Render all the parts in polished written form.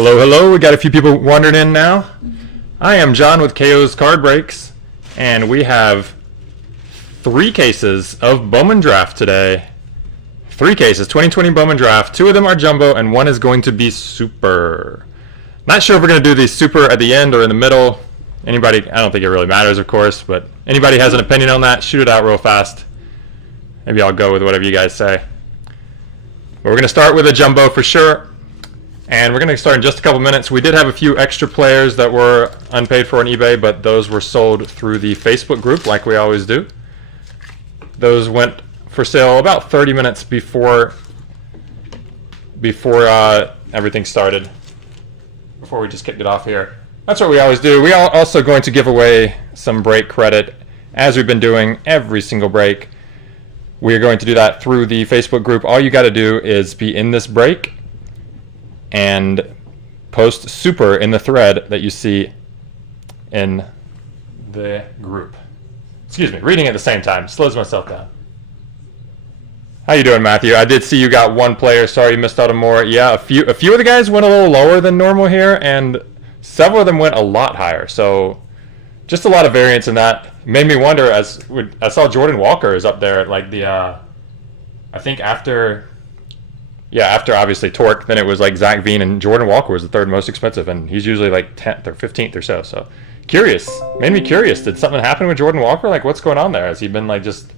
Hello, hello. We got a few people wandering in now. I am John with KOs-cardbreaks, and we have 3 cases of Bowman draft today. 3 cases, 2020 Bowman draft. 2 of them are jumbo, and 1 is going to be super. Not sure if we're going to do the super at the end or in the middle. Anybody, I don't think it really matters, of course, but anybody has an opinion on that, shoot it out real fast. Maybe I'll go with whatever you guys say. But we're going to start with a jumbo for sure. And we're going to start in just a couple minutes. We did have a few extra players that were unpaid for on eBay, but those were sold through the Facebook group like we always do. Those went for sale about 30 minutes before everything started, before we just kicked it off here. That's what we always do. We are also going to give away some break credit, as we've been doing every single break. We are going to do that through the Facebook group. All you got to do is be in this break and post super in the thread that you see in the group. Excuse me, reading at the same time slows myself down. How you doing, Matthew? I did see you got 1 player. Sorry you missed out on more. Yeah, a few of the guys went a little lower than normal here, and several of them went a lot higher. So just a lot of variance in that. Made me wonder, as I saw Jordan Walker is up there at like the I think after obviously Torque, then it was like Zach Veen, and Jordan Walker was the 3rd most expensive, and he's usually like 10th or 15th or so. So curious, made me curious. Did something happen with Jordan Walker? Like, what's going on there? Has he been like just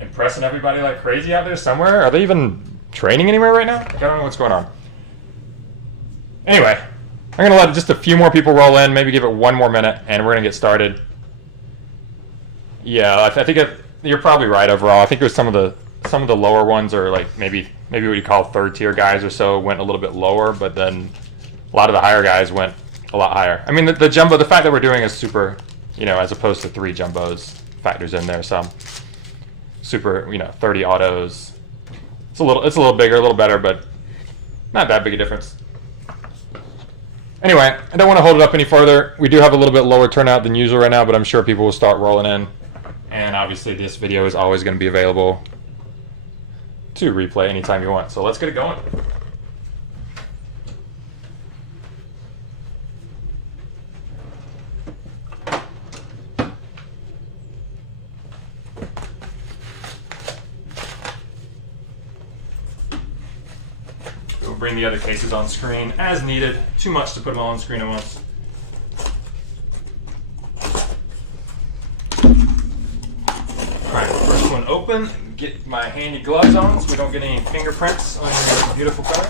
impressing everybody like crazy out there somewhere? Are they even training anywhere right now? Like, I don't know what's going on. Anyway, I'm gonna let just a few more people roll in, maybe give it 1 more minute, and we're gonna get started. Yeah, I think you're probably right overall. I think it was some of the lower ones, or like maybe what you call 3rd tier guys or so, went a little bit lower, but then a lot of the higher guys went a lot higher. I mean, the jumbo, the fact that we're doing a super, as opposed to 3 jumbos, factors in there some. Super, 30 autos. It's a little bigger, a little better, but not that big a difference. Anyway, I don't want to hold it up any further. We do have a little bit lower turnout than usual right now, but I'm sure people will start rolling in. And obviously this video is always going to be available to replay anytime you want. So let's get it going. We'll bring the other cases on screen as needed. Too much to put them all on screen at once. Alright, first one open. Get my handy gloves on so we don't get any fingerprints on your beautiful card.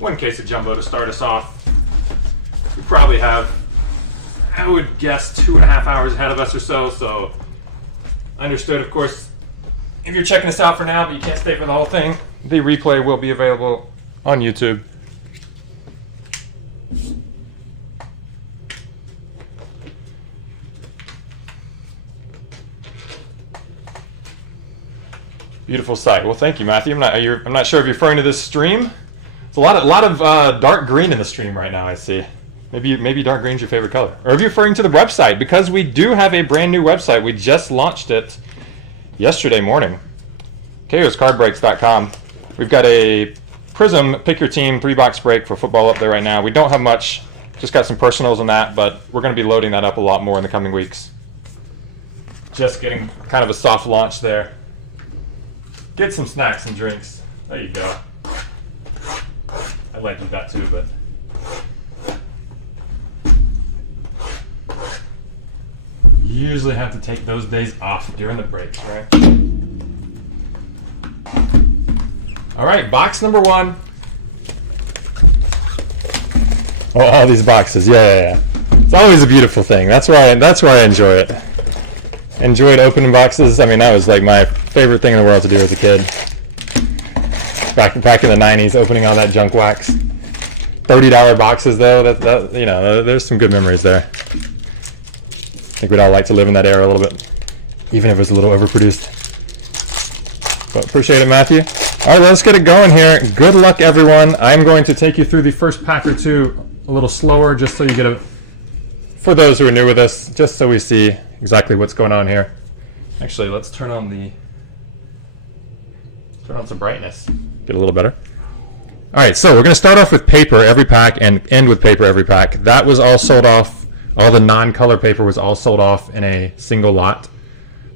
One case of jumbo to start us off. We probably have, I would guess, 2.5 hours ahead of us or so. So understood, of course. If you're checking us out for now, but you can't stay for the whole thing, the replay will be available on YouTube. Beautiful sight. Well, thank you, Matthew. I'm not sure if you're referring to this stream. It's a lot of dark green in the stream right now, I see. Maybe dark green's your favorite color. Or if you're referring to the website, because we do have a brand new website. We just launched it yesterday morning. KOs-cardbreaks.com. We've got a Prism Pick Your Team 3-box break for football up there right now. We don't have much, just got some personals on that, but we're going to be loading that up a lot more in the coming weeks. Just getting kind of a soft launch there. Get some snacks and drinks. There you go. I'd like to do that too, but you usually have to take those days off during the breaks, right? All right, box number 1. Oh, all these boxes, yeah. It's always a beautiful thing. That's why I enjoy it. Enjoyed opening boxes. I mean, that was like my favorite thing in the world to do as a kid. Back in the 90s, opening all that junk wax. $30 boxes though. There's some good memories there. I think we'd all like to live in that era a little bit, even if it was a little overproduced. But appreciate it, Matthew. All right, let's get it going here. Good luck, everyone. I'm going to take you through the first pack or two a little slower, just so you get a, for those who are new with us, just so we see exactly what's going on here. Actually, let's turn on some brightness. Get a little better. All right, so we're going to start off with paper every pack and end with paper every pack. That was all sold off. All the non-color paper was all sold off in a single lot.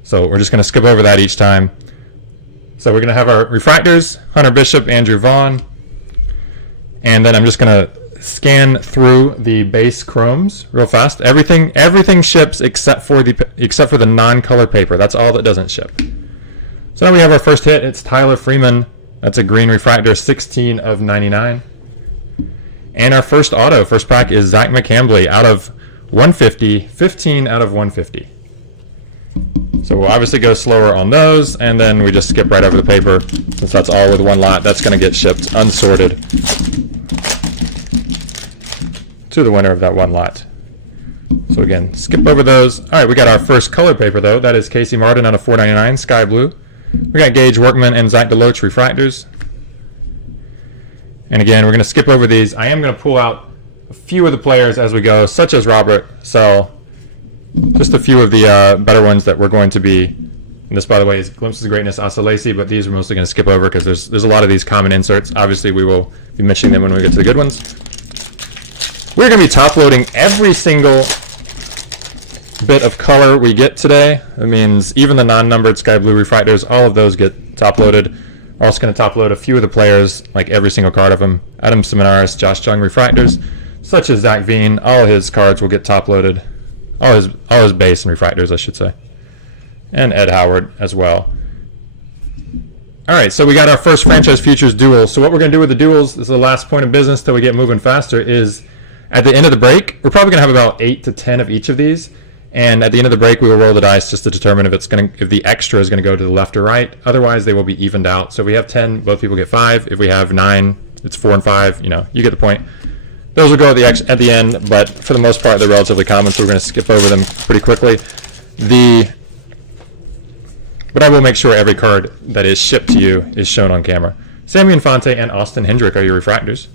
So we're just going to skip over that each time. So we're going to have our refractors, Hunter Bishop, Andrew Vaughn. And then I'm just going to scan through the base chromes real fast. Everything ships except for the non-color paper. That's all that doesn't ship. So now we have our first hit. It's Tyler Freeman. That's a green refractor, 16 of 99. And our first auto, first pack, is Zach McCambly out of 150, 15 out of 150. So we'll obviously go slower on those, and then we just skip right over the paper. Since that's all with one lot, that's going to get shipped unsorted to the winner of that one lot. So again, skip over those. All right, we got our first color paper, though. That is Casey Martin out of 499, sky blue. We got Gage Workman and Zach DeLoach refractors. And again, we're going to skip over these. I am going to pull out a few of the players as we go, such as Robert Sell. Just a few of the better ones that we're going to be. And this, by the way, is Glimpses of Greatness, Asa Lacy, but these we're mostly going to skip over because there's a lot of these common inserts. Obviously, we will be mentioning them when we get to the good ones. We're going to be top loading every single bit of color we get today. That means even the non-numbered sky blue refractors, all of those get top loaded. We're also going to top load a few of the players, like every single card of them. Adam Seminaris, Josh Jung refractors, such as Zach Veen. All his cards will get top loaded. All his base and refractors, I should say. And Ed Howard as well. All right, so we got our first Franchise Futures duel. So what we're going to do with the duels, this is the last point of business till we get moving faster, is at the end of the break, we're probably going to have about 8 to 10 of each of these. And at the end of the break, we will roll the dice just to determine if the extra is going to go to the left or right. Otherwise, they will be evened out. So if we have 10, both people get 5. If we have 9, it's 4 and 5. You know, you get the point. Those will go at the end, but for the most part, they're relatively common, so we're going to skip over them pretty quickly. But I will make sure every card that is shipped to you is shown on camera. Sammy Infante and Austin Hendrick are your refractors.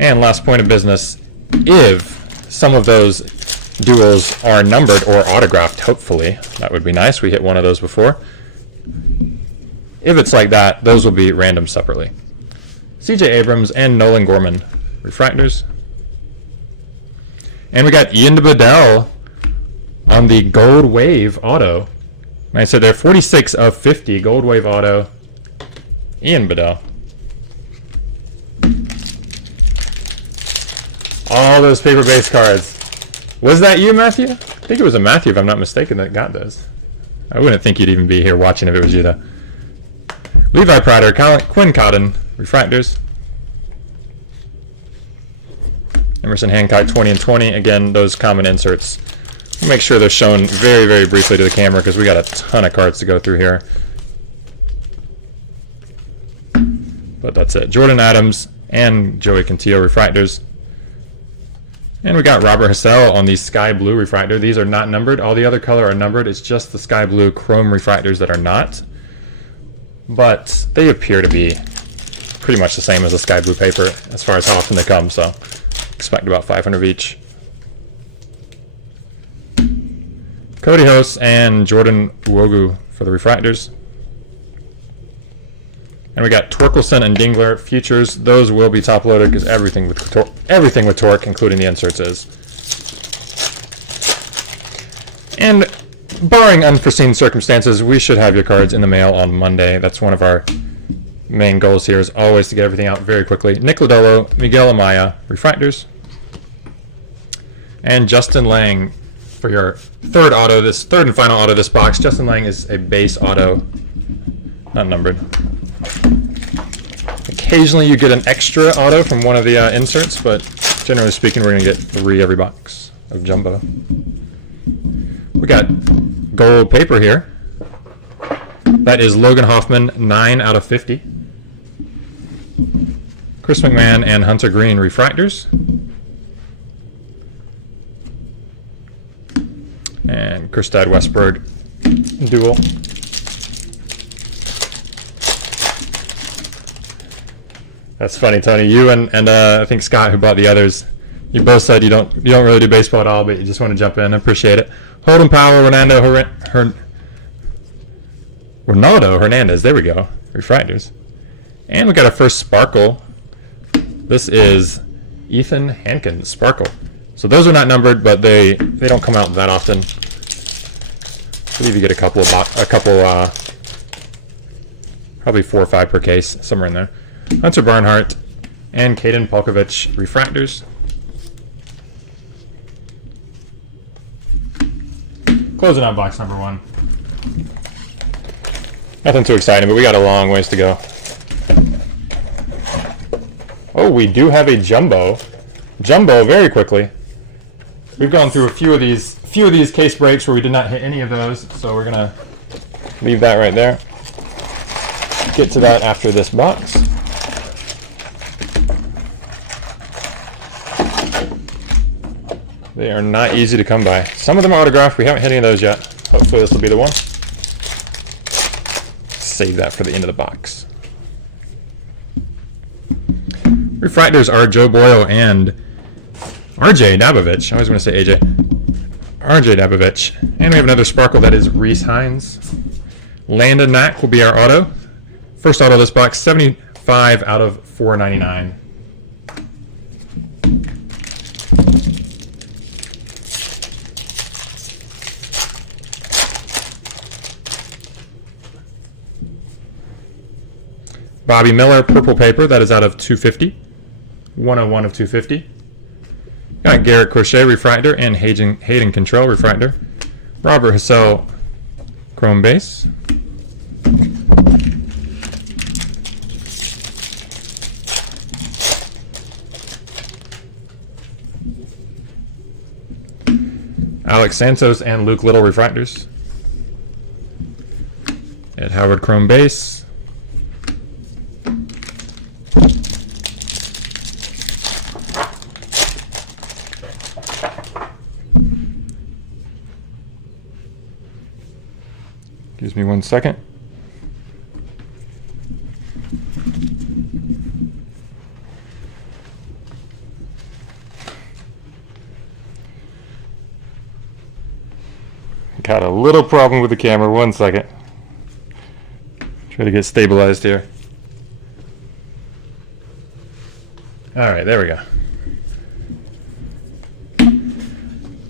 And last point of business, if some of those duels are numbered or autographed, hopefully, that would be nice. We hit one of those before. If it's like that, those will be random separately. CJ Abrams and Nolan Gorman, refractors. And we got Ian Bedell on the Gold Wave auto. I said they're 46 of 50, Gold Wave auto, Ian Bedell. All those paper-based cards. Was that you, Matthew? I think it was a Matthew, if I'm not mistaken, that got those. I wouldn't think you'd even be here watching if it was you, though. Levi Prater, Quinn Cotton, refractors. Emerson Hancock, 20 and 20. Again, those common inserts. We'll make sure they're shown very, very briefly to the camera because we got a ton of cards to go through here. But that's it. Jordan Adams and Joey Cantillo, refractors. And we got Robert Hassell on the sky blue refractor. These are not numbered. All the other color are numbered. It's just the sky blue chrome refractors that are not. But they appear to be pretty much the same as the sky blue paper as far as how often they come. So expect about 500 of each. Cody Host and Jordan Uogu for the refractors. And we got Torkelson and Dingler futures. Those will be top loaded because everything with torque, including the inserts, is. And barring unforeseen circumstances, we should have your cards in the mail on Monday. That's one of our main goals here, is always to get everything out very quickly. Nick Lodolo, Miguel Amaya, refractors. And Justin Lang for your third auto, this third and final auto of this box. Justin Lang is a base auto, not numbered. Occasionally you get an extra auto from one of the inserts, but generally speaking, we're going to get 3 every box of jumbo. We got gold paper here. That is Logan Hoffman, 9 out of 50. Chris McMahon and Hunter Green, refractors. And Kristad Westberg, dual. That's funny, Tony. You and I think Scott, who bought the others, you both said you don't really do baseball at all, but you just want to jump in. I appreciate it. Holden Power, Ronaldo Hernandez. There we go. Refractors. And we got our first Sparkle. This is Ethan Hankins Sparkle. So those are not numbered, but they don't come out that often. I believe you get a couple, probably 4 or 5 per case, somewhere in there. Hunter Barnhart and Caden Polkovich refractors. Closing out box number 1. Nothing too exciting, but we got a long ways to go. Oh, we do have a jumbo. Jumbo very quickly. We've gone through a few of these case breaks where we did not hit any of those, so we're gonna leave that right there. Get to that after this box. They are not easy to come by. Some of them are autographed. We haven't hit any of those yet. Hopefully this will be the one. Save that for the end of the box. Refractors are Joe Boyle and RJ Dabovich. I always want to say AJ. RJ Dabovich. And we have another Sparkle that is Reese Hines. Landon Mack will be our auto. First auto of this box, 75 out of 499. Bobby Miller, Purple Paper, that is out of 250. 101 of 250. Got Garrett Crochet, Refractor, and Hayden Contrell, Refractor. Robert Hassell, Chrome Base. Alex Santos and Luke Little, Refractors. Ed Howard, Chrome Base. Gives me 1 second. Got a little problem with the camera. 1 second. Try to get stabilized here. Alright, there we go.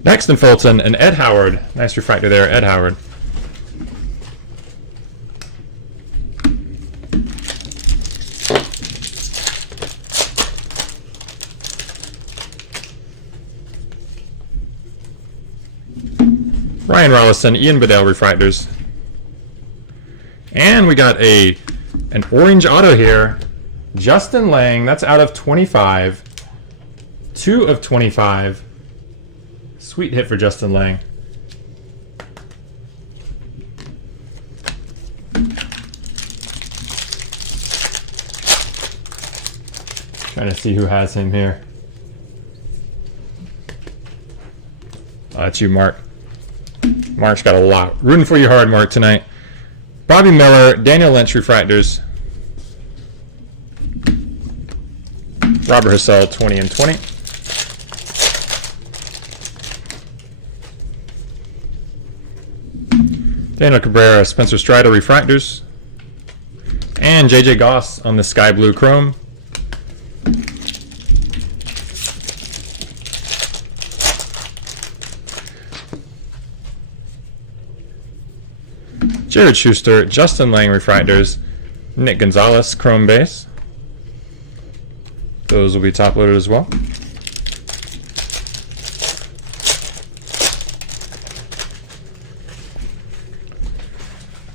Next in Fulton, an Ed Howard. Nice refractor there, Ed Howard. Ryan Rollison, Ian Bedell refractors. And we got an orange auto here. Justin Lang, that's out of 25. 2 of 25. Sweet hit for Justin Lang. Trying to see who has him here. Oh, that's you, Mark. Mark's got a lot. Rooting for you hard, Mark, tonight. Bobby Miller, Daniel Lynch refractors. Robert Hassell, 20 and 20. Daniel Cabrera, Spencer Strider refractors. And JJ Goss on the sky blue chrome. Jared Schuster, Justin Lang refractors, Nick Gonzalez chrome base. Those will be top loaded as well.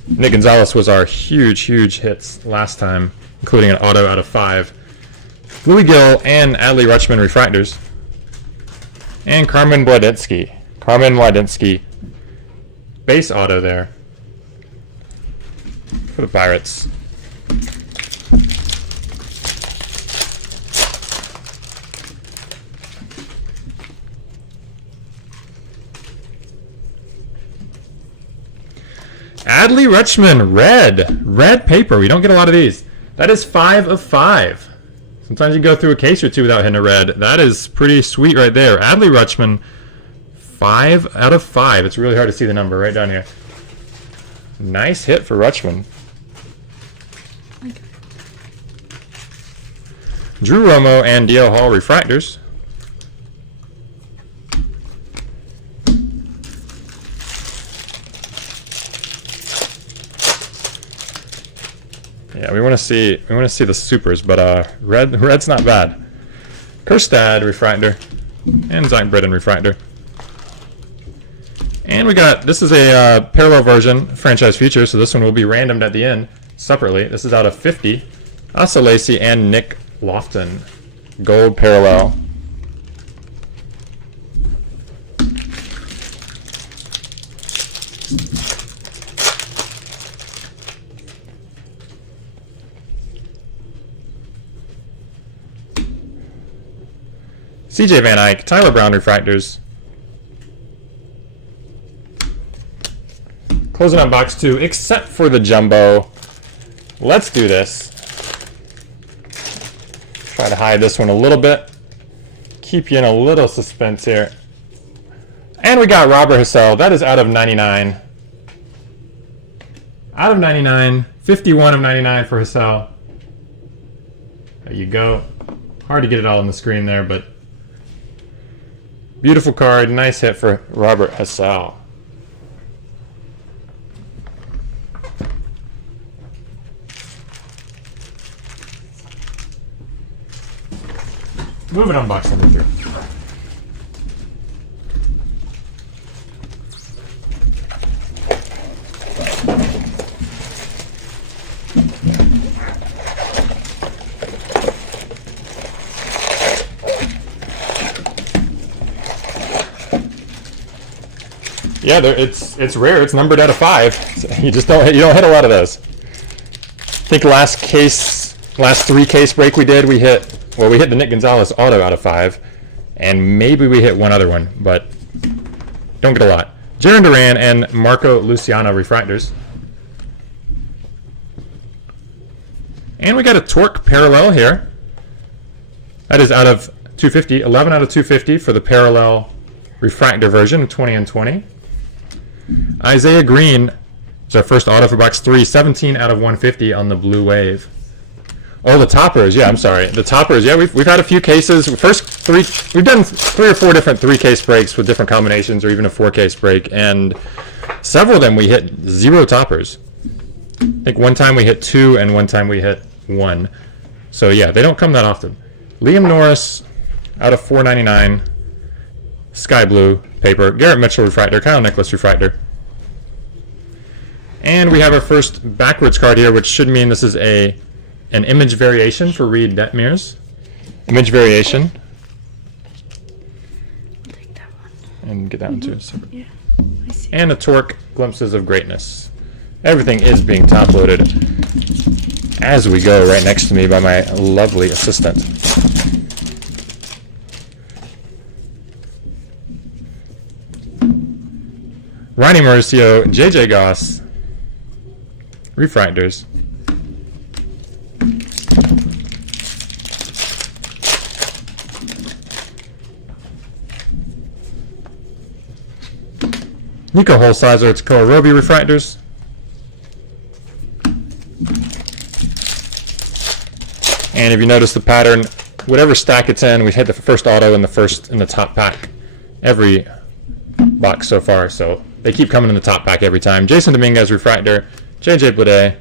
Nick Gonzalez was our huge hits last time, including an auto out of 5. Louis Gill and Adley Rutschman refractors. And Carmen Wladinski. Base auto there for the Pirates. Adley Rutschman, red paper. We don't get a lot of these. That is 5 of 5. Sometimes you go through a case or two without hitting a red. That is pretty sweet right there. Adley Rutschman, 5 out of 5. It's really hard to see the number right down here. Nice hit for Rutschman. Drew Romo and D.L. Hall refractors. Yeah, we want to see the supers, but red's not bad. Kerstad refractor and Zach Britton refractor. And we got, this is a parallel version, franchise feature, so this one will be randomed at the end separately. This is out of 50. Asa Lacy and Nick Lofton, gold parallel. CJ Van Eyck, Tyler Brown refractors. Closing out box 2, except for the jumbo. Let's do this. Try to hide this one a little bit. Keep you in a little suspense here. And we got Robert Hassell. That is out of 99. Out of 99. 51 of 99 for Hassell. There you go. Hard to get it all on the screen there, but beautiful card. Nice hit for Robert Hassell. Moving on, box number 3. Yeah, it's rare. It's numbered out of 5. So you don't hit a lot of those. I think last 3 case break we did, we hit the Nick Gonzalez auto out of 5, and maybe we hit one other one, but don't get a lot. Jaron Duran and Marco Luciano refractors. And we got a Torque parallel here. That is out of 250, 11 out of 250 for the parallel refractor version, 20 and 20. Isaiah Green is our first auto for box 3, 17 out of 150 on the Blue Wave. Oh, the toppers. Yeah, I'm sorry. The toppers. Yeah, we've had a few cases. We've done 3 or 4 different 3-case breaks with different combinations, or even a 4-case break, and several of them we hit 0 toppers. I think one time we hit 2, and one time we hit 1. So yeah, they don't come that often. Liam Norris out of 499. Sky blue paper. Garrett Mitchell refractor. Kyle Nicholas refractor. And we have our first backwards card here, which should mean this is an image variation for Reed Detmers. Image variation. Take that one. And get that one too. Yeah, I see. And a Torque Glimpses of Greatness. Everything is being top loaded as we go, right next to me by my lovely assistant. Ronnie Mauricio, JJ Goss, refractors. Nico Holsizer, it's Koa Roby refractors. And if you notice the pattern, whatever stack it's in, we've hit the first auto in the top pack every box so far, so they keep coming in the top pack every time. Jason Dominguez refractor, JJ Blade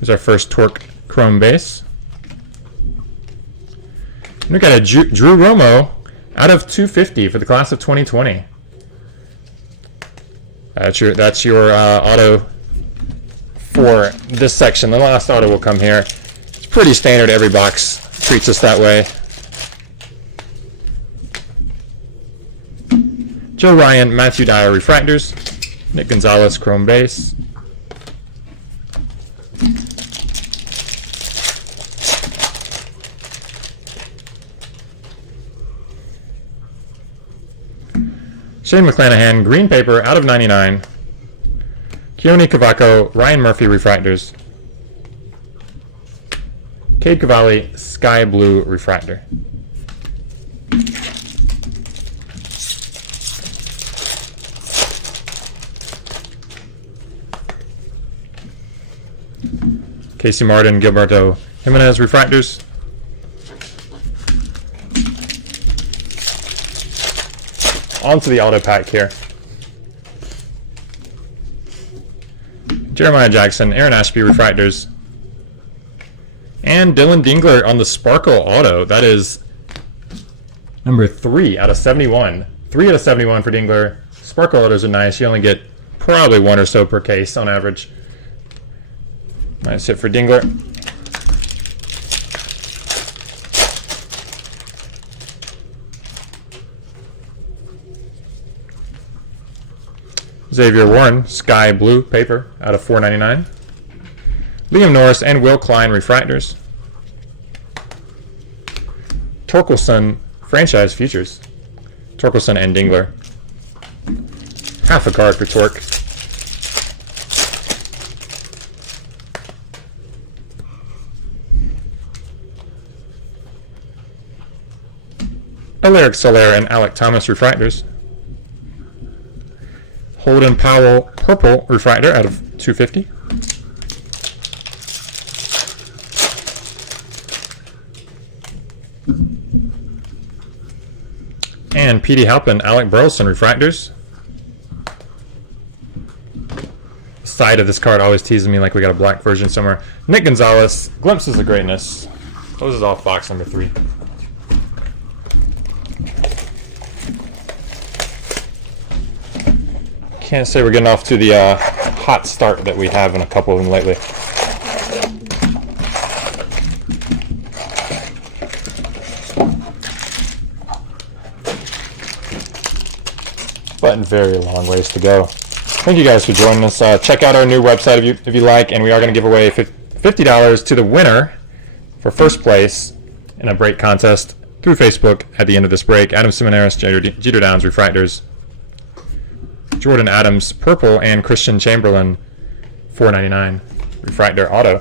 is our first Torque Chrome base. And we got a Drew Romo out of 250 for the class of 2020. That's your auto for this section. The last auto will come here. It's pretty standard. Every box treats us that way. Joe Ryan, Matthew Dyer refractors. Nick Gonzalez chrome base. Shane McClanahan, green paper, out of 99. Keone Cavaco, Ryan Murphy refractors. Cade Cavalli Sky Blue Refractor. Casey Martin, Gilberto Jimenez Refractors. On to the auto pack here. Jeremiah Jackson, Aaron Ashby Refractors. And Dylan Dingler on the Sparkle Auto. That is number 3 out of 71. 3 out of 71 for Dingler. Sparkle Autos are nice. You only get probably 1 or so per case on average. Nice hit for Dingler. Xavier Warren, Sky Blue paper out of $4.99. Liam Norris and Will Klein Refractors. Torkelson Franchise Futures. Torkelson and Dingler. Half a card for Torque. Alaric Soler and Alec Thomas Refractors. Holden Powell Purple Refractor out of $2.50. And Petey Halpin, Alec Burleson Refractors. The side of this card always teases me like we got a black version somewhere. Nick Gonzalez, Glimpses of Greatness. Closes off box number 3. Can't say we're getting off to the hot start that we have in a couple of them lately. But very long ways to go. Thank you guys for joining us. Check out our new website if you like, and we are going to give away $50 to the winner for first place in a break contest through Facebook at the end of this break. Adam Simoneris, Jeter Downs Refractors. Jordan Adams Purple and Christian Chamberlain $4.99 Refractor Auto.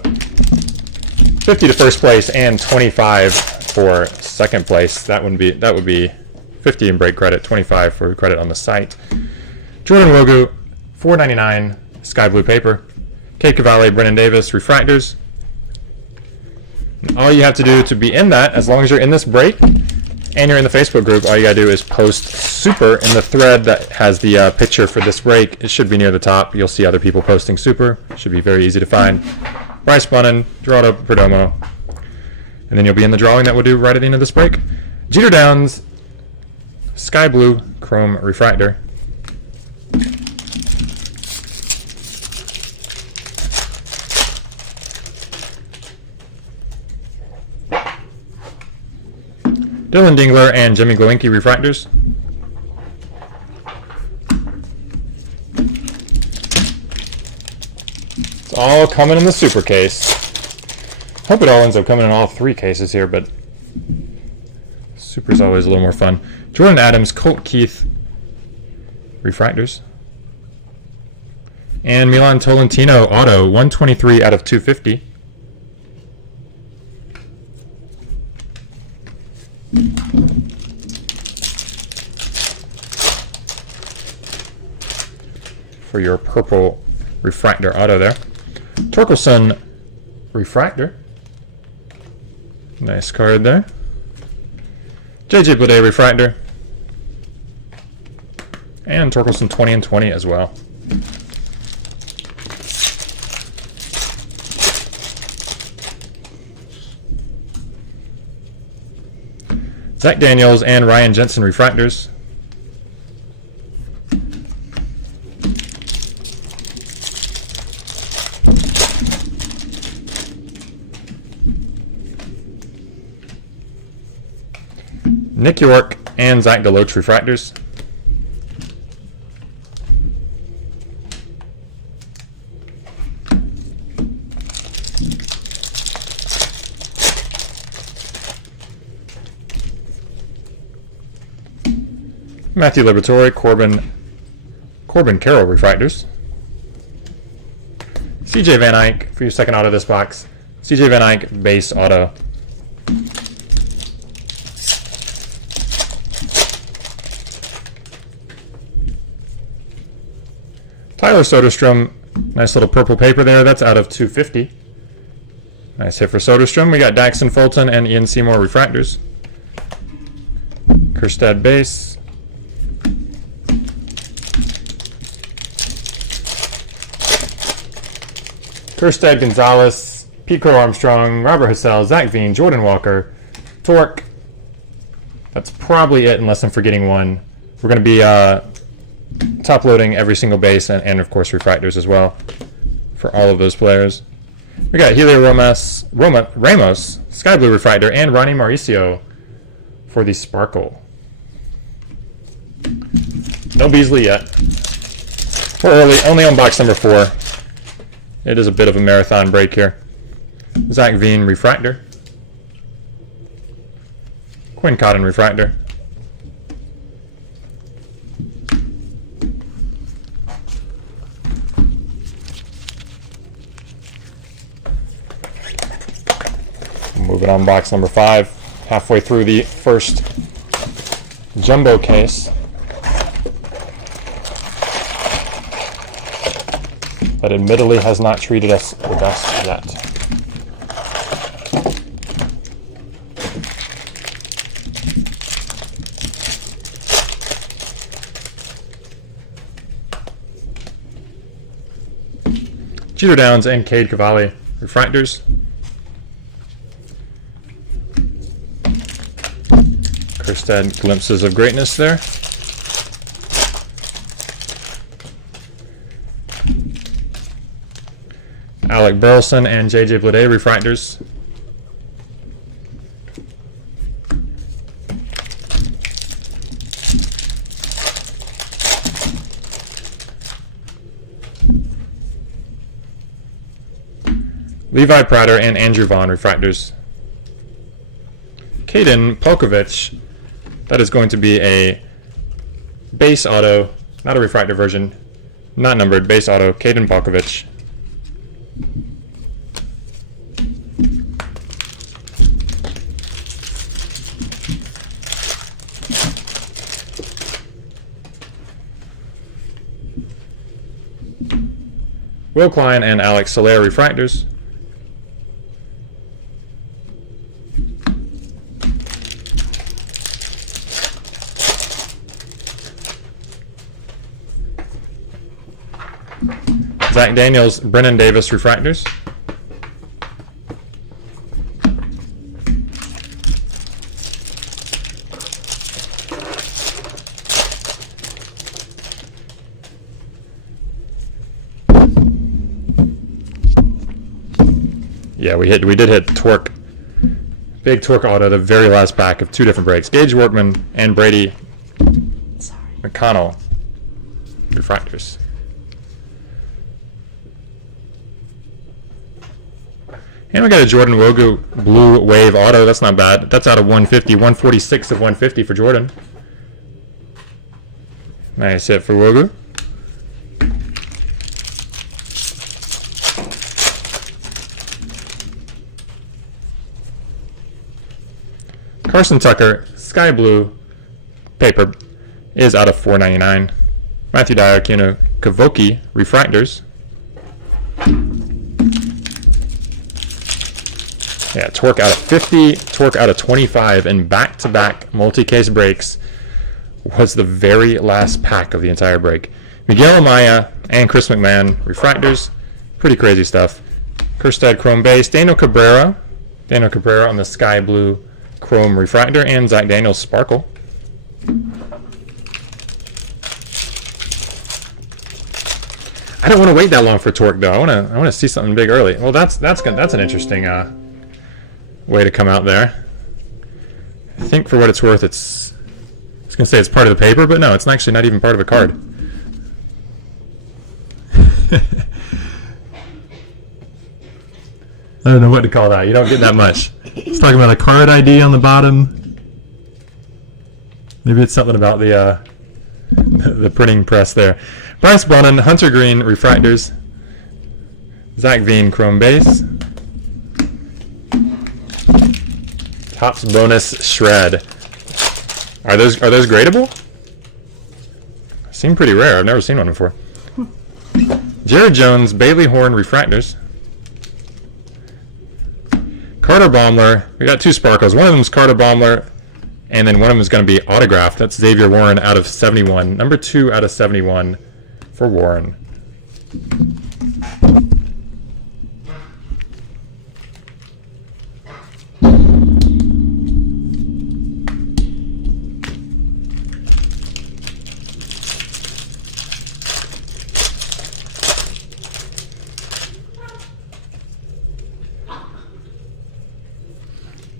50 to first place and 25 for second place. That would be 50 in break credit, 25 for credit on the site. Jordan Wogu $4.99 Sky Blue paper. Cade Cavalli, Brennan Davis Refractors. And all you have to do to be in that, as long as you're in this break and you're in the Facebook group, all you gotta do is post Super in the thread that has the picture for this break. It should be near the top. You'll see other people posting Super. It should be very easy to find. Bryce Bunnan, Geraldo Perdomo. And then you'll be in the drawing that we'll do right at the end of this break. Jeter Downs, Sky Blue Chrome Refractor. Dylan Dingler and Jimmy Glowinky Refractors. It's all coming in the Super case. Hope it all ends up coming in all 3 cases here, but Super's always a little more fun. Jordan Adams, Colt Keith Refractors. And Milan Tolentino Auto, 123 out of 250. For your purple refractor auto there. Torkelson Refractor. Nice card there. JJ Bleday Refractor. And Torkelson 20 and 20 as well. Zach Daniels and Ryan Jensen Refractors. Nick York and Zach Deloach Refractors. Matthew Liberatore, Corbin Carroll Refractors. CJ Van Eyck for your second auto of this box. CJ Van Eyck, base auto. Tyler Soderstrom, nice little purple paper there. That's out of 250. Nice hit for Soderstrom. We got Daxton Fulton and Ian Seymour refractors. Kerstad base. Kerstad Gonzalez, Pico Armstrong, Robert Hassell, Zach Veen, Jordan Walker, Torque. That's probably it unless I'm forgetting one. We're going to be top loading every single base and of course refractors as well for all of those players. We got Helio Ramos, Sky Blue refractor, and Ronnie Mauricio for the Sparkle. No Beasley yet. We're early, only on box number 4. It is a bit of a marathon break here. Zach Veen refractor. Quinn Cotton refractor. Moving on, box number 5. Halfway through the first jumbo case. That admittedly has not treated us the best yet. Jeter Downs and Cade Cavalli refractors. Kerstad glimpses of greatness there. Alec Burleson and JJ Bleday refractors. Levi Prater and Andrew Vaughn refractors. Caden Polkovich, that is going to be a base auto, not a refractor version, not numbered, base auto, Caden Polkovich. Will Klein and Alex Soler refractors. Zach Daniels, Brennan Davis refractors. Yeah, we did hit Torque. Big Torque auto, the very last pack of 2 different breaks. Gage Workman and Brady McConnell refractors. And we got a Jordan Wogu Blue Wave auto. That's not bad. That's out of 150. 146 of 150 for Jordan. Nice hit for Wogu. Carson Tucker, Sky Blue paper is out of 499. Matthew Dyer, Kino Kavoki refractors. Yeah, Torque out of 50, Torque out of 25, and back-to-back multi-case breaks was the very last pack of the entire break. Miguel Amaya and Chris McMahon refractors. Pretty crazy stuff. Kerstad Chrome base. Daniel Cabrera on the Sky Blue Chrome refractor, and Zach Daniels Sparkle. I don't want to wait that long for Torque though. I want to see something big early. Well, that's an interesting way to come out there. I think for what it's worth, I was going to say it's part of the paper, but no, it's actually not even part of a card. I don't know what to call that. You don't get that much. It's talking about a card ID on the bottom. Maybe it's something about the printing press there. Bryce Bonin, Hunter Green refractors. Zach Veen Chrome base. Topps bonus shred. Are those gradable? Seem pretty rare. I've never seen one before. Jared Jones, Bailey Horn refractors. Carter Baumler. We got two sparkles. One of them is Carter Baumler, and then one of them is going to be autographed. That's Xavier Warren out of 71. Number 2 out of 71 for Warren.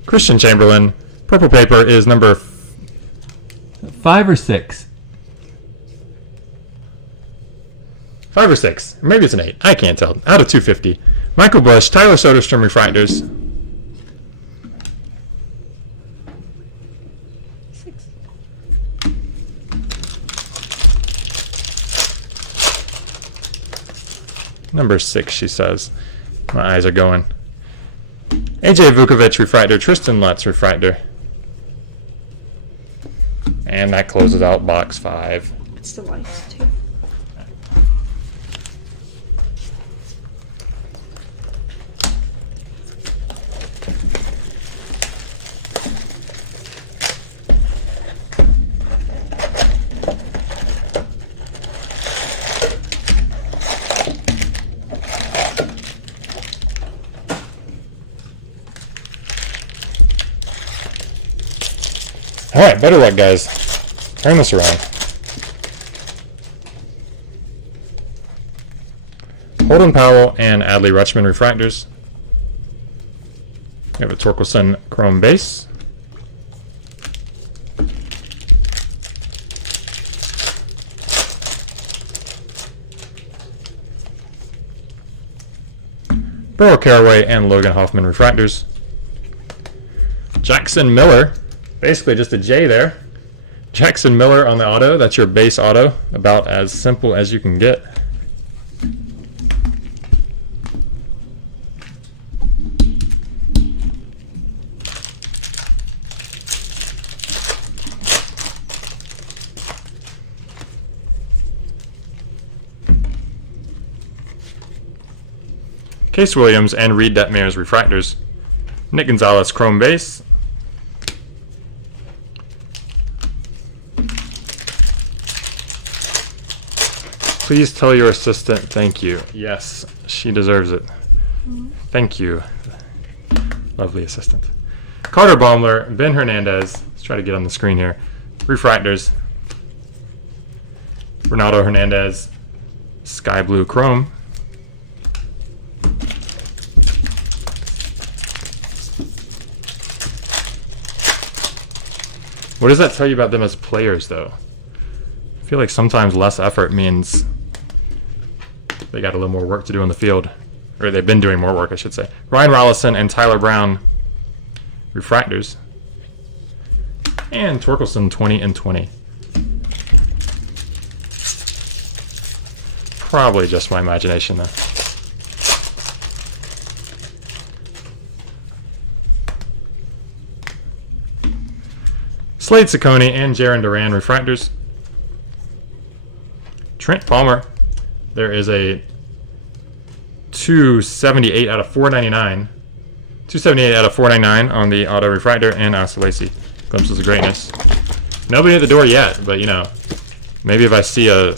Christian Chamberlain. Purple paper is number 5 or 6. 5 or 6. Maybe it's an 8. I can't tell. Out of 250. Michael Bush, Tyler Soderstrom refractors. 6. Number 6, she says. My eyes are going. AJ Vukovic refractor, Tristan Lutz refractor. And that closes out box 5. It's the lights too. All right, better luck, guys. Turn this around. Holden Powell and Adley Rutschman refractors. We have a Torkelson chrome base. Burrow Caraway and Logan Hoffman refractors. Jackson Miller. Basically just a J there. Jackson Miller on the auto. That's your base auto. About as simple as you can get. Case Williams and Reed Detmers refractors. Nick Gonzalez chrome base. Please tell your assistant thank you. Yes, she deserves it. Thank you, lovely assistant. Carter Baumler, Ben Hernandez. Let's try to get on the screen here. Refractors. Ronaldo Hernandez, sky blue chrome. What does that tell you about them as players, though? I feel like sometimes less effort means they got a little more work to do on the field. Or they've been doing more work, I should say. Ryan Rollison and Tyler Brown, refractors. And Torkelson, 20 and 20. Probably just my imagination, though. Slade Ciccone and Jaron Duran, refractors. Trent Palmer. There is a 278 out of 499. 278 out of 499 on the auto refractor, and Asa Lacy. Glimpses of greatness. Nobody at the door yet, but you know, maybe if I see a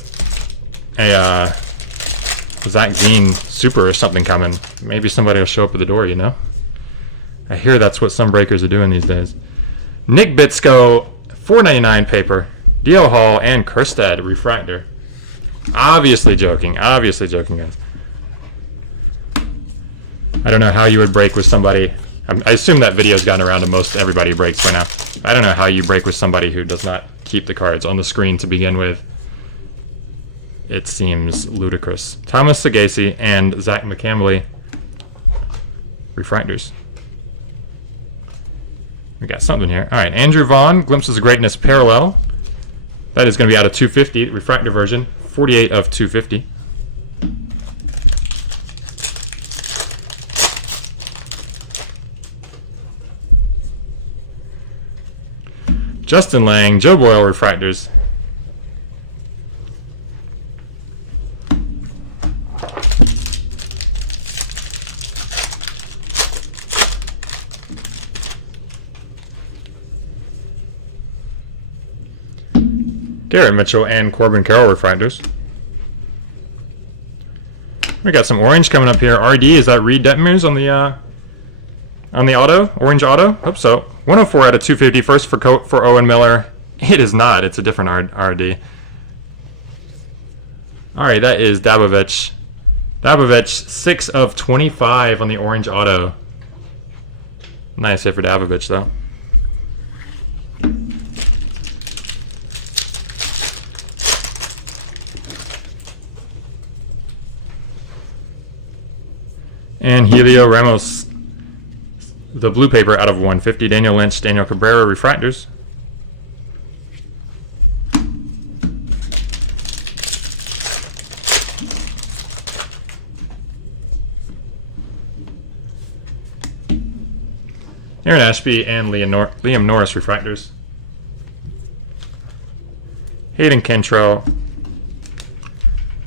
Zach Dean super or something coming, maybe somebody will show up at the door, you know? I hear that's what some breakers are doing these days. Nick Bitsko, 499 paper. D.L. Hall and Kerstad, refractor. Obviously joking, guys. I don't know how you would break with somebody. I assume that video's gotten around to most everybody who breaks by now. I don't know how you break with somebody who does not keep the cards on the screen to begin with. It seems ludicrous. Thomas Sagasi and Zach McCamley, refractors. We got something here. All right, Andrew Vaughn, Glimpses of Greatness parallel. That is going to be out of 250, refractor version, 48 of 250. Justin Lang, Joe Boyle refractors. Garrett Mitchell and Corbin Carroll refractors. We got some orange coming up here. RD, is that Reed Detmers on the auto? Orange auto? Hope so. 104 out of 250. First for Owen Miller. It is not. It's a different RD. All right, that is Dabovich. Dabovich, 6 of 25 on the orange auto. Nice hit for Dabovich, though. And Helio Ramos, the blue paper out of 150. Daniel Lynch, Daniel Cabrera refractors. Aaron Ashby and Liam Norris refractors. Hayden Cantrell,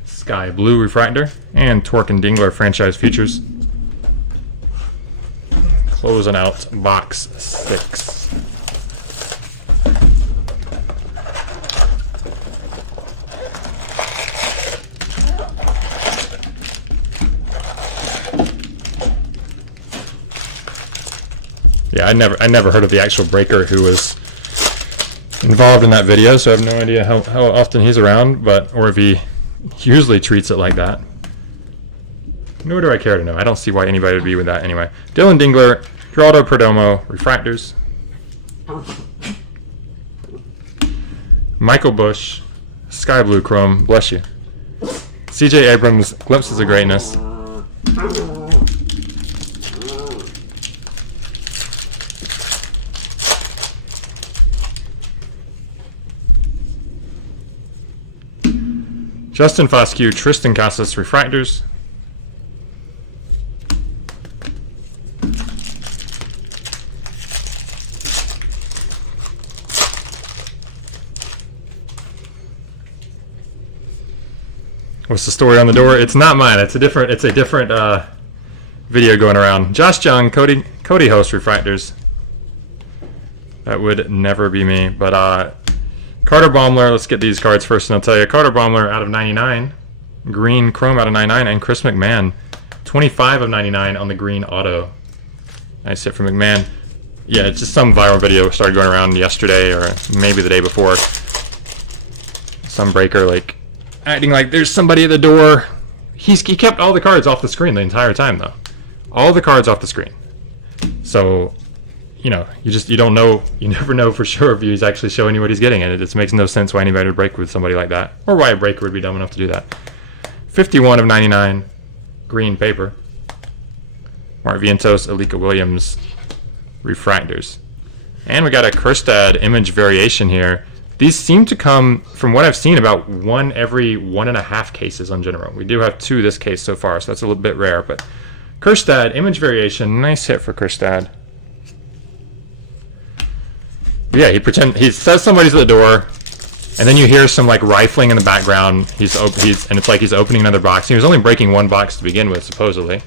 Sky Blue refractor. And Torque and Dingler franchise futures. Closing out box 6. Yeah, I never heard of the actual breaker who was involved in that video, so I have no idea how often he's around, or if he usually treats it like that. Nor do I care to know. I don't see why anybody would be with that anyway. Dylan Dingler, Geraldo Perdomo, refractors. Michael Bush, Sky Blue Chrome, bless you. CJ Abrams, Glimpses of Greatness. Justin Foscue, Tristan Casas, refractors. What's the story on the door? It's not mine. It's a different video going around. Josh Young, Cody Host refractors. That would never be me. But Carter Baumler, let's get these cards first and I'll tell you. Carter Baumler out of 99. Green Chrome out of 99. And Chris McMahon, 25 of 99 on the green auto. Nice hit for McMahon. Yeah, it's just some viral video started going around yesterday or maybe the day before. Some breaker like acting like there's somebody at the door. He kept all the cards off the screen the entire time though. All the cards off the screen. So, you know, you don't know, you never know for sure if he's actually showing you what he's getting, and it just makes no sense why anybody would break with somebody like that, or why a breaker would be dumb enough to do that. 51 of 99, green paper. Mark Vientos, Alika Williams, refractors. And we got a Kerstad image variation here. These seem to come, from what I've seen, about 1 every 1.5 cases on general. We do have 2 this case so far, so that's a little bit rare. But Kerstad, image variation, nice hit for Kerstad. Yeah, he says somebody's at the door, and then you hear some like rifling in the background. And it's like he's opening another box. He was only breaking 1 box to begin with, supposedly.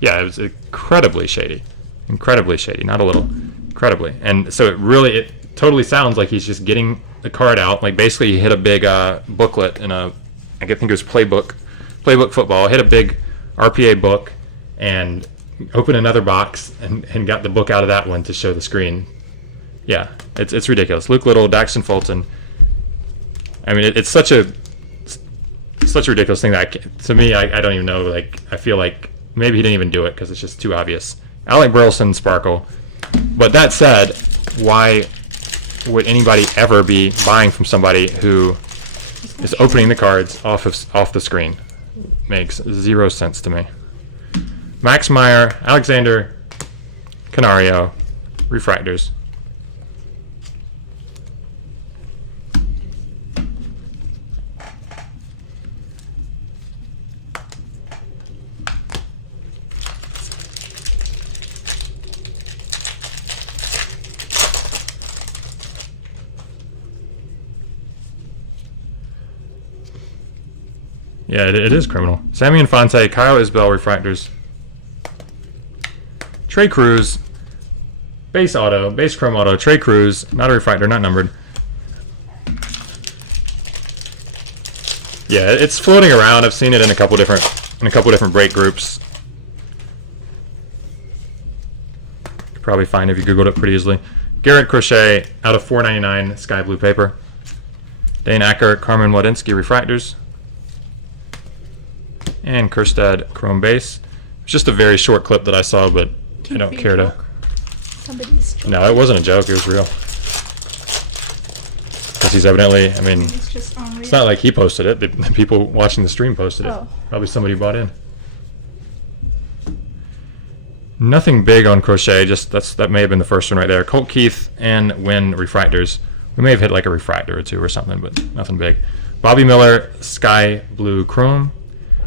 Yeah, it was incredibly shady, not a little, incredibly. And so it totally sounds like he's just getting the card out. Like basically he hit a big booklet in I think it was playbook football, hit a big RPA book and opened another box and got the book out of that one to show the screen. Yeah, it's ridiculous. Luke Little, Daxton Fulton. I mean, it's such a ridiculous thing that to me, I don't even know. Like, I feel like maybe he didn't even do it because it's just too obvious. Alec Burleson, Sparkle. But that said, why would anybody ever be buying from somebody who is opening the cards off the screen? Makes 0 sense to me. Max Meyer, Alexander Canario, refractors. Yeah, it is criminal. Sammy Infante, Kyle Isbell, refractors. Trey Cruz, base auto, base chrome auto, Trey Cruz, not a refractor, not numbered. Yeah, it's floating around. I've seen it in a couple different break groups. Could probably find it if you googled it pretty easily. Garrett Crochet out of 499 sky blue paper. Dane Acker, Carmen Wadinsky refractors. And Kerstad chrome base. It's just a very short clip that I saw, but I don't care to. Somebody's joke. No, it wasn't a joke. It was real. Because he's evidently, I mean, It's just unreal. it's not like he posted it. The people watching the stream posted it. Oh. Probably somebody bought in. Nothing big on Crochet. Just that may have been the first one right there. Colt Keith and Wynn refractors. We may have hit like a refractor or two or something, but nothing big. Bobby Miller, Sky Blue Chrome.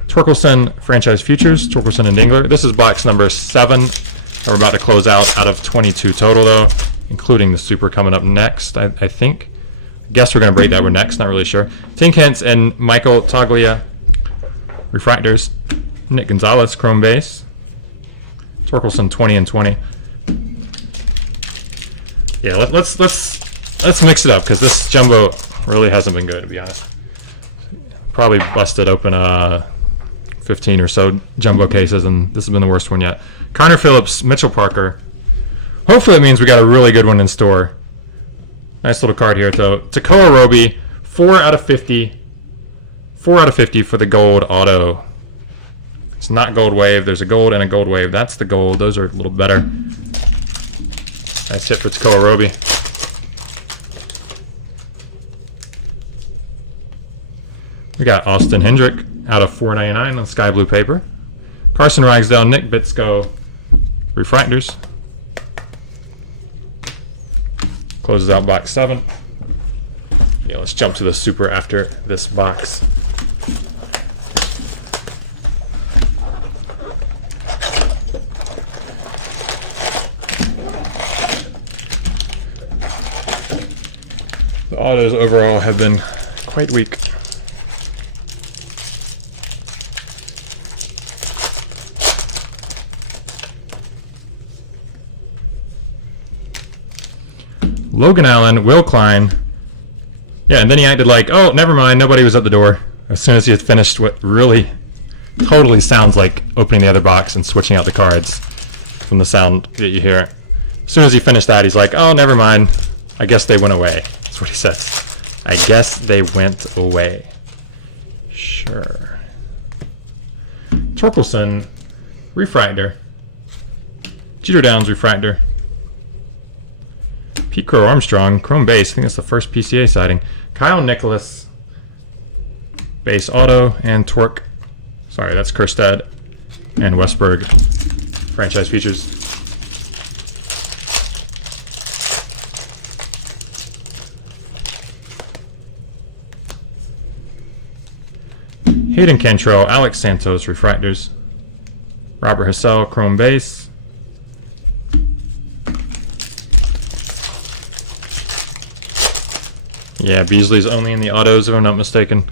Torkelson Franchise Futures, Torkelson and Dingler. This is box number 7. We're about to close out of 22 total, though, including the Super coming up next, I think. Guess we're going to break that one next, not really sure. Tink Hintz and Michael Toglia, refractors. Nick Gonzalez, chrome base. Torkelson 20 and 20. Yeah, let's mix it up, because this jumbo really hasn't been good, to be honest. Probably busted open 15 or so jumbo cases, and this has been the worst one yet. Connor Phillips, Mitchell Parker. Hopefully it means we got a really good one in store. Nice little card here, though. Takoa Roby, 4 out of 50. 4 out of 50 for the gold auto. It's not gold wave. There's a gold and a gold wave. That's the gold. Those are a little better. Nice hit for Takoa Roby. We got Austin Hendrick out of 499 on sky blue paper. Carson Ragsdale, Nick Bitsko, refractors. Closes out box 7. Yeah, let's jump to the Super after this box. The autos overall have been quite weak. Logan Allen, Will Klein. Yeah, and then he acted like, oh, never mind, nobody was at the door. As soon as he had finished what really totally sounds like opening the other box and switching out the cards from the sound that you hear. As soon as he finished that, he's like, oh, never mind. I guess they went away. That's what he says. I guess they went away. Sure. Torkelson, refractor. Jeter Downs, refractor. Pete Crow Armstrong, chrome base. I think that's the first PCA sighting. Kyle Nicholas, base auto, and Torque. Sorry, that's Kerstad and Westberg, franchise features. Hayden Cantrell, Alex Santos, refractors. Robert Hassell, chrome base. Yeah, Beasley's only in the autos, if I'm not mistaken.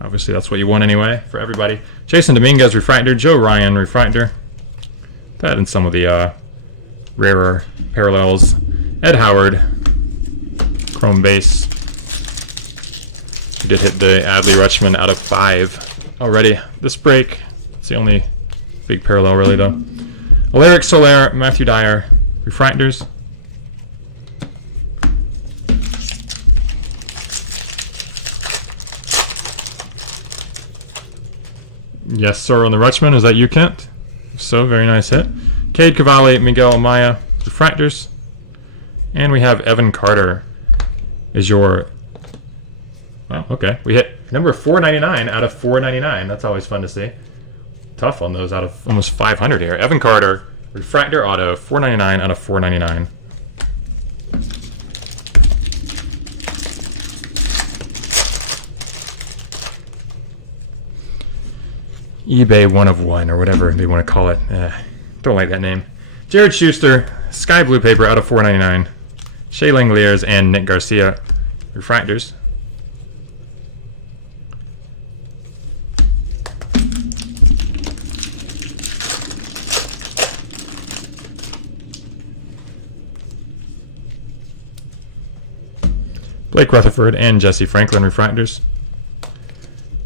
Obviously, that's what you want anyway for everybody. Jason Dominguez, refractor. Joe Ryan, refractor. That and some of the rarer parallels. Ed Howard, chrome base. We did hit the Adley Rutschman out of 5 already this break. It's the only big parallel, really, though. Alaric Soler, Matthew Dyer, refractors. Yes, sir, on the Rutschman. Is that you, Kent? If so, very nice hit. Cade Cavalli, Miguel Amaya, refractors. And we have Evan Carter is your... Wow, okay. We hit number 499 out of 499. That's always fun to see. Tough on those out of almost 500 here. Evan Carter, refractor auto, 499 out of 499. eBay 1 of 1 or whatever they want to call it. Don't like that name. Jared Schuster, sky blue paper out of 499. Shea Langoliers and Nick Garcia, refractors. Blake Rutherford and Jesse Franklin refractors.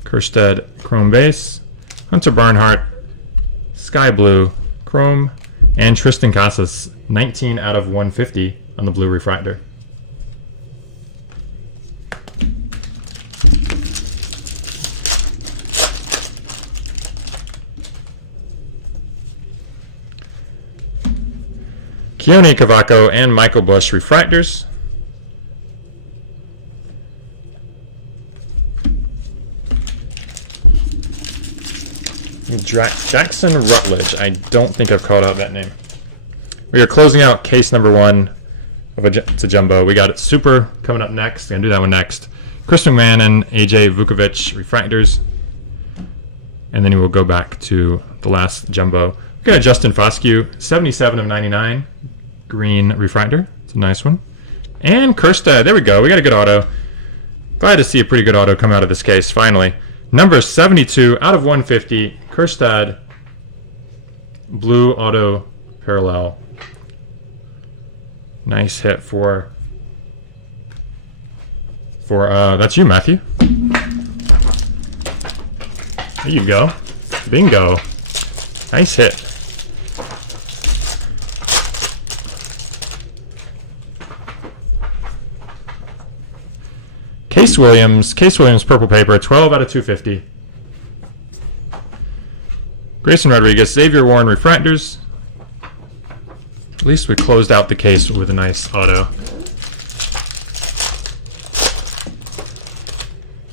Kerstead chrome base. Hunter Barnhart sky blue chrome. And Tristan Casas 19 out of 150 on the blue refractor. Keone Cavaco and Michael Bush refractors. Jackson Rutledge. I don't think I've called out that name. We are closing out case number 1 of it's a jumbo. We got it super coming up next. Gonna do that one next. Chris McMahon and AJ Vukovic refractors. And then we'll go back to the last jumbo. We got a Justin Foscue, 77 of 99. Green refractor. It's a nice one. And Kerstead. There we go. We got a good auto. Glad to see a pretty good auto come out of this case, finally. Number 72 out of 150. Kerstead. Blue auto parallel. Nice hit for that's you, Matthew. There you go. Bingo. Nice hit. Case Williams purple paper, 12 out of 250. Grayson Rodriguez, Xavier Warren refractors. At least we closed out the case with a nice auto.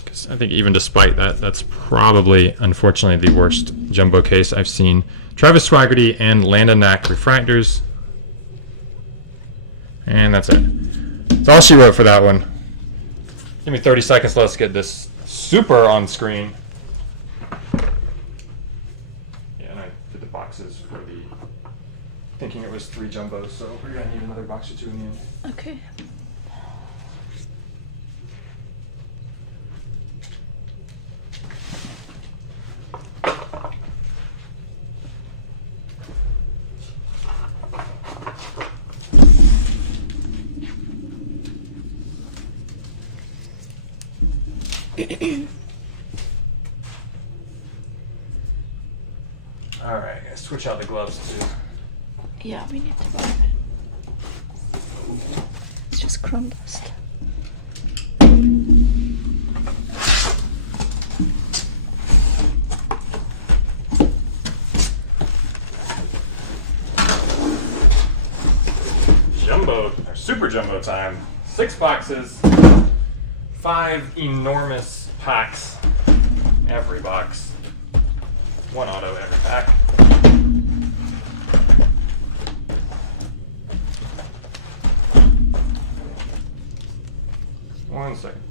Because I think even despite that, that's probably, unfortunately, the worst jumbo case I've seen. Travis Swaggerty and Landon Knack refractors. And that's it. That's all she wrote for that one. Give me 30 seconds. Let's get this super on screen. Yeah, and I did the boxes for the thinking it was 3 jumbos, so we're gonna need another box or 2 in the end. Okay. All right, gonna switch out the gloves too. Yeah, we need to buy it. It's just chrome dust. Jumbo, or super jumbo time. 6 boxes, 5 enormous packs, every box. 1 auto every pack. One second.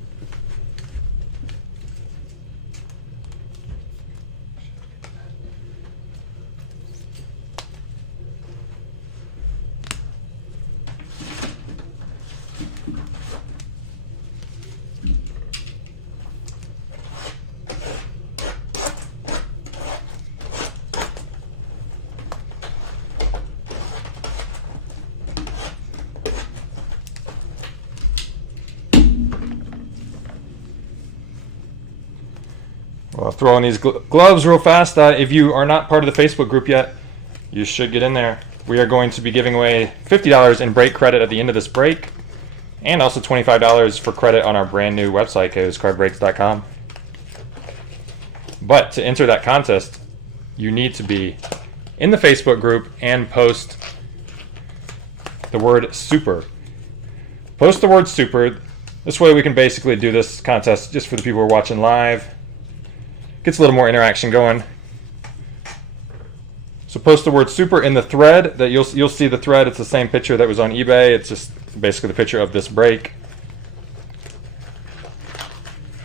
Well, I'll throw on these gloves real fast. If you are not part of the Facebook group yet, you should get in there. We are going to be giving away $50 in break credit at the end of this break, and also $25 for credit on our brand new website, KOs-cardbreaks.com. But to enter that contest, you need to be in the Facebook group and post the word super. Post the word super. This way we can basically do this contest just for the people who are watching live. Gets a little more interaction going. So post the word super in the thread. That you'll see the thread. It's the same picture that was on eBay. It's just basically the picture of this break.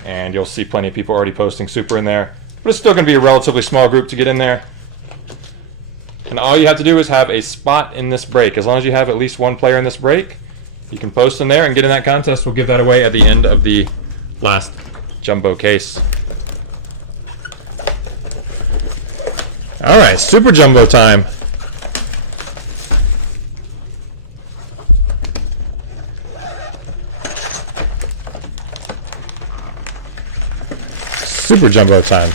And you'll see plenty of people already posting super in there. But it's still going to be a relatively small group to get in there. And all you have to do is have a spot in this break. As long as you have at least 1 player in this break, you can post in there and get in that contest. We'll give that away at the end of the last jumbo case. All right, super jumbo time. Super Jumbo time.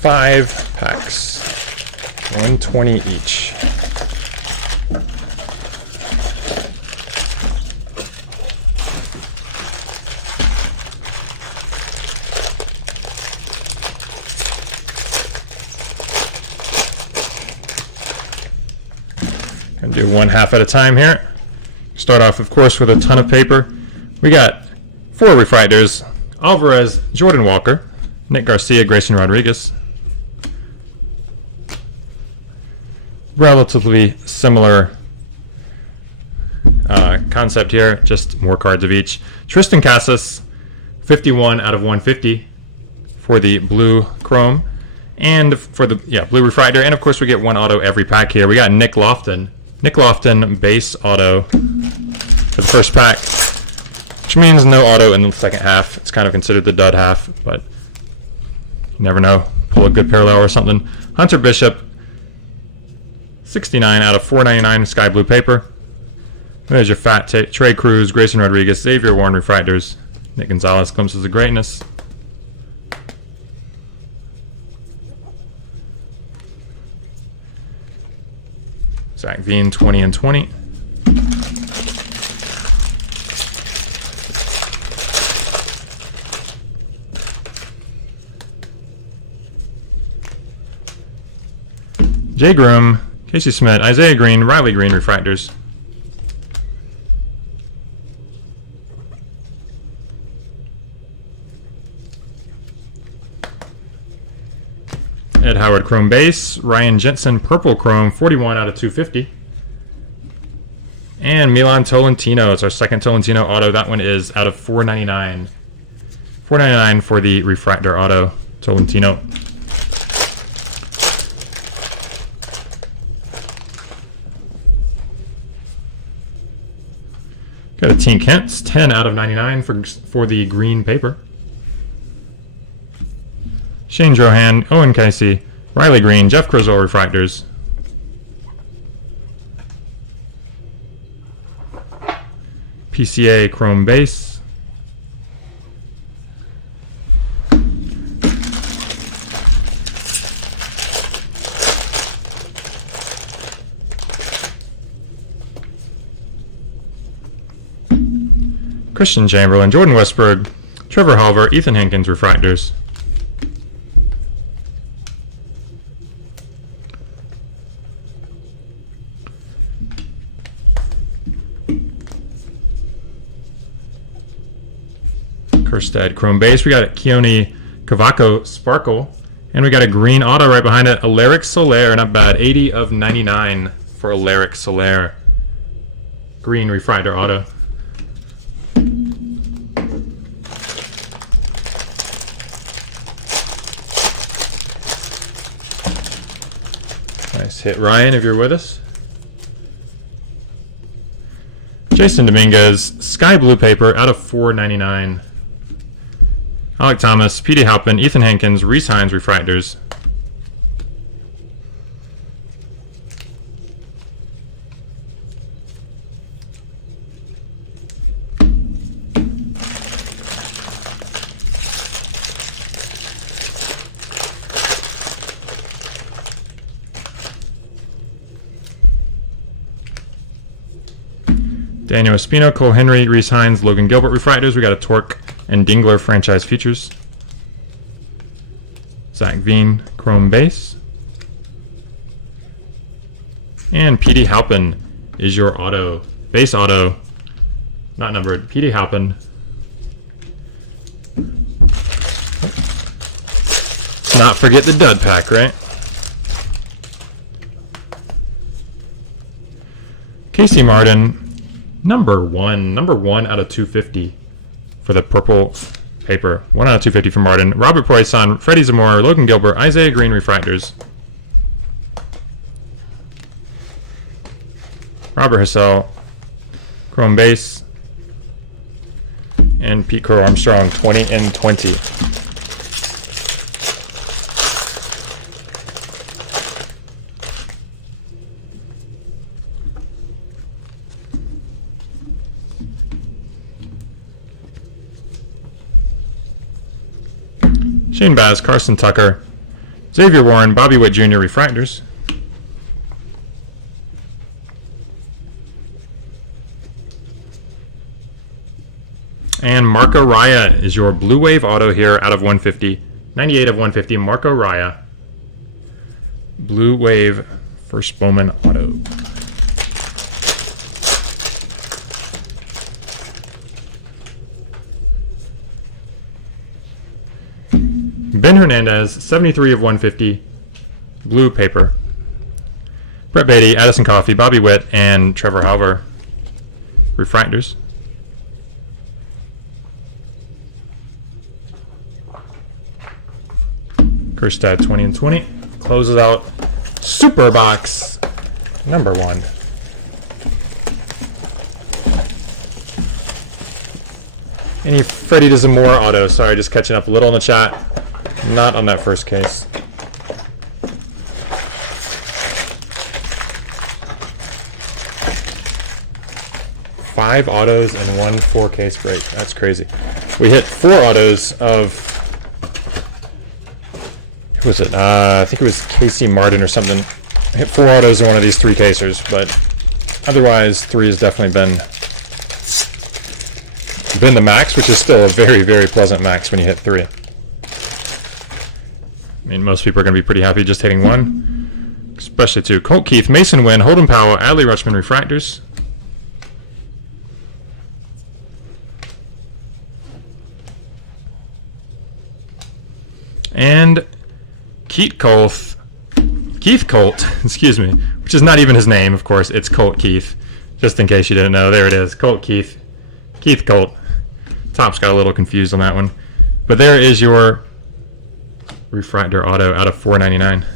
5 packs. 120 each. Gonna do one half at a time here. Start off, of course, with a ton of paper. We got 4 refractors: Alvarez, Jordan Walker, Nick Garcia, Grayson Rodriguez. Relatively similar concept here, just more cards of each. Tristan Casas, 51 out of 150 for the blue chrome, and for the blue refractor. And of course, we get 1 auto every pack here. We got Nick Lofton base auto for the first pack, which means no auto in the second half. It's kind of considered the dud half, but you never know. Pull a good parallel or something. Hunter Bishop, 69 out of 499 sky blue paper. There's your fat Trey Cruz, Grayson Rodriguez, Xavier Warren refractors, Nick Gonzalez, glimpses of greatness. Zach Veen, 20 and 20. Jay Groom, Casey Smith, Isaiah Green, Riley Green refractors. Ed Howard chrome base, Ryan Jensen purple chrome, 41 out of 250. And Milan Tolentino, it's our second Tolentino auto. That one is out of 499. 499 for the refractor auto, Tolentino. Got a Tink Hentz, 10 out of 99 for the green paper. Shane Drohan, Owen Casey, Riley Green, Jeff Crizzle refractors. PCA chrome base. Christian Chamberlain, Jordan Westberg, Trevor Halver, Ethan Hankins refractors. Kerstead chrome base. We got a Keone Cavaco Sparkle, and we got a green auto right behind it. Alaric Soler, not bad. 80 of 99 for Alaric Soler. Green refractor auto. Nice hit, Ryan, if you're with us. Jason Dominguez, sky blue paper out of 499. Alec Thomas, Petey Halpin, Ethan Hankins, Reese Hines refractors. Daniel Espino, Cole Henry, Reese Hines, Logan Gilbert refractors. We got a Torque and Dingler franchise features. Zach Veen, chrome base. And Petey Halpin is your auto. Base auto, not numbered. Petey Halpin. Not forget the dud pack, right? Casey Martin, number one out of 250 for the purple paper. 1 out of 250 for Martin. Robert Poisson, Freddie Zamora, Logan Gilbert, Isaiah Green refractors. Robert Hassell, chrome base. And Pete Crow Armstrong, 20 and 20. Shane Baz, Carson Tucker, Xavier Warren, Bobby Witt Jr. refractors. And Marco Raya is your Blue Wave auto here out of 150. 98 of 150, Marco Raya. Blue Wave first Bowman auto. Ben Hernandez, 73 of 150, blue paper. Brett Beatty, Addison Coffey, Bobby Witt, and Trevor Halver refractors. Kerstad 20 and 20 closes out Super Box number 1. Any Freddie DeZamora auto. Sorry, just catching up a little in the chat. Not on that first case. Five autos and one 4-case break. That's crazy. We hit 4 autos of, who was it? I think it was Casey Martin or something. I hit 4 autos in one of these 3 casers, but otherwise 3 has definitely been the max, which is still a very, very pleasant max when you hit 3. I mean, most people are going to be pretty happy just hitting 1, especially 2. Colt Keith, Mason Wynn, Holden Powell, Adley Rutschman refractors. And Keith Colt, excuse me, which is not even his name, of course. It's Colt Keith, just in case you didn't know. There it is, Colt Keith. Keith Colt. Top's got a little confused on that one. But there is your refractor auto out of 499.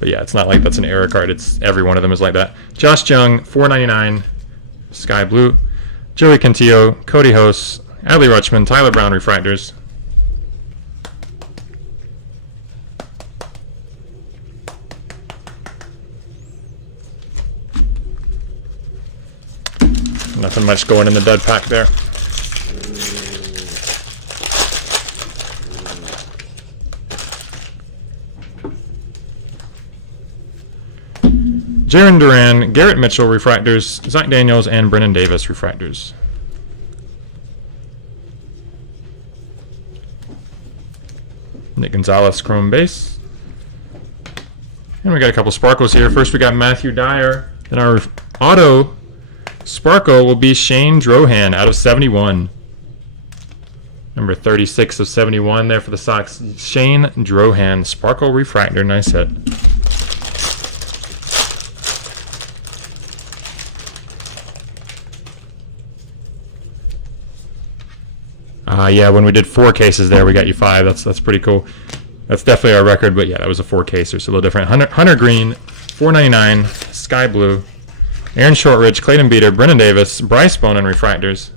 But yeah, it's not like that's an error card. It's every one of them is like that. Josh Jung, 499, sky blue. Joey Cantillo, Cody Host, Adley Rutschman, Tyler Brown refractors. Nothing much going in the dud pack there. Jaron Duran, Garrett Mitchell refractors, Zach Daniels, and Brennan Davis refractors. Nick Gonzalez chrome base. And we got a couple sparkles here. First we got Matthew Dyer. Then our auto sparkle will be Shane Drohan out of 71. Number 36 of 71 there for the Sox. Shane Drohan, sparkle refractor, nice hit. Yeah, when we did 4 cases there, we got you 5. That's pretty cool. That's definitely our record, but yeah, that was a 4-caser, so a little different. Hunter Green, 499, sky blue. Aaron Shortridge, Clayton Beater, Brennan Davis, Bryce Bowman refractors.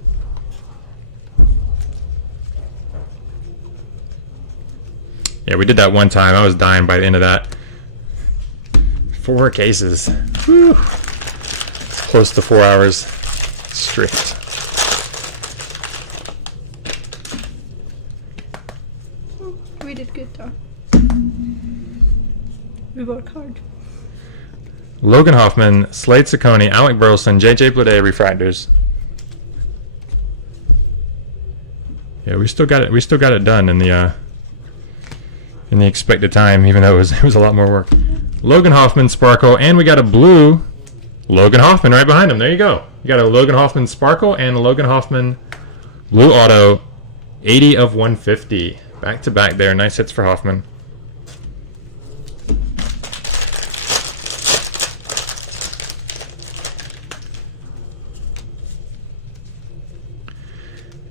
Yeah, we did that one time. I was dying by the end of that. 4 cases. Whew. It's close to 4 hours straight. We did good though. We work hard. Logan Hoffman, Slade Ciccone, Alec Burleson, JJ Bleday refractors. Yeah, we still got it. We still got it done in the expected time, even though it was a lot more work. Logan Hoffman, sparkle, and we got a blue Logan Hoffman right behind him. There you go. You got a Logan Hoffman sparkle and a Logan Hoffman blue auto, 80 of 150. Back to back there. Nice hits for Hoffman.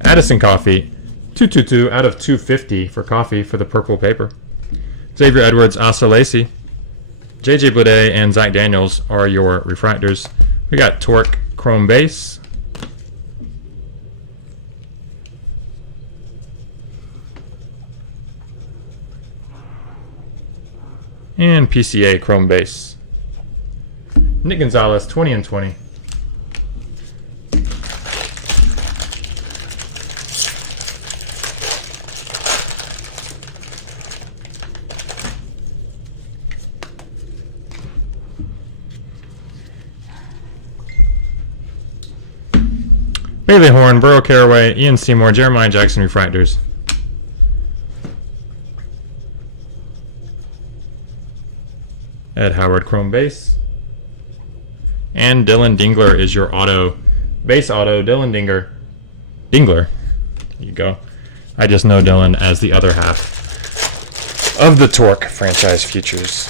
Addison Coffey, 222 out of 250 for Coffey for the purple paper. Xavier Edwards, Asa Lacy, JJ Bleday, and Zach Daniels are your refractors. We got Torque chrome base. And PCA chrome base. Nick Gonzalez, 20 and 20. Bailey Horn, Burrow Caraway, Ian Seymour, Jeremiah Jackson Refractors. Ed Howard Chrome Base. And Dylan Dingler is your auto. Base auto, Dylan Dingler. There you go. I just know Dylan as the other half of the Torque franchise futures.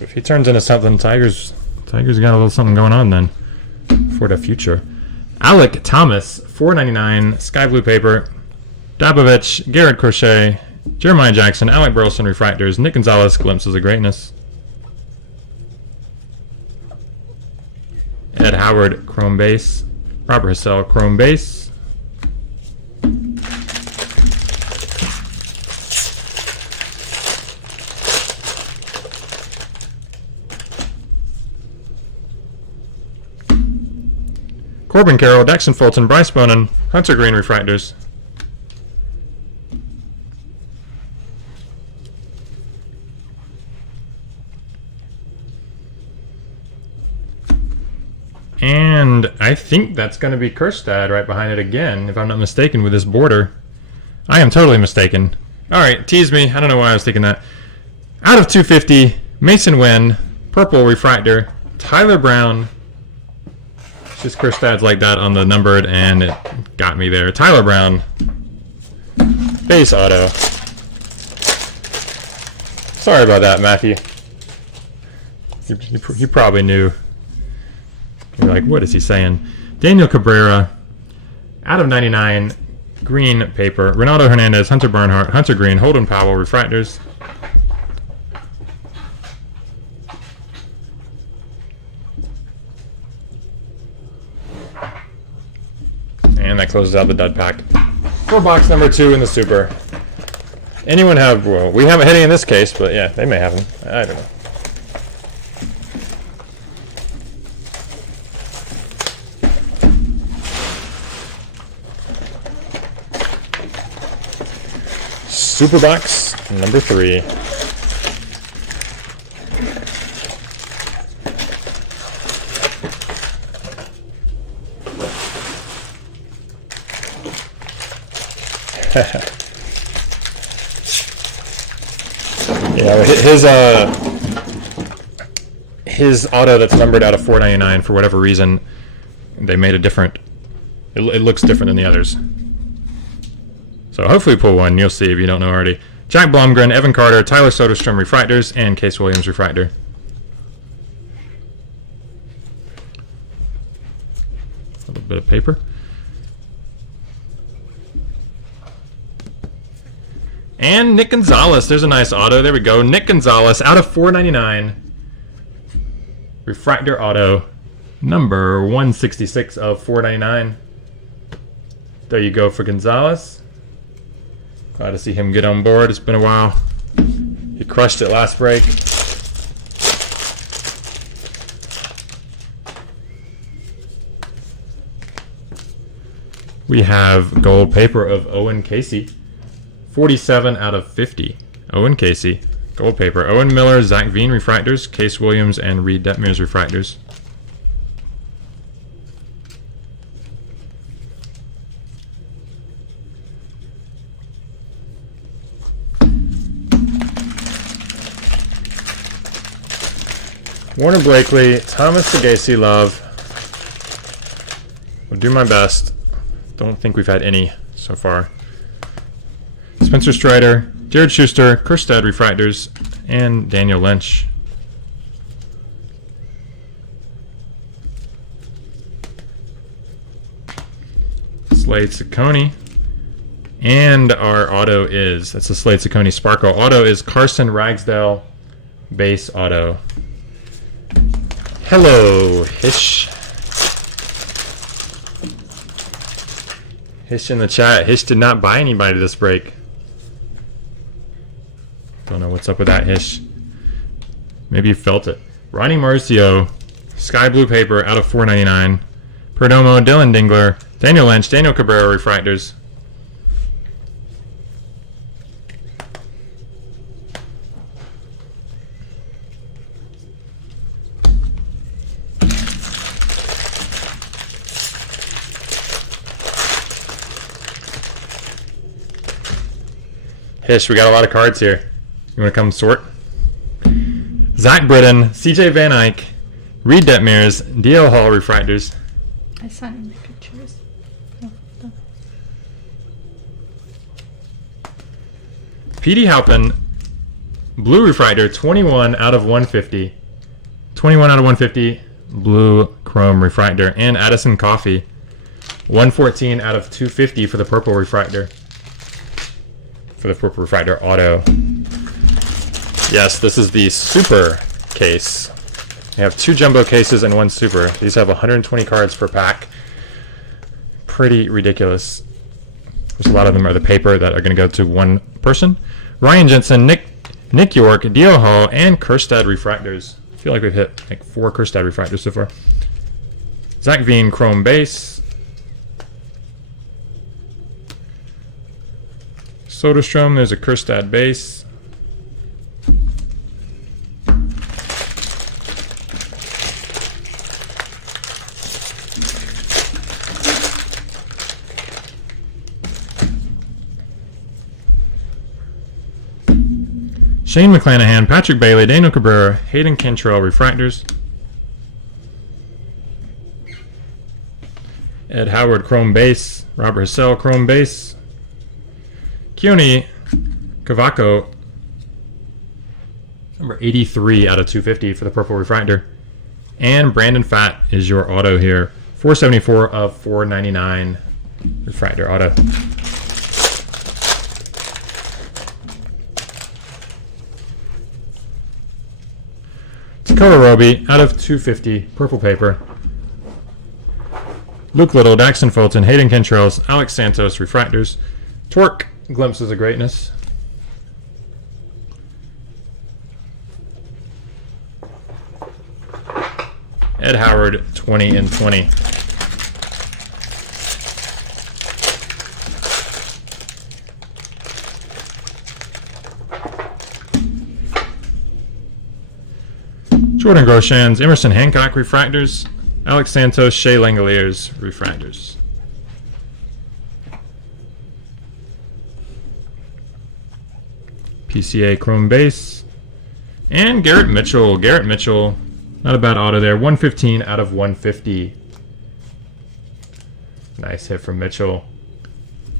If he turns into something, Tigers got a little something going on then for the future. Alec Thomas, $4.99, sky blue paper. Dabovich, Garrett Crochet, Jeremiah Jackson, Alec Burleson Refractors, Nick Gonzalez, Glimpses of Greatness. Ed Howard, Chrome Base. Robert Hassell, Chrome Base. Corbin Carroll, Daxton Fulton, Bryce Bonin, Hunter Green Refractors. And I think that's going to be Kerstad right behind it again, if I'm not mistaken, with this border. I am totally mistaken. All right, tease me. I don't know why I was thinking that. Out of 250, Mason Wynn, purple refractor, Tyler Brown. Just Kerstad's like that on the numbered, and it got me there. Tyler Brown, base auto. Sorry about that, Matthew. You probably knew. You're like, what is he saying? Daniel Cabrera, out of 99, green paper. Ronaldo Hernandez, Hunter Bernhardt, Hunter Green, Holden Powell, refractors. And that closes out the dud pack for box number 2 in the Super. Anyone have, well, we haven't hit any in this case, but yeah, they may have them. I don't know. Super box number 3. Yeah, his auto that's numbered out of 499 for whatever reason, they made a different. It looks different than the others. So hopefully pull one. You'll see if you don't know already. Jack Blomgren, Evan Carter, Tyler Soderstrom refractors, and Case Williams refractor. A little bit of paper. And Nick Gonzalez. There's a nice auto. There we go. Nick Gonzalez out of 499. Refractor auto. Number 166 of 499. There you go for Gonzalez. Glad to see him get on board. It's been a while. He crushed it last break. We have gold paper of Owen Casey. 47 out of 50. Owen Casey. Gold paper. Owen Miller, Zach Veen refractors. Case Williams and Reed Detmers refractors. Warner Blakely, Thomas Sagasi Love. Will do my best. Don't think we've had any so far. Spencer Strider, Jared Schuster, Kerstad refractors, and Daniel Lynch. Slade Ciccone. And our auto is, that's a Slade Ciccone Sparkle. Auto is Carson Ragsdale, base auto. Hello, Hish. Hish in the chat. Hish did not buy anybody this break. Don't know what's up with that, Hish. Maybe you felt it. Ronnie Marcio, sky blue paper out of 499. Perdomo, Dylan Dingler, Daniel Lynch, Daniel Cabrera refractors. Hish, we got a lot of cards here. You want to come sort? Zach Britton, CJ Van Eyck, Reed Detmers, DL Hall refractors. I sent in the pictures. Oh, no. Petey Halpin, blue refractor, 21 out of 150. 21 out of 150, blue chrome refractor. And Addison Coffey, 114 out of 250 for the purple refractor. For the purple refractor auto. Yes, this is the super case. We have 2 jumbo cases and 1 super. These have 120 cards per pack. Pretty ridiculous. There's a lot of them are the paper that are going to go to one person. Ryan Jensen, Nick York, Dio Hall, and Kerstad refractors. I feel like we've hit like 4 Kerstad refractors so far. Zach Veen, chrome base. Soderstrom, there's a Kerstad base. Shane McClanahan, Patrick Bailey, Daniel Cabrera, Hayden Cantrell refractors. Ed Howard, chrome base. Robert Hassell, chrome base. Keone Cavaco, number 83 out of 250 for the purple refractor. And Brandon Fatt is your auto here. 474 of 499 refractor auto. Dakota Roby out of 250 purple paper. Luke Little, Daxton Fulton, Hayden Kentrells, Alex Santos refractors. Torque, glimpses of greatness. Ed Howard, 20 and 20. Jordan Groshans, Emerson Hancock refractors. Alex Santos, Shea Langoliers refractors. PCA chrome base. And Garrett Mitchell. Garrett Mitchell, not a bad auto there. 115 out of 150. Nice hit from Mitchell.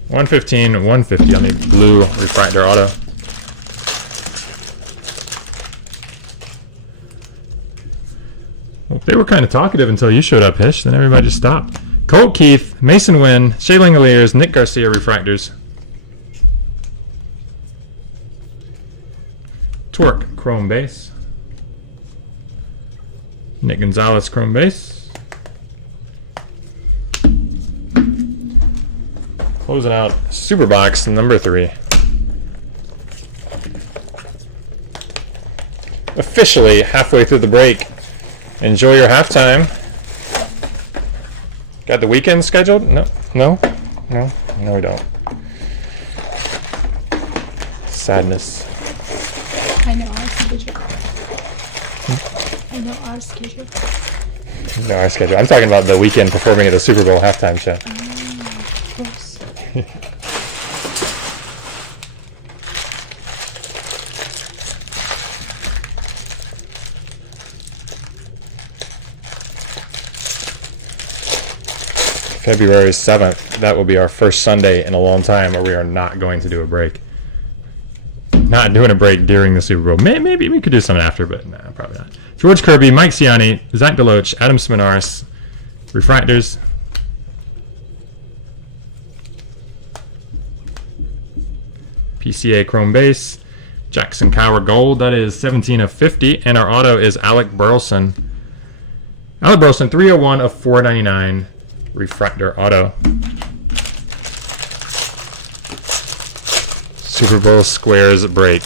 115, 150 on the blue refractor auto. Well, they were kind of talkative until you showed up, Hish. Then everybody just stopped. Colt Keith, Mason Wynn, Shea Langoliers, Nick Garcia refractors. Torque, chrome base. Nick Gonzalez, chrome base. Closing out Superbox number 3. Officially halfway through the break. Enjoy your halftime. Got the weekend scheduled? No, we don't. Sadness. I know our schedule. I know our schedule. No, our schedule. I'm talking about the weekend performing at the Super Bowl halftime show. Of course. February 7th. That will be our first Sunday in a long time where we are not going to do a break. Not doing a break during the Super Bowl. Maybe we could do something after, but no, probably not. George Kirby, Mike Ciani, Zach Deloach, Adam Sminaris, refractors. PCA chrome base. Jackson Cower gold. That is 17 of 50. And our auto is Alec Burleson. Alec Burleson, 301 of 499. Refractor auto. Super Bowl squares break.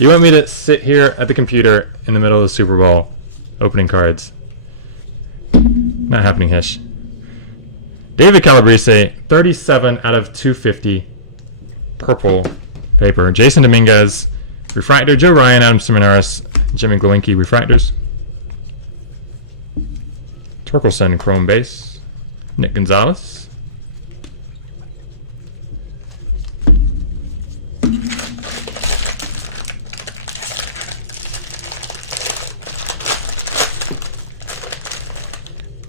Do you want me to sit here at the computer in the middle of the Super Bowl opening cards? Not happening, Hish. David Calabrese, 37 out of 250. Purple paper. Jason Dominguez, refractor. Joe Ryan, Adam Seminaris, Jimmy Glowinski, refractors. Torkelson, chrome base. Nick Gonzalez.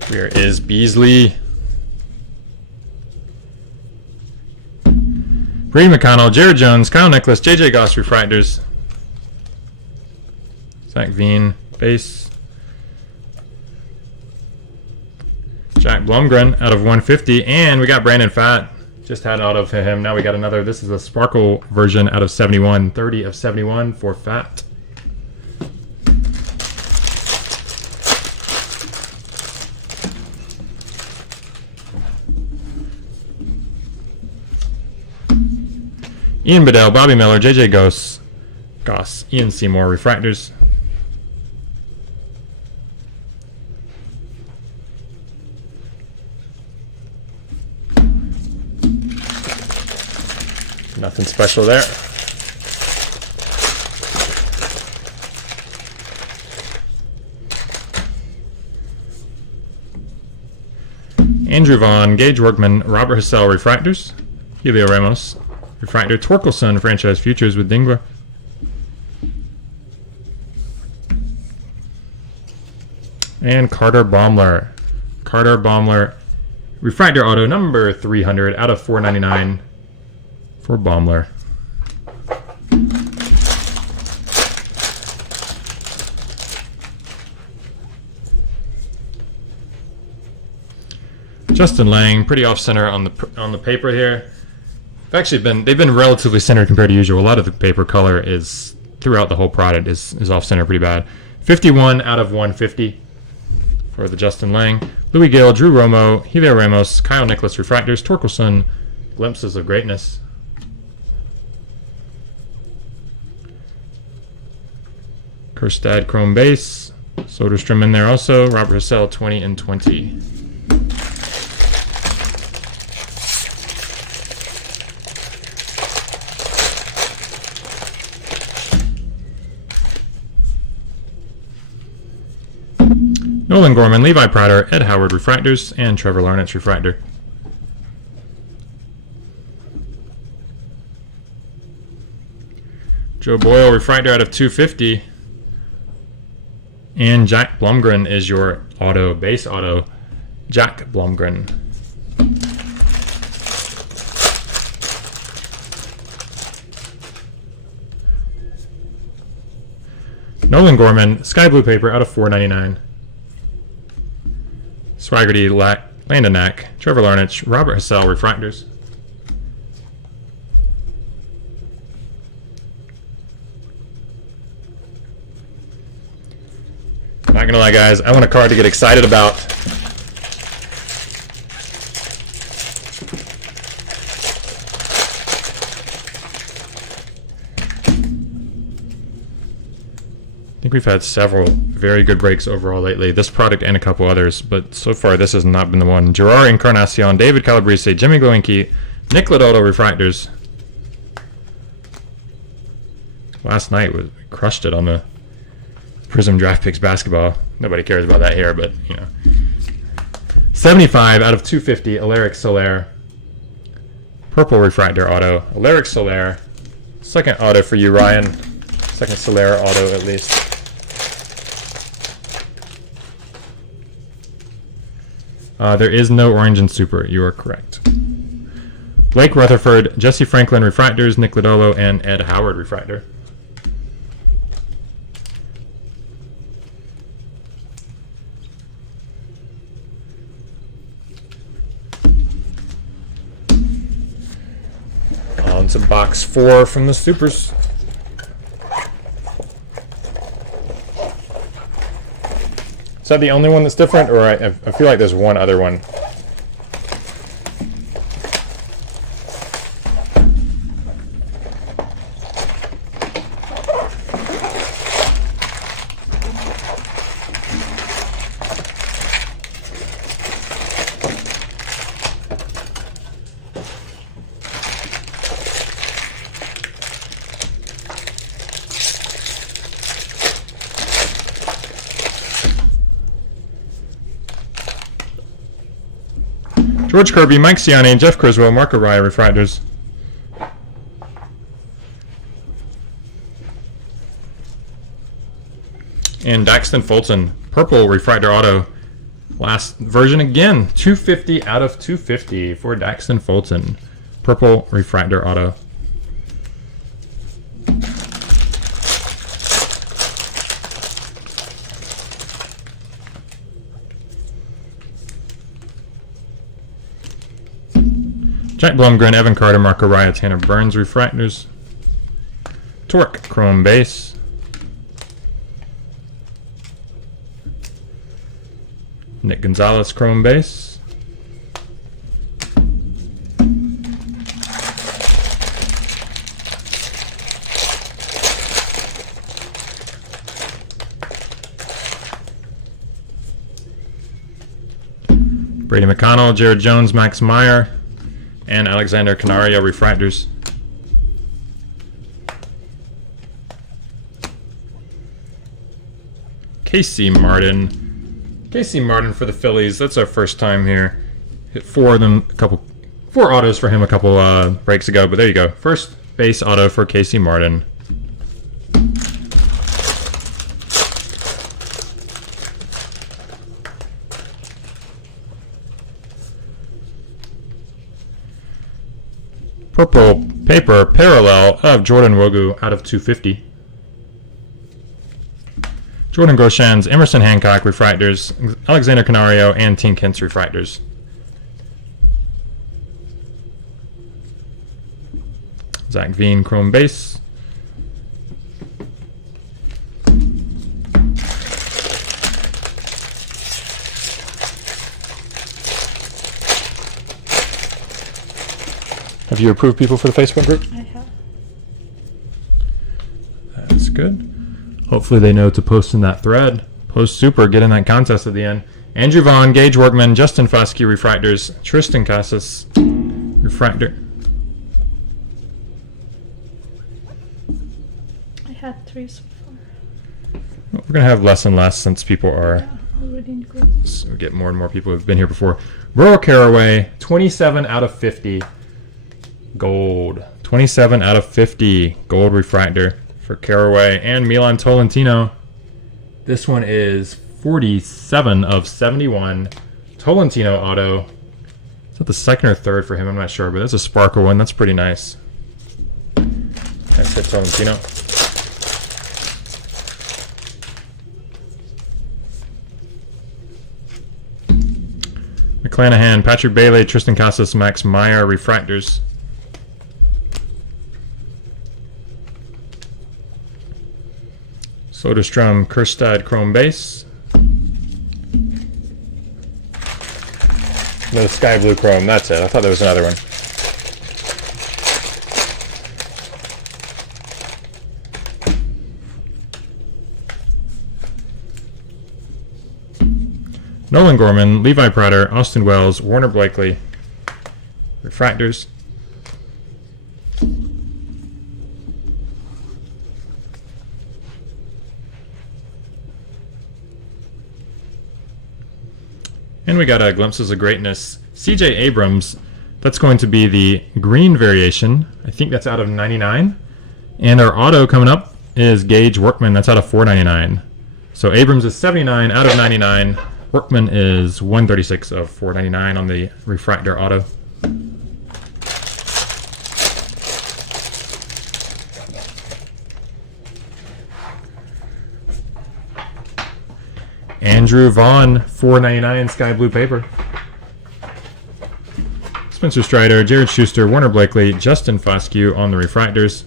Where is Beasley? Brady McConnell, Jared Jones, Kyle Nicholas, JJ Goss, refractors. Zach Veen, base. Jack Blumgren out of 150, and we got Brandon Fatt. Just had out of him. Now we got another. This is a sparkle version out of 71. 30 of 71 for Fatt. Ian Bedell, Bobby Miller, JJ Goss, Ian Seymour, refractors. Nothing special there. Andrew Vaughn, Gage Workman, Robert Hassell, refractors. Julio Ramos, refractor. Torkelson, franchise futures with Dingler. And Carter Baumler. Carter Baumler, refractor auto number 300 out of 499 for Baumler. Justin Lang, pretty off center on the paper here. They've been relatively centered compared to usual. A lot of the paper color is throughout the whole product is off center pretty bad. 51 out of 150 for the Justin Lang. Louis Gill, Drew Romo, Julio Ramos, Kyle Nicholas, refractors. Torkelson, glimpses of greatness. Kerstad, chrome base. Soderstrom in there also. Robert Hassell, 20 and 20. Nolan Gorman, Levi Prater, Ed Howard, refractors, and Trevor Larnach, refractor. Joe Boyle, refractor out of 250. And Jack Blumgren is your auto, base auto. Jack Blumgren. Nolan Gorman, sky blue paper out of 499. Swaggerty, Landon Knack, Trevor Larnach, Robert Hassell, refractors. Not gonna lie, guys, I want a card to get excited about. I think we've had several very good breaks overall lately. This product and a couple others, but so far this has not been the one. Gerard Encarnacion, David Calabrese, Jimmy Glowinski, Nick Lodolo, refractors. Last night we crushed it on the Prism Draft Picks basketball. Nobody cares about that here, but you know. 75 out of 250, Alaric Soler. Purple refractor auto, Alaric Soler. Second auto for you, Ryan. Second Soler auto at least. There is no orange and super. You are correct. Blake Rutherford, Jesse Franklin, refractors, Nick Lodolo, and Ed Howard, refractor. On to box 4 from the supers. Is that the only one that's different, or I feel like there's one other one? George Kirby, Mike Ciani, Jeff Criswell, Mark Araya refractors. And Daxton Fulton, purple refractor auto. Last version again, 250 out of 250 for Daxton Fulton. Purple refractor auto. Jack Blumgren, Evan Carter, Mark Araya, Tanner Burns refractors. Torque chrome base. Nick Gonzalez chrome base. Brady McConnell, Jared Jones, Max Meyer, and Alexander Canario refractors. Casey Martin. Casey Martin for the Phillies. That's our first time here. Hit four of them, four autos for him a couple breaks ago. But there you go. First base auto for Casey Martin. Purple paper parallel of Jordan Wogu out of 250. Jordan Groshans, Emerson Hancock refractors, Alexander Canario, and Tink Hintz refractors. Zach Veen chrome base. Have you approved people for the Facebook group? I have. That's good. Hopefully they know to post in that thread. Post super, get in that contest at the end. Andrew Vaughn, Gage Workman, Justin Foskey refractors, Tristan Casas refractor. I had 3 so far. Well, we're gonna have less and less since people are. Yeah, already in the group. So we get more and more people who've been here before. Burrow Caraway, 27 out of 50. Gold. 27 out of 50. Gold refractor for Caraway. And Milan Tolentino. This one is 47 of 71. Tolentino auto. Is that the second or third for him? I'm not sure, but that's a sparkle one. That's pretty nice. Nice hit, Tolentino. McClanahan, Patrick Bailey, Tristan Casas, Max Meyer refractors. Soderstrom, Kerstad, chrome base. No, sky blue chrome, that's it. I thought there was another one. Nolan Gorman, Levi Prater, Austin Wells, Warner Blakely, refractors. And we got Glimpses of Greatness. CJ Abrams, that's going to be the green variation. I think that's out of 99. And our auto coming up is Gage Workman. That's out of 499. So Abrams is 79 out of 99. Workman is 136 of 499 on the refractor auto. Andrew Vaughn, 499 sky blue paper. Spencer Strider, Jared Schuster, Warner Blakely, Justin Foscue on the refractors.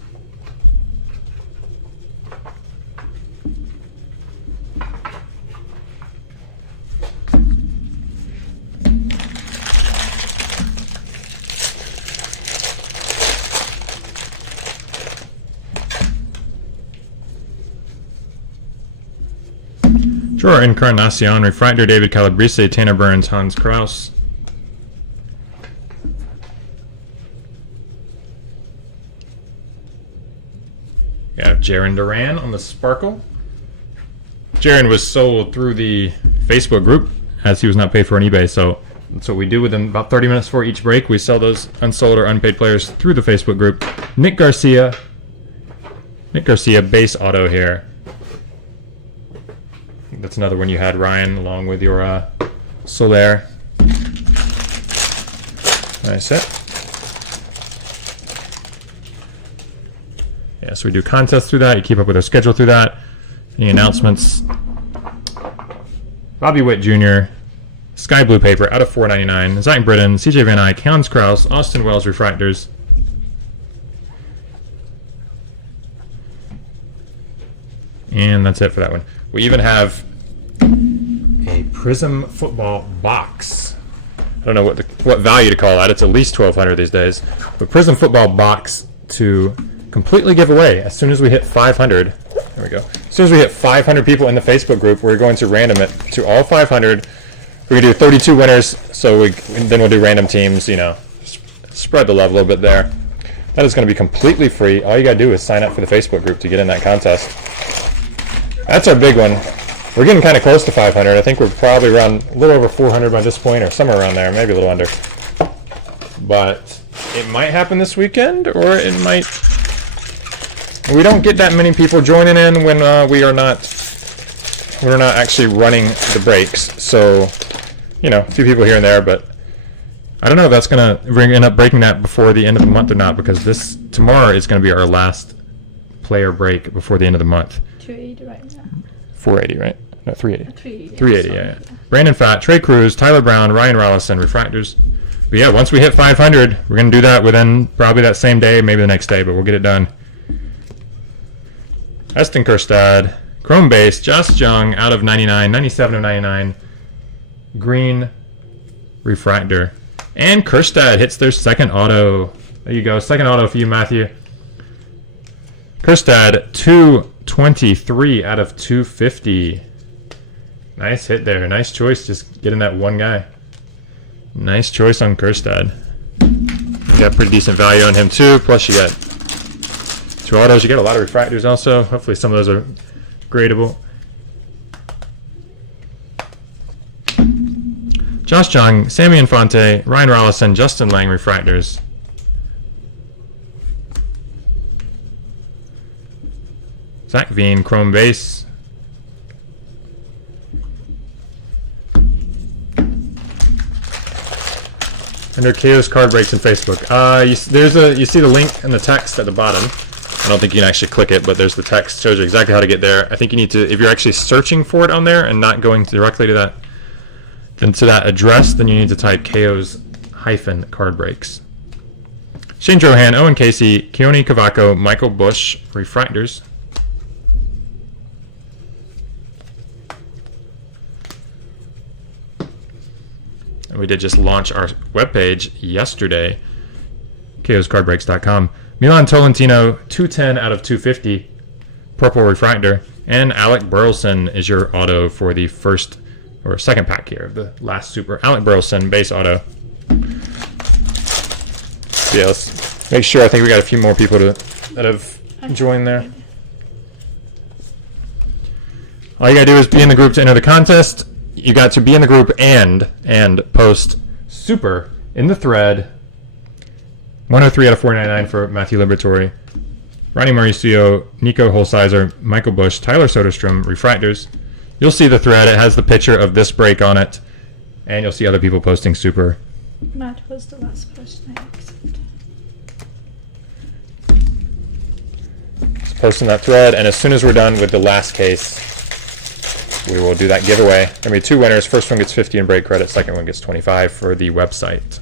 Sure, Encarnacion, refractor, David Calabrese, Tanner Burns, Hans Kraus. We have Jaron Duran on the Sparkle. Jaron was sold through the Facebook group as he was not paid for on eBay, so That's what we do within about 30 minutes for each break. We sell those unsold or unpaid players through the Facebook group. Nick Garcia, base auto here. That's another one you had, Ryan, along with your Soler. Nice hit. Yeah, so we do contests through that. You keep up with our schedule through that. Any announcements? Bobby Witt Jr., Sky Blue Paper out of 499. Zach Britton, CJ Van Eyck, Hans Kraus, Austin Wells Refractors. And that's it for that one. We even have a Prism football box. I don't know what value to call that. It's at least $1,200 these days. But Prism football box to completely give away as soon as we hit 500. There we go. As soon as we hit 500 people in the Facebook group, we're going to random it to all 500. We're going to do 32 winners, so then we'll do random teams, you know, spread the love a little bit there. That is going to be completely free. All you got to do is sign up for the Facebook group to get in that contest. That's our big one. We're getting kind of close to 500. I think we're probably around a little over 400 by this point, or somewhere around there, maybe a little under. But it might happen this weekend, or it might... We don't get that many people joining in when we're not actually running the breaks. So, you know, a few people here and there, but I don't know if that's going to end up breaking that before the end of the month or not, because tomorrow is going to be our last player break before the end of the month. 280 right now. 480, right? No, 380. 380. 380, yeah. Brandon Fatt, Trey Cruz, Tyler Brown, Ryan Rollison, Refractors. But yeah, once we hit 500, we're going to do that within probably that same day, maybe the next day, but we'll get it done. Eston Kerstad, Chrome Base, Josh Jung out of 99, 97 of 99, Green Refractor. And Kerstad hits their second auto. There you go, second auto for you, Matthew. Kerstad, 223 out of 250. Nice hit there, nice choice, just getting that one guy. Nice choice on Kerstad. You got pretty decent value on him too, plus you got 2 autos. You get a lot of refractors also. Hopefully some of those are gradable. Josh Jung, Sammy Infante, Ryan Rollison, Justin Lang refractors. Zach Veen, Chrome Base. Under KOs card breaks in Facebook. You see the link in the text at the bottom. I don't think you can actually click it, but there's the text, shows you exactly how to get there. I think you need to, if you're actually searching for it on there and not going directly to that address, then you need to type KOs-card breaks. Shane Drohan, Owen Casey, Keone Cavaco, Michael Bush, refractors. And we did just launch our webpage yesterday, KOs-cardbreaks.com. Milan Tolentino, 210 out of 250, purple refractor. And Alec Burleson is your auto for the first or second pack here of the last super. Alec Burleson, base auto. Yeah, let's make sure. I think we got a few more people that have joined there. All you gotta do is be in the group to enter the contest. You got to be in the group and post super in the thread. 103 out of 499 for Matthew Liberatore. Ronnie Mauricio, Nico Holsizer, Michael Bush, Tyler Soderstrom, refractors. You'll see the thread. It has the picture of this break on it. And you'll see other people posting super. Matt was the last person I accepted. Just post in that thread, and as soon as we're done with the last case, we will do that giveaway. There'll be 2 winners. First one gets 50 in break credit. Second one gets 25 for the website.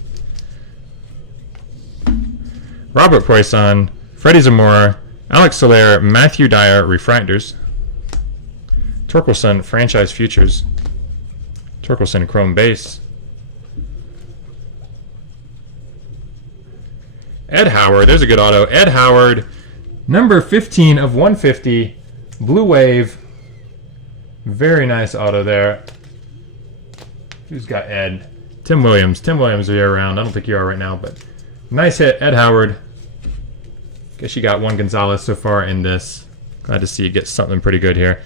Robert Poisson, Freddie Zamora, Alex Soler, Matthew Dyer, refractors. Torkelson, franchise futures. Torkelson, chrome base. Ed Howard, there's a good auto. Ed Howard, number 15 of 150, blue wave. Very nice auto there. Who's got Ed? Tim Williams. Tim Williams, are you around? I don't think you are right now, but nice hit, Ed Howard. Guess you got one Gonzalez so far in this. Glad to see you get something pretty good here.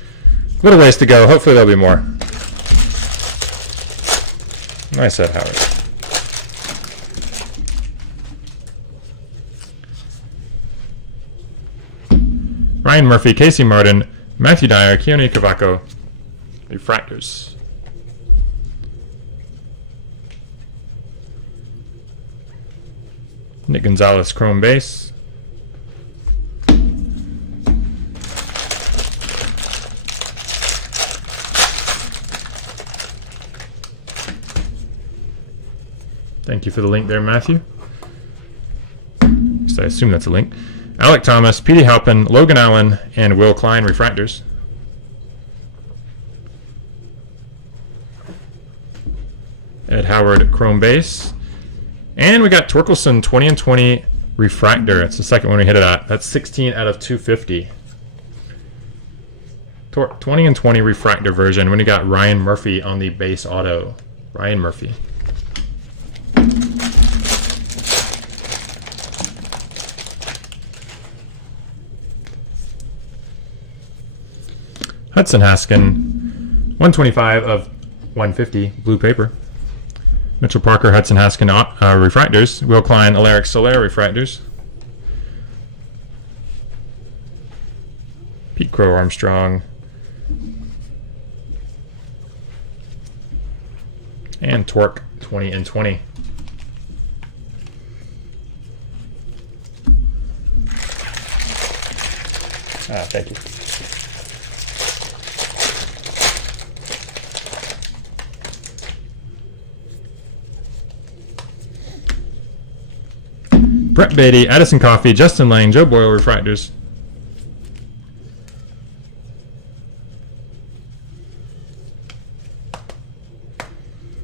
A little ways to go. Hopefully there'll be more. Nice Ed Howard. Ryan Murphy, Casey Martin, Matthew Dyer, Keone Cavaco, refractors. Nick Gonzalez, chrome base. Thank you for the link there, Matthew. At least I assume that's a link. Alec Thomas, Petey Halpin, Logan Allen, and Will Klein, refractors. Ed Howard, chrome base. And we got Torkelson 20 and 20 refractor. It's the second one we hit it at. That's 16 out of 250. 20 and 20 refractor version. When you got Ryan Murphy on the base auto. Ryan Murphy. Hudson Haskin, 125 of 150, blue paper. Mitchell Parker, Hudson Haskin, refractors. Will Klein, Alaric Soler, refractors. Pete Crow Armstrong. And Torque, 20 and 20. Thank you. Brett Beatty, Addison Coffey, Justin Lang, Joe Boyle, refractors.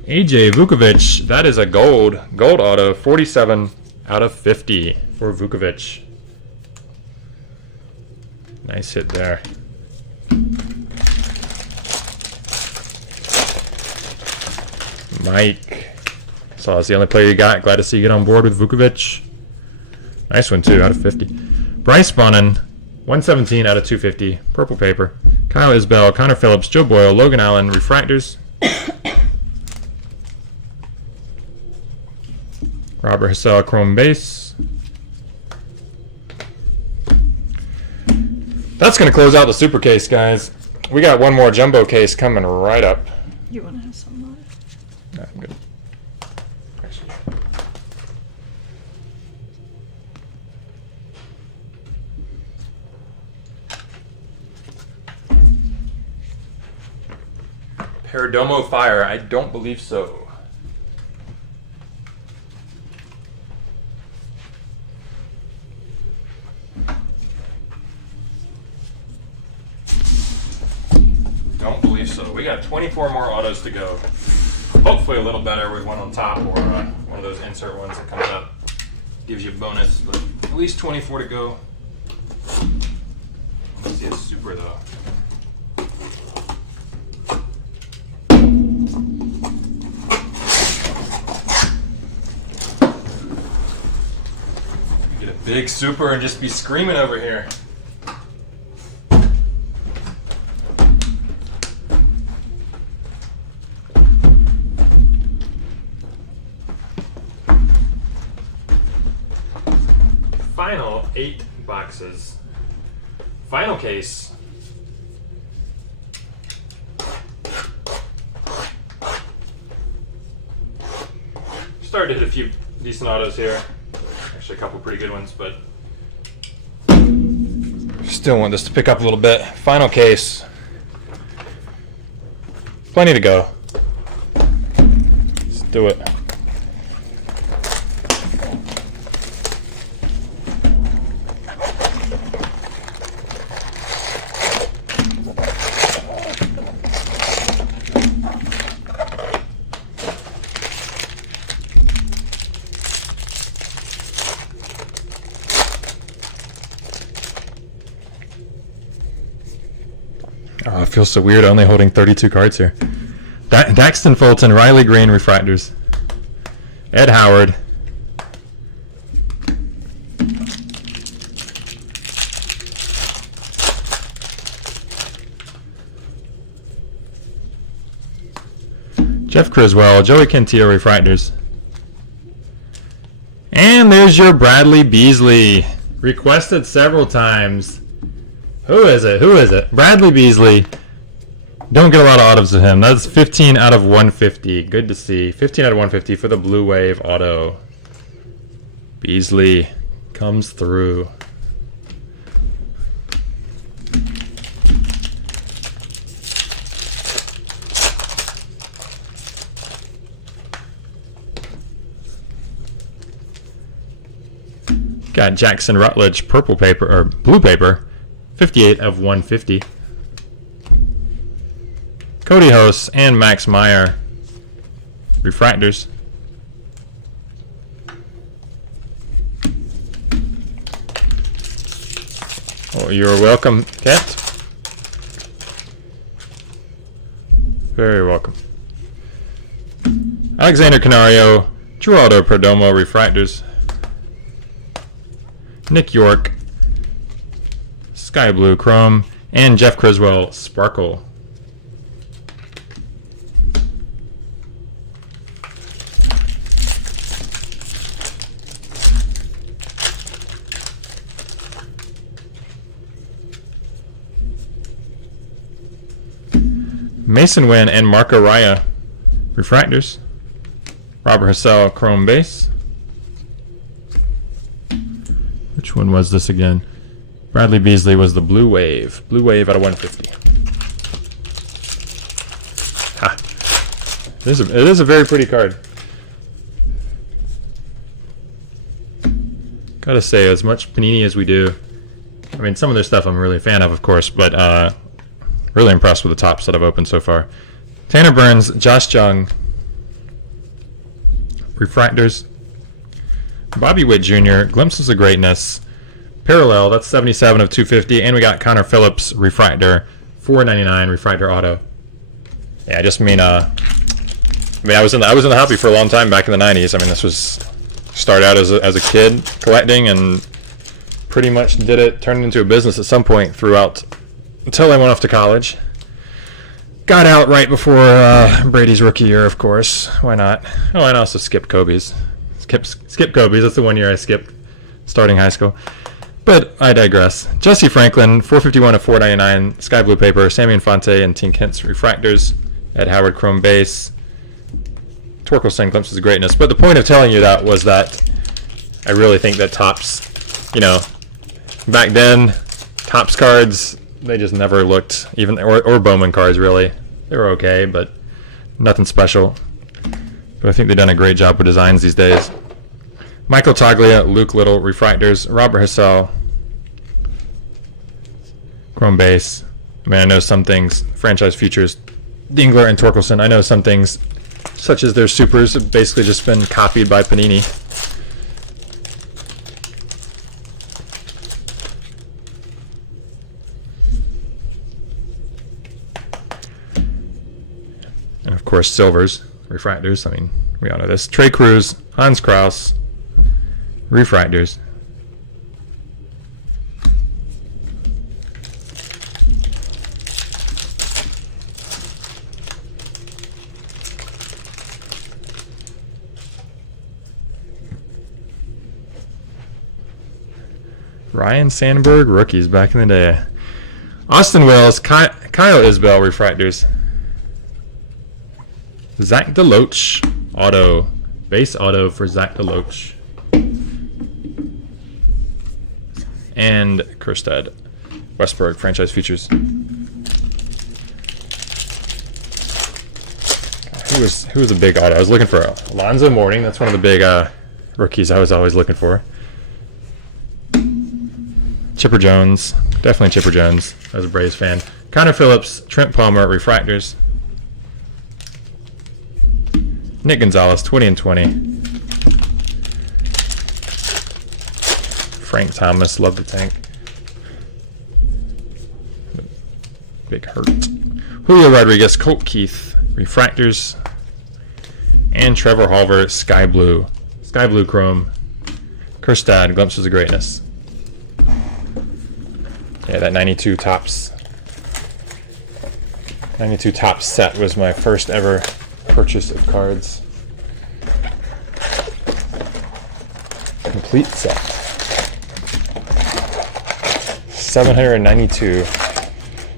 AJ Vukovic, that is a gold auto, 47 out of 50 for Vukovic. Nice hit there. Mike, so that's the only player you got. Glad to see you get on board with Vukovic. Nice one too, out of 50. Bryce Bonin, 117 out of 250, purple paper. Kyle Isbell, Connor Phillips, Joe Boyle, Logan Allen, refractors. Robert Hassell, chrome base. That's going to close out the super case, guys. We got one more jumbo case coming right up. You want to have some more? No, I'm good. Perdomo Fire, I don't believe so. Don't believe so. We got 24 more autos to go. Hopefully a little better with one on top or one of those insert ones that comes up. Gives you a bonus, but at least 24 to go. Let's see a super though. Get a big super and just be screaming over here. Final 8 boxes. Final case. Started to hit a few decent autos here. Actually, a couple pretty good ones, but still want this to pick up a little bit. Final case. Plenty to go. Let's do it. Oh, it feels so weird only holding 32 cards here. Daxton Fulton, Riley Green, refractors. Ed Howard. Jeff Criswell, Joey Cantillo refractors. And there's your Bradley Beasley. Requested several times. Who is it? Who is it? Bradley Beasley. Don't get a lot of autos of him. That's 15 out of 150. Good to see. 15 out of 150 for the Blue Wave auto. Beasley comes through. Got Jackson Rutledge purple paper or blue paper, 58 of 150. Cody Host and Max Meyer refractors. Oh, you're welcome, Kent. Very welcome. Alexander Canario, Geraldo Perdomo refractors. Nick York, Sky Blue Chrome, and Jeff Criswell Sparkle. Mason Wynn and Marco Raya refractors. Robert Hassell Chrome base. Which one was this again? Bradley Beasley was the Blue Wave. Blue Wave out of 150. Ha. It is a very pretty card. Gotta say, as much Panini as we do, I mean, some of their stuff I'm really a fan of course, but really impressed with the tops that I've opened so far. Tanner Burns, Josh Jung, refractors. Bobby Witt Jr., Glimpses of Greatness, Parallel, that's 77 of 250, and we got Connor Phillips, refractor, 499 refractor auto. Yeah, I just mean, I was in the hobby for a long time back in the 90s. I mean, this was started out as a kid collecting, and pretty much turned into a business at some point throughout until I went off to college. Got out right before Brady's rookie year, of course. Why not? Oh, and I also skipped Kobe's. Skip Kobe's. That's the 1 year I skipped starting high school. But I digress. Jesse Franklin, 451 of 499, Sky Blue paper, Sammy Infante and Tink Hintz refractors, Ed Howard Chrome base, Torkelson Glimpses of Greatness. But the point of telling you that was that I really think that Topps, back then, Topps cards, they just never looked, or Bowman cards really. They were okay, but nothing special. But I think they've done a great job with designs these days. Michael Toglia, Luke Little, refractors, Robert Hassell, Chrome base. I mean, I know some things, franchise features, Dingler and Torkelson. I know some things, such as their supers, have basically just been copied by Panini. And of course, silvers, refractors. I mean, we all know this. Trey Cruz, Hans Kraus, refractors. Ryan Sandberg, rookies back in the day. Austin Wells, Kyle Isbell, refractors. Zach DeLoach, auto. Base auto for Zach DeLoach. And Kerstad, Westberg, franchise features. Who was a big auto? I was looking for Alonzo Mourning. That's one of the big rookies I was always looking for. Chipper Jones, definitely Chipper Jones. I was a Braves fan. Connor Phillips, Trent Palmer, refractors. Nick Gonzalez, 20 and 20. Frank Thomas, love the tank. Big hurt. Julio Rodriguez, Colt Keith, refractors. And Trevor Halver, Sky Blue Chrome. Kerstad, Glimpses of Greatness. Yeah, that 92 Topps set was my first ever purchase of cards. Complete set. 792.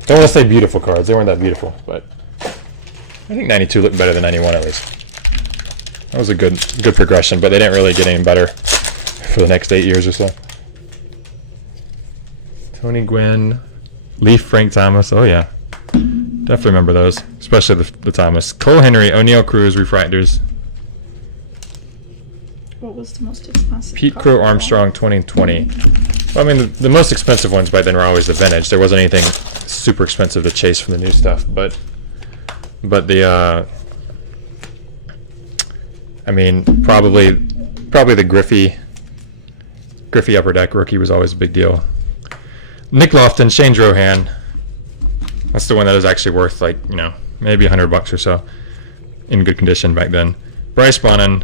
Don't want to say beautiful cards. They weren't that beautiful, but I think 92 looked better than 91 at least. That was a good progression, but they didn't really get any better for the next 8 years or so. Tony Gwynn, Leaf Frank Thomas. Oh yeah, definitely remember those, especially the Thomas. Cole Henry, O'Neal Cruz refractors. What was the most expensive? Pete Crow Armstrong 2020. Well, I mean, the most expensive ones by then were always the vintage. There wasn't anything super expensive to chase from the new stuff, but the I mean, probably the Griffey Upper Deck rookie was always a big deal. Nick Lofton, Shane Drohan. That's the one that is actually worth, like, you know, maybe $100 or so in good condition back then. Bryce Bonin,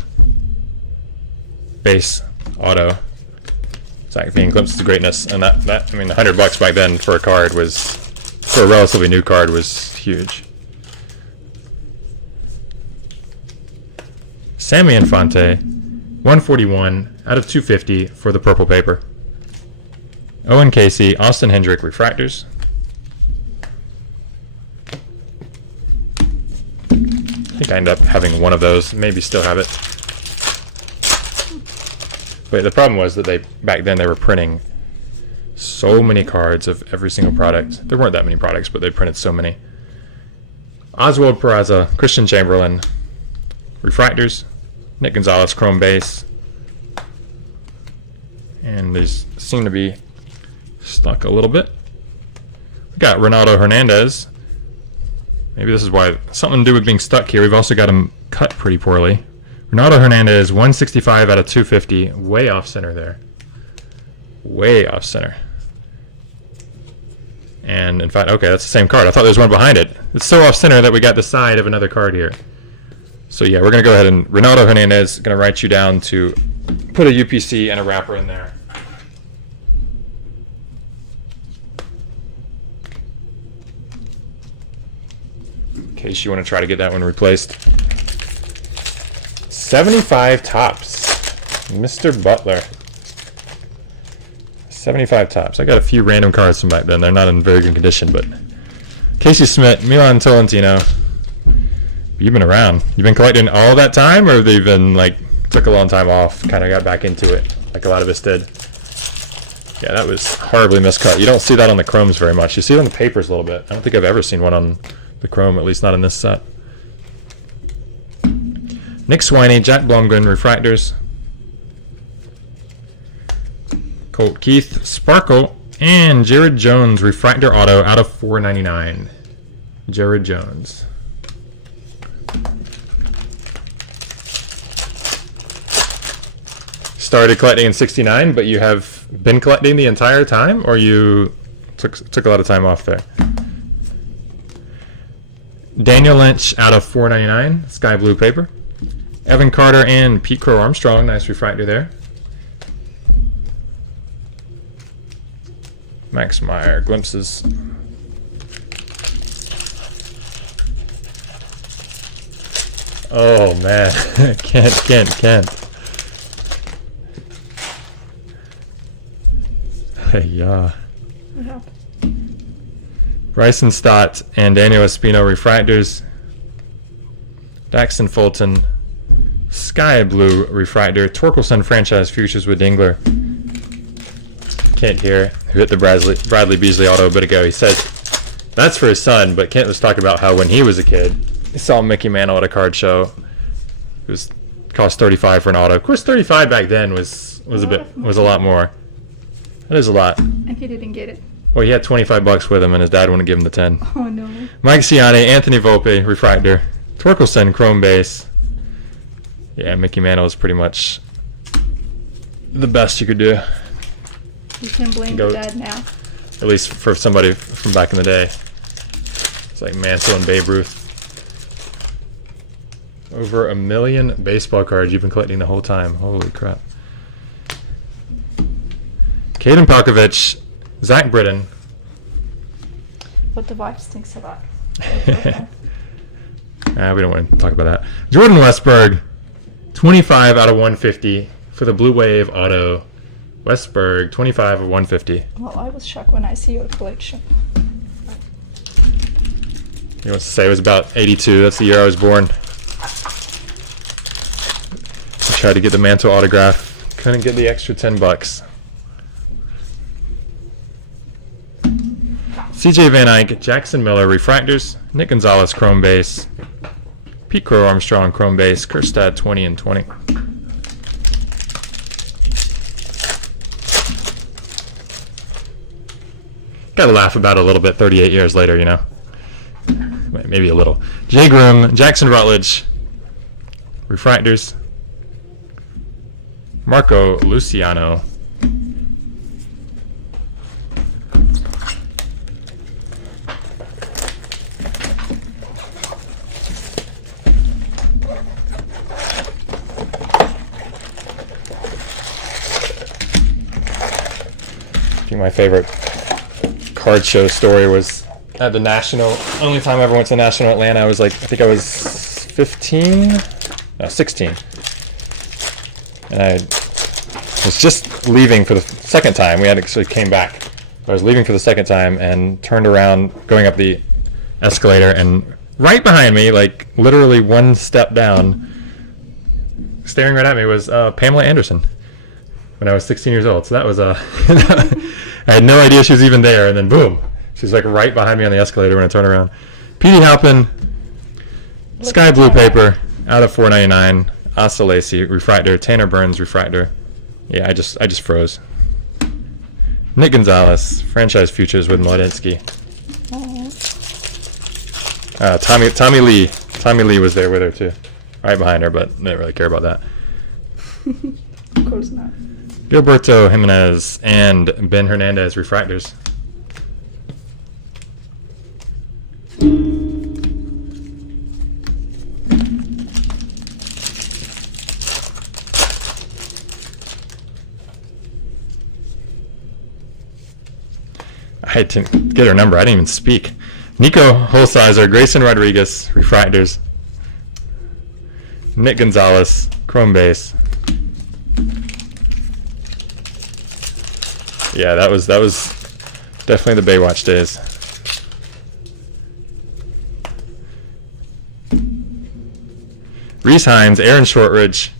base auto. Zach being glimpses of greatness, and that I mean, $100 back then for a card was, for a relatively new card, was huge. Sammy Infante, 141 out of 250 for the purple paper. Owen Casey, Austin Hendrick refractors. I think I ended up having one of those, maybe still have it. But the problem was that back then they were printing so many cards of every single product. There weren't that many products, but they printed so many. Oswald Peraza, Christian Chamberlain, refractors. Nick Gonzalez, chrome base. And these seem to be stuck a little bit. We got Ronaldo Hernandez. Maybe this is why something to do with being stuck here. We've also got him cut pretty poorly. Ronaldo Hernandez, 165 out of 250. Way off center there. Way off center. And in fact, okay, that's the same card. I thought there was one behind it. It's so off center that we got the side of another card here. So yeah, we're going to go ahead and Ronaldo Hernandez is going to write you down to put a UPC and a wrapper in there. In case you want to try to get that one replaced. 75 tops. Mr. Butler. 75 tops. I got a few random cards from back then. They're not in very good condition, but Casey Smith, Milan Tolentino. You've been around. You've been collecting all that time, or they've been like took a long time off, kind of got back into it, like a lot of us did. Yeah, that was horribly miscut. You don't see that on the chromes very much. You see it on the papers a little bit. I don't think I've ever seen one on the chrome, at least not in this set. Nick Swiney, Jack Blomgren, refractors. Colt Keith, Sparkle, and Jared Jones, refractor auto out of 499. Jared Jones. Started collecting in '69, but you have been collecting the entire time, or you took a lot of time off there? Daniel Lynch out of 499, sky blue paper. Evan Carter and Pete Crow Armstrong, nice refractor there. Max Meyer, glimpses. Oh man, Kent. Hey, yeah. What happened? Bryson Stott and Daniel Espino refractors. Daxton Fulton, sky blue refractor. Torkelson franchise futures with Dingler. Kent here, who hit the Bradley Beasley auto a bit ago. He says that's for his son, but Kent was talking about how when he was a kid, he saw Mickey Mantle at a card show. It cost $35 for an auto. Of course, $35 back then was a lot more. That is a lot. And he didn't get it. Well, he had $25 with him, and his dad wouldn't give him the 10. Oh no. Mike Ciani, Anthony Volpe, refractor. Torkelson, chrome base. Yeah, Mickey Mantle is pretty much the best you could do. You can blame your dad now. At least for somebody from back in the day. It's like Mantle and Babe Ruth. Over 1 million baseball cards you've been collecting the whole time. Holy crap. Caden Palkovich, Zach Britton. What the wife thinks about. We don't want to talk about that. Jordan Westberg, 25 out of 150 for the Blue Wave auto. Westberg, 25 of 150. Well, I was shocked when I see your collection. You want to say it was about 82. That's the year I was born. I tried to get the Mantle autograph. Couldn't get the extra $10. CJ Van Eyck, Jackson Miller, refractors. Nick Gonzalez, chrome base. Pete Crow Armstrong, chrome base. Kerstad, 20 and 20. Gotta laugh about it a little bit 38 years later, you know. Maybe a little. Jay Groom, Jackson Rutledge, refractors. Marco Luciano. I think my favorite card show story was at the National. Only time I ever went to National Atlanta, I was like, I think I was 16. And I was just leaving for the second time. We had actually came back. I was leaving for the second time and turned around, going up the escalator, and right behind me, like literally one step down, staring right at me was Pamela Anderson when I was 16 years old. So that was I had no idea she was even there, and then boom, she's like right behind me on the escalator when I turn around. Petey Halpin, Sky Blue Paper, out of 499. Asa Lacy, refractor. Tanner Burns, refractor. Yeah, I just froze. Nick Gonzalez, franchise futures with Mladinsky. Tommy Lee. Tommy Lee was there with her too, right behind her, but I didn't really care about that. Of course not. Gilberto Jimenez and Ben Hernandez, refractors. I didn't get her number. I didn't even speak. Nico Holsizer, Grayson Rodriguez, refractors. Nick Gonzalez, chrome base. Yeah, that was definitely the Baywatch days. Reese Hines, Aaron Shortridge.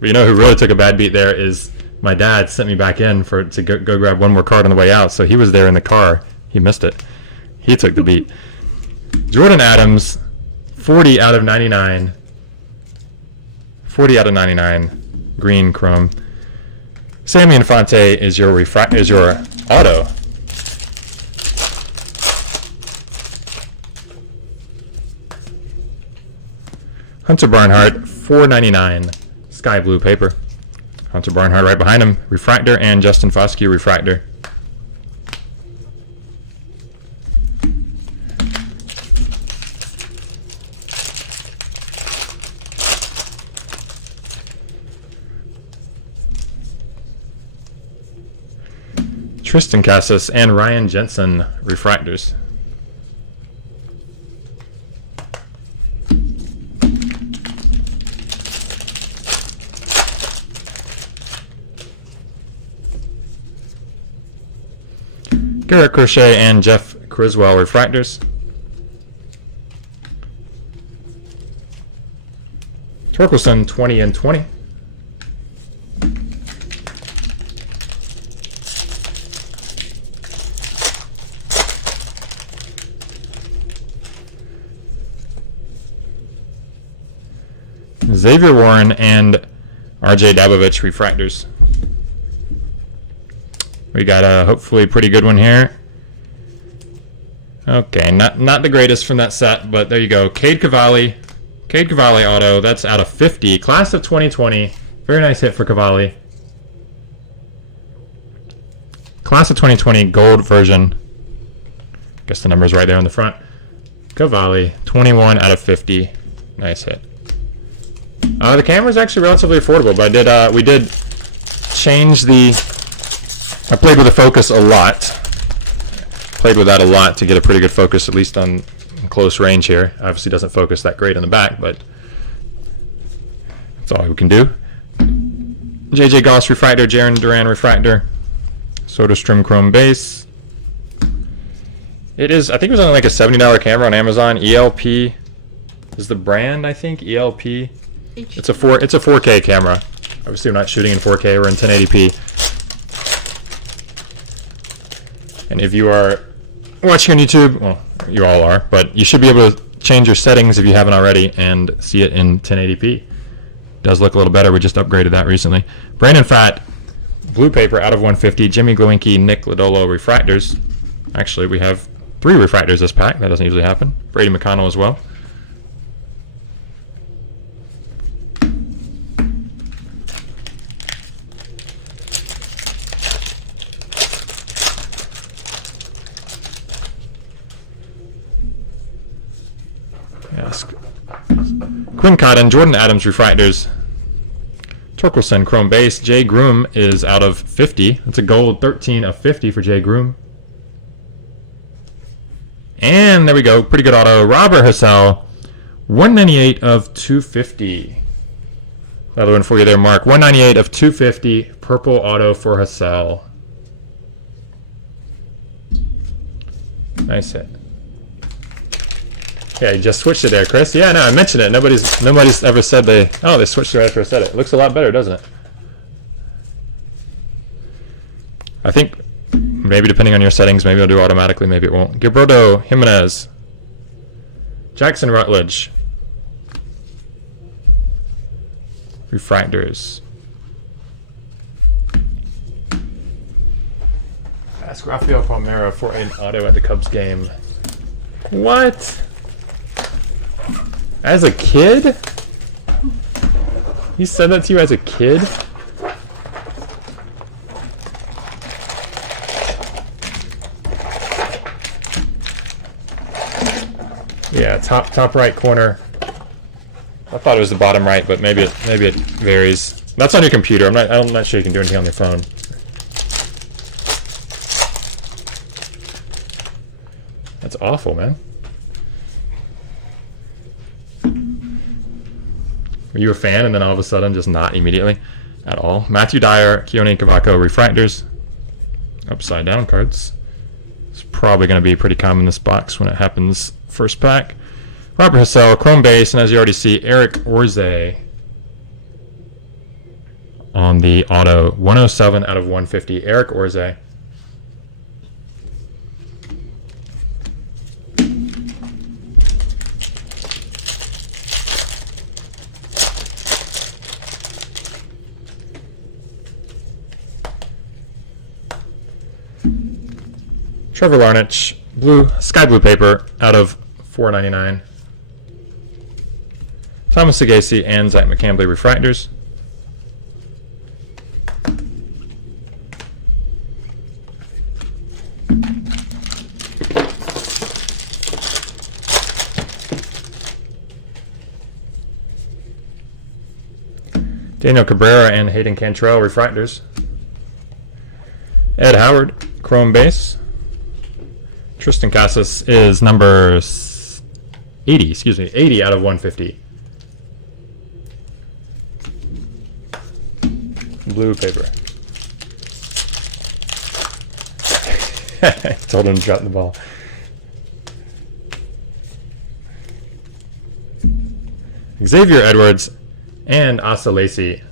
But you know who really took a bad beat there is my dad sent me back in to go grab one more card on the way out, so he was there in the car. He missed it. He took the beat. Jordan Adams, 40 out of 99. 40 out of 99. Green chrome. Sammy Infante is your auto. Hunter Barnhart, $4.99. Sky blue paper. Hunter Barnhart right behind him, refractor, and Justin Foscue, refractor. Tristan Casas and Ryan Jensen, refractors. Garrett Crochet and Jeff Criswell, refractors. Torkelson, 20 and 20. Xavier Warren and RJ Dabovich, refractors. We got a hopefully pretty good one here. Okay, not the greatest from that set, but there you go. Cade Cavalli auto. That's out of 50. Class of 2020. Very nice hit for Cavalli. Class of 2020 gold version. Guess the number's right there on the front. Cavalli, 21 out of 50. Nice hit. The camera's actually relatively affordable, but we did change the. I played with the focus a lot. Played with that a lot to get a pretty good focus, at least on close range here. Obviously doesn't focus that great in the back, but that's all we can do. JJ Goss refractor, Jaron Duran refractor, Soderstrom chrome base. It is, I think it was only like a $70 camera on Amazon. ELP is the brand, I think. ELP. It's a 4K camera. Obviously we're not shooting in 4K, we're in 1080p. And if you are watching on YouTube, well, you all are, but you should be able to change your settings if you haven't already and see it in 1080p. Does look a little better. We just upgraded that recently. Brandon Fatt, blue paper out of 150. Jimmy Glowinky, Nick Lodolo refractors. Actually, we have 3 refractors this pack. That doesn't usually happen. Brady McConnell as well. Yes. Quinn Cotton, Jordan Adams refractors. Torkelson chrome base. Jay Groom is out of 50. That's a gold 13 of 50 for Jay Groom. And there we go. Pretty good auto. Robert Hassell, 198 of 250. Another one for you there, Mark. 198 of 250. Purple auto for Hassell. Nice hit. Yeah, you just switched it there, Chris. Yeah, no, I mentioned it. Nobody's ever said they switched it right after I said it. It looks a lot better, doesn't it? I think maybe depending on your settings, maybe it'll do automatically, maybe it won't. Gilberto Jimenez. Jackson Rutledge. Refractors. Ask Rafael Palmeiro for an auto at the Cubs game. What? As a kid? He said that to you as a kid? Yeah, top right corner. I thought it was the bottom right, but maybe it varies. That's on your computer. I'm not sure you can do anything on your phone. That's awful, man. Were you a fan and then all of a sudden just not immediately at all? Matthew Dyer, Keone Cavaco refractors. Upside down cards. It's probably going to be pretty common in this box when it happens first pack. Robert Hassell, chrome base, and as you already see, Eric Orze on the auto. 107 out of 150. Eric Orze. Trevor Larnach, sky blue paper out of $4.99. Thomas Sagasi and Zach McCambley refractors. Daniel Cabrera and Hayden Cantrell refractors. Ed Howard, chrome base. Tristan Casas is number 80 out of 150. Blue paper. I told him to drop the ball. Xavier Edwards and Asa Lacy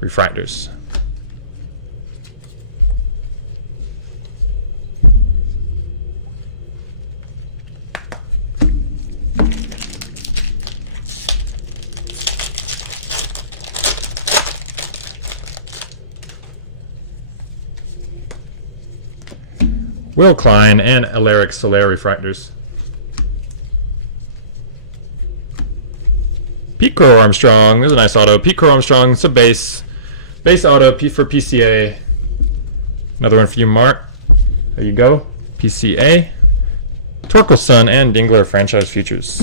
refractors. Will Klein and Alaric Soler refractors. Pete Crow Armstrong. There's a nice auto. Pete Crow Armstrong. It's a base auto for PCA. Another one for you, Mark. There you go. PCA. Torkelson and Dingler franchise futures.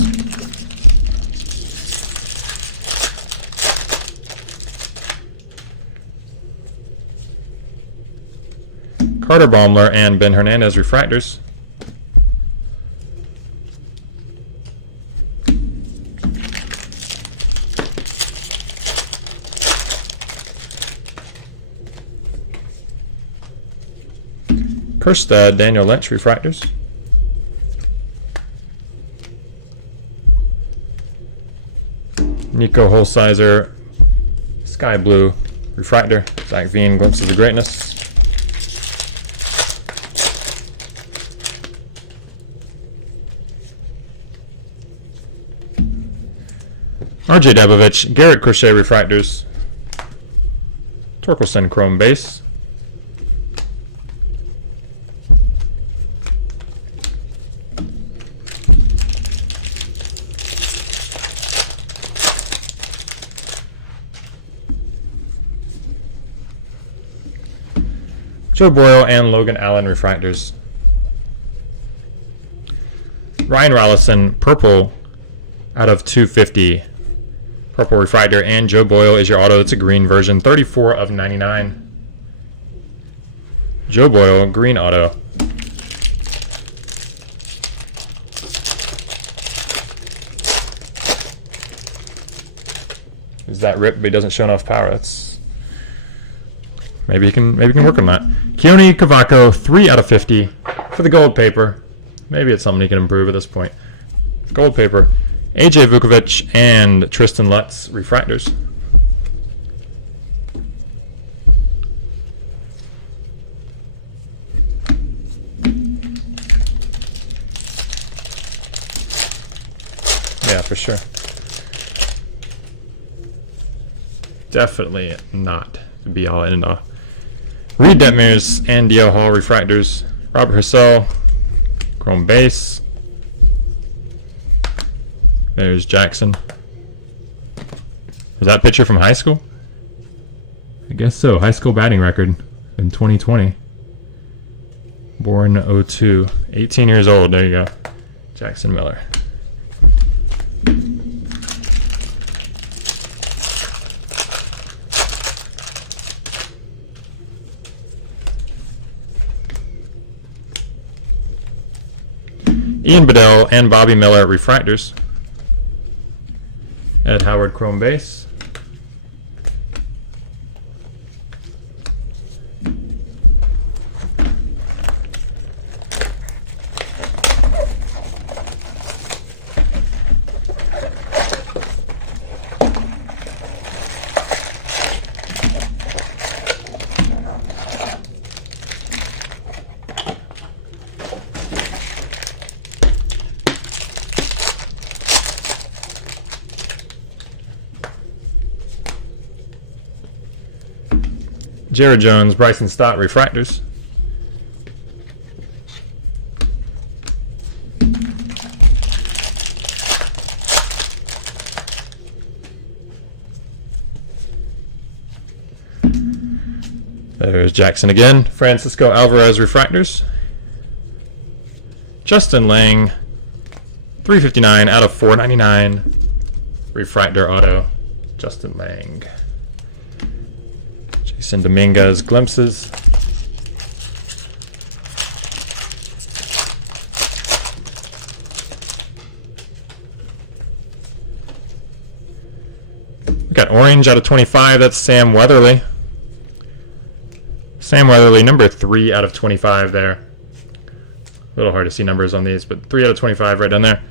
Carter Baumler and Ben Hernandez refractors. Kirsta Daniel Lynch refractors. Nico Holsizer Sky Blue refractor. Zach Veen Glimpses of Greatness. RJ Dabovich Garrett Crochet refractors. Torkelson Chrome base. Joe Boyle and Logan Allen refractors. Ryan Rollison purple out of 250. Purple refractor, and Joe Boyle is your auto. It's a green version, 34 of 99. Joe Boyle, green auto. Is that ripped, but he doesn't show enough power? That's maybe he can work on that. Keone Cavaco, 3 out of 50 for the gold paper. Maybe it's something he can improve at this point. Gold paper. AJ Vukovic and Tristan Lutz refractors. Yeah, for sure. Definitely not the be all and all. Reed Detmers and D.L. Hall refractors. Robert Hussell, chrome base. There's Jackson. Is that picture from high school? I guess so. High school batting record in 2020. Born 02. 18 years old. There you go. Jackson Miller. Ian Bedell and Bobby Miller refractors. Ed Howard chrome base. Jared Jones, Bryson Stott refractors. There's Jackson again. Francisco Alvarez refractors. Justin Lang, 359 out of 499. Refractor auto, Justin Lang. Jason Dominguez glimpses. We got orange out of 25. That's Sam Weatherly. Sam Weatherly, number 3 out of 25 there. A little hard to see numbers on these, but 3 out of 25 right down there.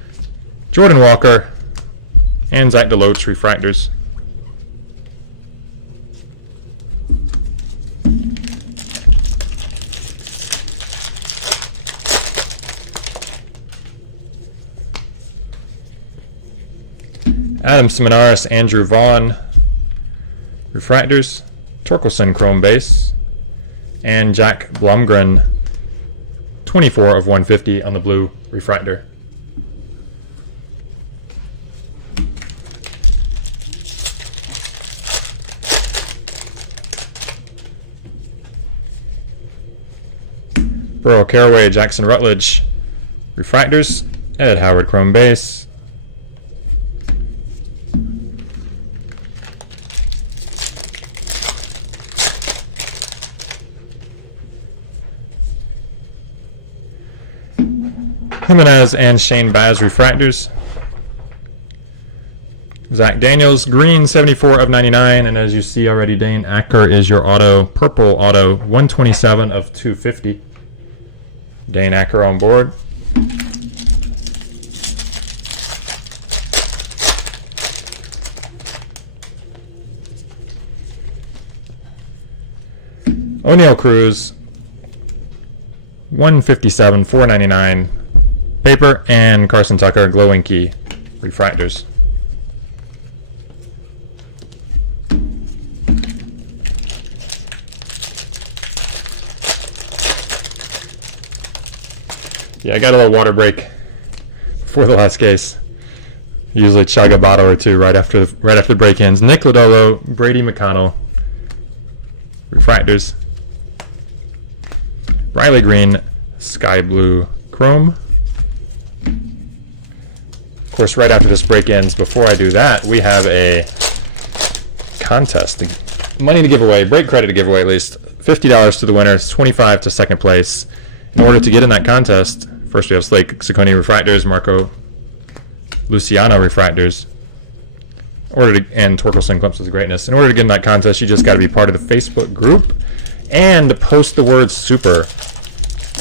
Jordan Walker and Zach Deloach refractors. Adam Simonaris, Andrew Vaughn refractors. Torkelson chrome base. And Jack Blumgren, 24 of 150 on the blue refractor. Burrow Caraway, Jackson Rutledge refractors. Ed Howard chrome base. Jimenez and Shane Baz refractors. Zach Daniels, green, 74 of 99. And as you see already, Dane Acker is your auto, purple auto, 127 of 250. Dane Acker on board. O'Neal Cruz, 157, 499 paper, and Carson Tucker, Glow Inky refractors. Yeah, I got a little water break before the last case. Usually chug a bottle or two right after the break ends. Nick Lodolo, Brady McConnell, refractors. Riley Green, Sky Blue Chrome. Of course, right after this break ends, before I do that, we have a contest. Money to give away, break credit to give away at least. $50 to the winner, $25 to second place. In order to get in that contest, first we have Slake Ciccone refractors, Marco Luciano refractors, and Torkelson Glimpses of Greatness. In order to get in that contest, you just got to be part of the Facebook group and post the word super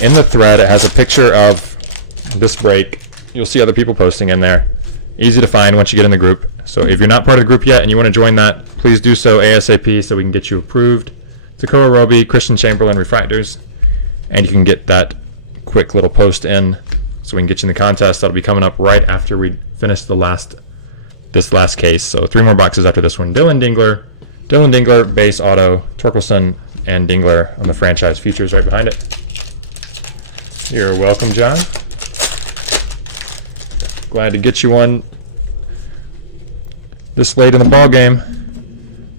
in the thread. It has a picture of this break. You'll see other people posting in there. Easy to find once you get in the group. So if you're not part of the group yet and you want to join that, please do so ASAP so we can get you approved. Takora Roby, Christian Chamberlain refractors, and you can get that quick little post in so we can get you in the contest. That'll be coming up right after we finish this last case. So 3 more boxes after this one. Dylan Dingler, base auto, Torkelson, and Dingler on the franchise features right behind it. You're welcome, John. Glad to get you one this late in the ball game.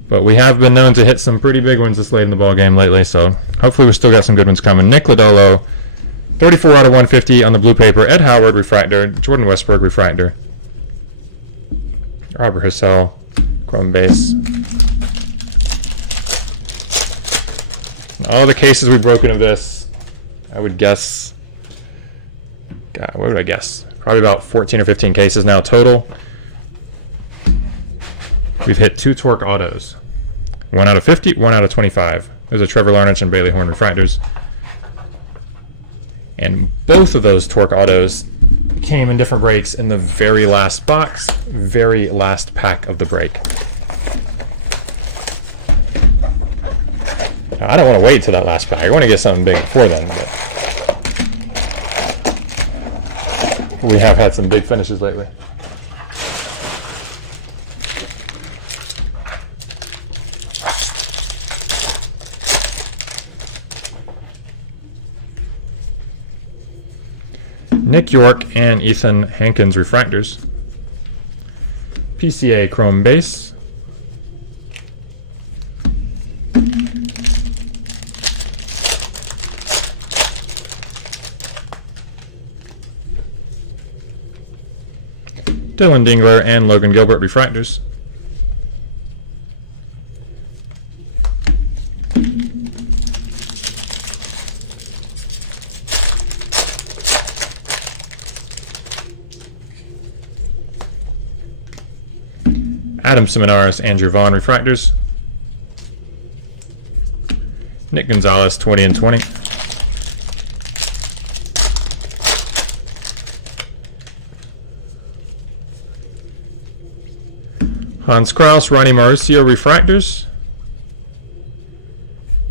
But we have been known to hit some pretty big ones this late in the ball game lately, so hopefully we still got some good ones coming. Nick Lodolo, 34 out of 150 on the blue paper. Ed Howard refractor, Jordan Westberg refractor. Robert Hussell, chrome base. All the cases we've broken of this, I would guess, God, what would I guess? Probably about 14 or 15 cases now total. We've hit 2 Torque autos. 1 out of 50, 1 out of 25. Those are Trevor Larnach and Bailey Horn refractors. And both of those Torque autos came in different breaks in the very last box, very last pack of the break. Now, I don't want to wait till that last pack. I want to get something big before then. But we have had some big finishes lately. Nick York and Ethan Hankins refractors. PCA chrome base. Dylan Dingler and Logan Gilbert refractors. Adam Seminaris, Andrew Vaughn refractors. Nick Gonzalez, 20 and 20. Hans Kraus, Ronnie Mauricio refractors.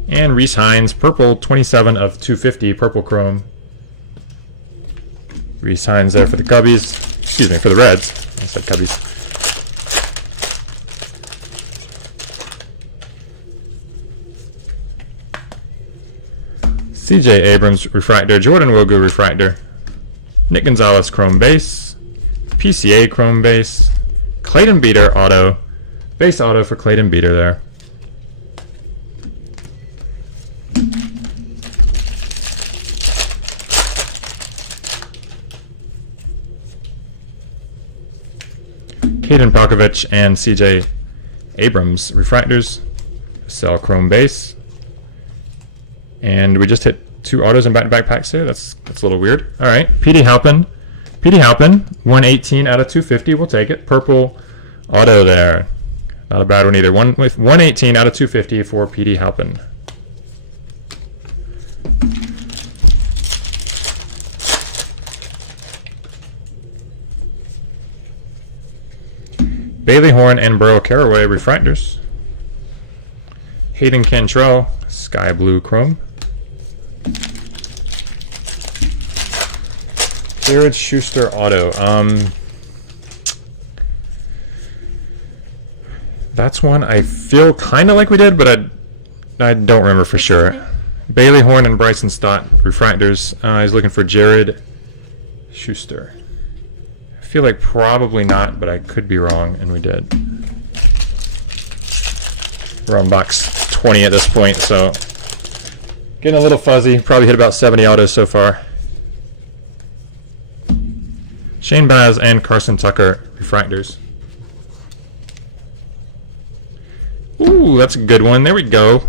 And Reese Hines, purple, 27 of 250, purple chrome. Reese Hines there for the Cubbies. Excuse me, for the Reds. I said Cubbies. CJ Abrams refractor, Jordan Wogu refractor, Nick Gonzalez chrome base, PCA chrome base, Clayton Beater auto, base auto for Clayton Beater there. Caden Palkovich and CJ Abrams refractors, sell chrome base. And we just hit 2 autos in back-to-back packs here. That's a little weird. All right, Petey Halpin, 118 out of 250. We'll take it. Purple auto there. Not a bad one either. 118 out of 250 for Petey Halpin. Bailey Horn and Burrow Caraway refractors. Hayden Cantrell, Sky Blue Chrome. Jared Schuster Auto. That's one I feel kind of like we did, but I don't remember for sure. Bailey Horn and Bryson Stott refractors. He's looking for Jared Schuster. I feel like probably not, but I could be wrong, and we did. We're on box 20 at this point, so getting a little fuzzy. Probably hit about 70 autos so far. Shane Baz and Carson Tucker refractors. Ooh, that's a good one. There we go.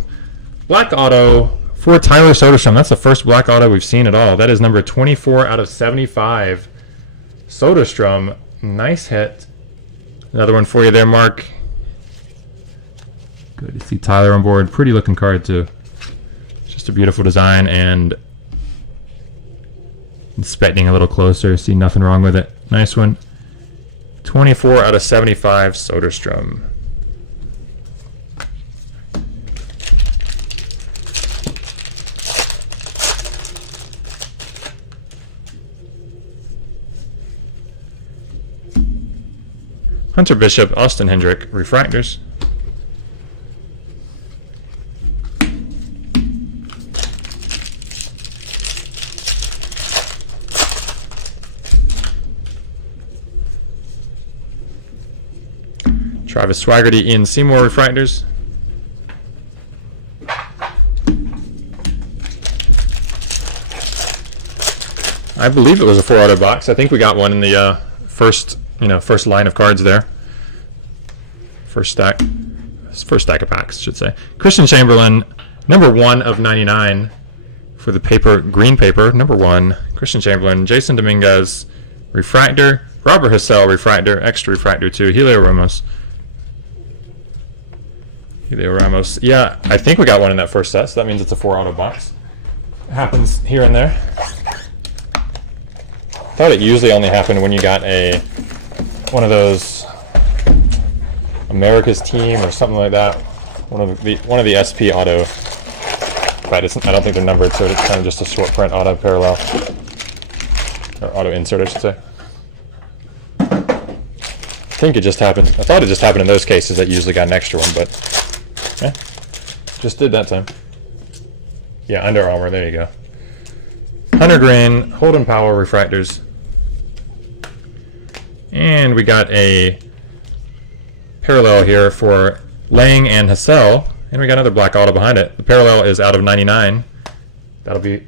Black auto for Tyler Soderstrom. That's the first black auto we've seen at all. That is number 24 out of 75. Soderstrom, nice hit. Another one for you there, Mark. Good to see Tyler on board. Pretty looking card too. Just a beautiful design, and inspecting a little closer, see nothing wrong with it. Nice one. 24 out of 75 Soderstrom. Hunter Bishop, Austin Hendrick, refractors. Travis Swaggerty, Ian Seymour, refractors. I believe it was a 4-auto box. I think we got one in the first line of cards there. First stack of packs, I should say. Christian Chamberlain, number 1 of 99 for the paper, green paper, number 1. Christian Chamberlain, Jason Dominguez, refractor. Robert Hassell, refractor. Extra refractor too. Helio Ramos. Yeah, I think we got one in that first set, so that means it's a 4-auto box. It happens here and there. I thought it usually only happened when you got one of those America's Team or something like that. One of the SP auto. But I don't think they're numbered, so it's kind of just a short print auto parallel. Or auto insert, I should say. I think it just happened. I thought it just happened in those cases that usually got an extra one, but yeah, just did that time. Yeah, Under Armour, there you go. Hunter Green, Holden Powell refractors. And we got a parallel here for Lang and Hassell. And we got another black auto behind it. The parallel is out of 99. That'll be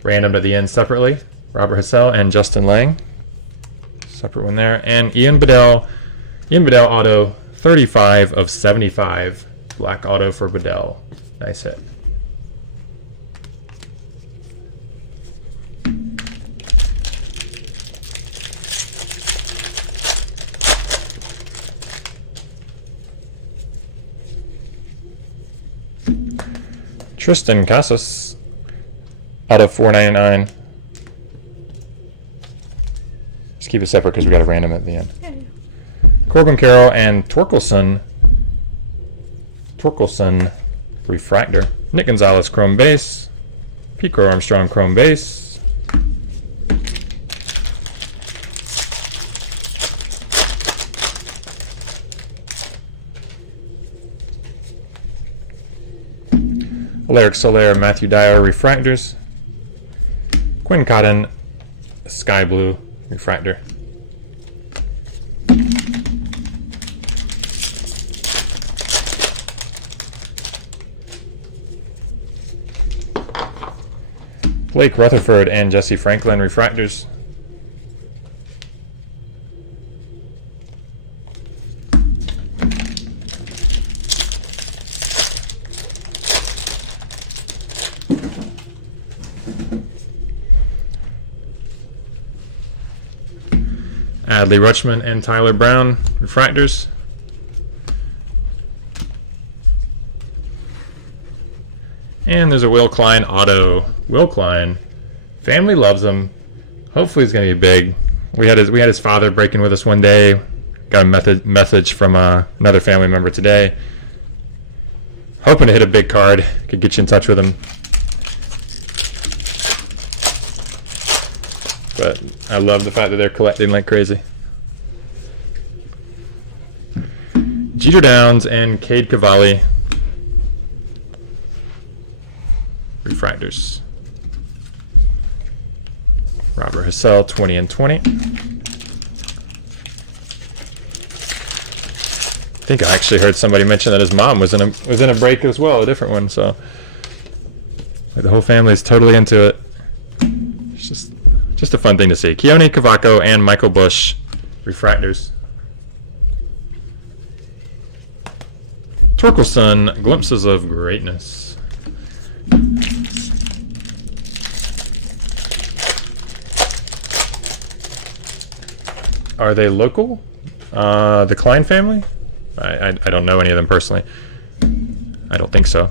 randomed at the end separately. Robert Hassell and Justin Lang. Separate one there. And Ian Bedell auto, 35 of 75. Black auto for Bedell. Nice hit. Tristan Casas, out of 499. Just keep it separate because we got a random at the end. Yeah. Corbin Carroll and Torkelson refractor. Nick Gonzalez chrome base. Pico Armstrong chrome base. Alaric Soler, Matthew Dyer refractors. Quinn Cotton, Sky Blue refractor. Blake Rutherford and Jesse Franklin refractors. Adley Rutschman and Tyler Brown refractors. And there's a Will Klein auto. Will Klein, family loves him. Hopefully he's gonna be big. We had his father break in with us one day. got a message from another family member today. Hoping to hit a big card. Could get you in touch with him. But I love the fact that they're collecting like crazy. Jeter Downs and Cade Cavalli. Refractors. Robert Hassell, 20 and 20. I think I actually heard somebody mention that his mom was in a break as well, a different one. So like the whole family is totally into it. It's just a fun thing to see. Keone Cavaco and Michael Bush, refractors. Torkelson, glimpses of greatness. Are they local? The Klein family? I don't know any of them personally. I don't think so.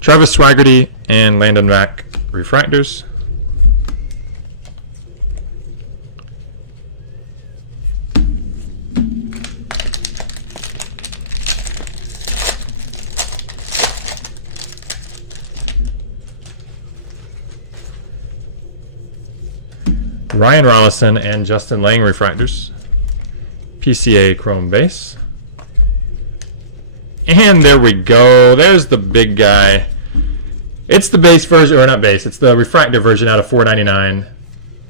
Travis Swaggerty and Landon Mack, refractors. Ryan Rollison and Justin Lang, refractors. PCA chrome base. And there we go. There's the big guy. It's the base version, or not base, it's the refractor version out of $4.99.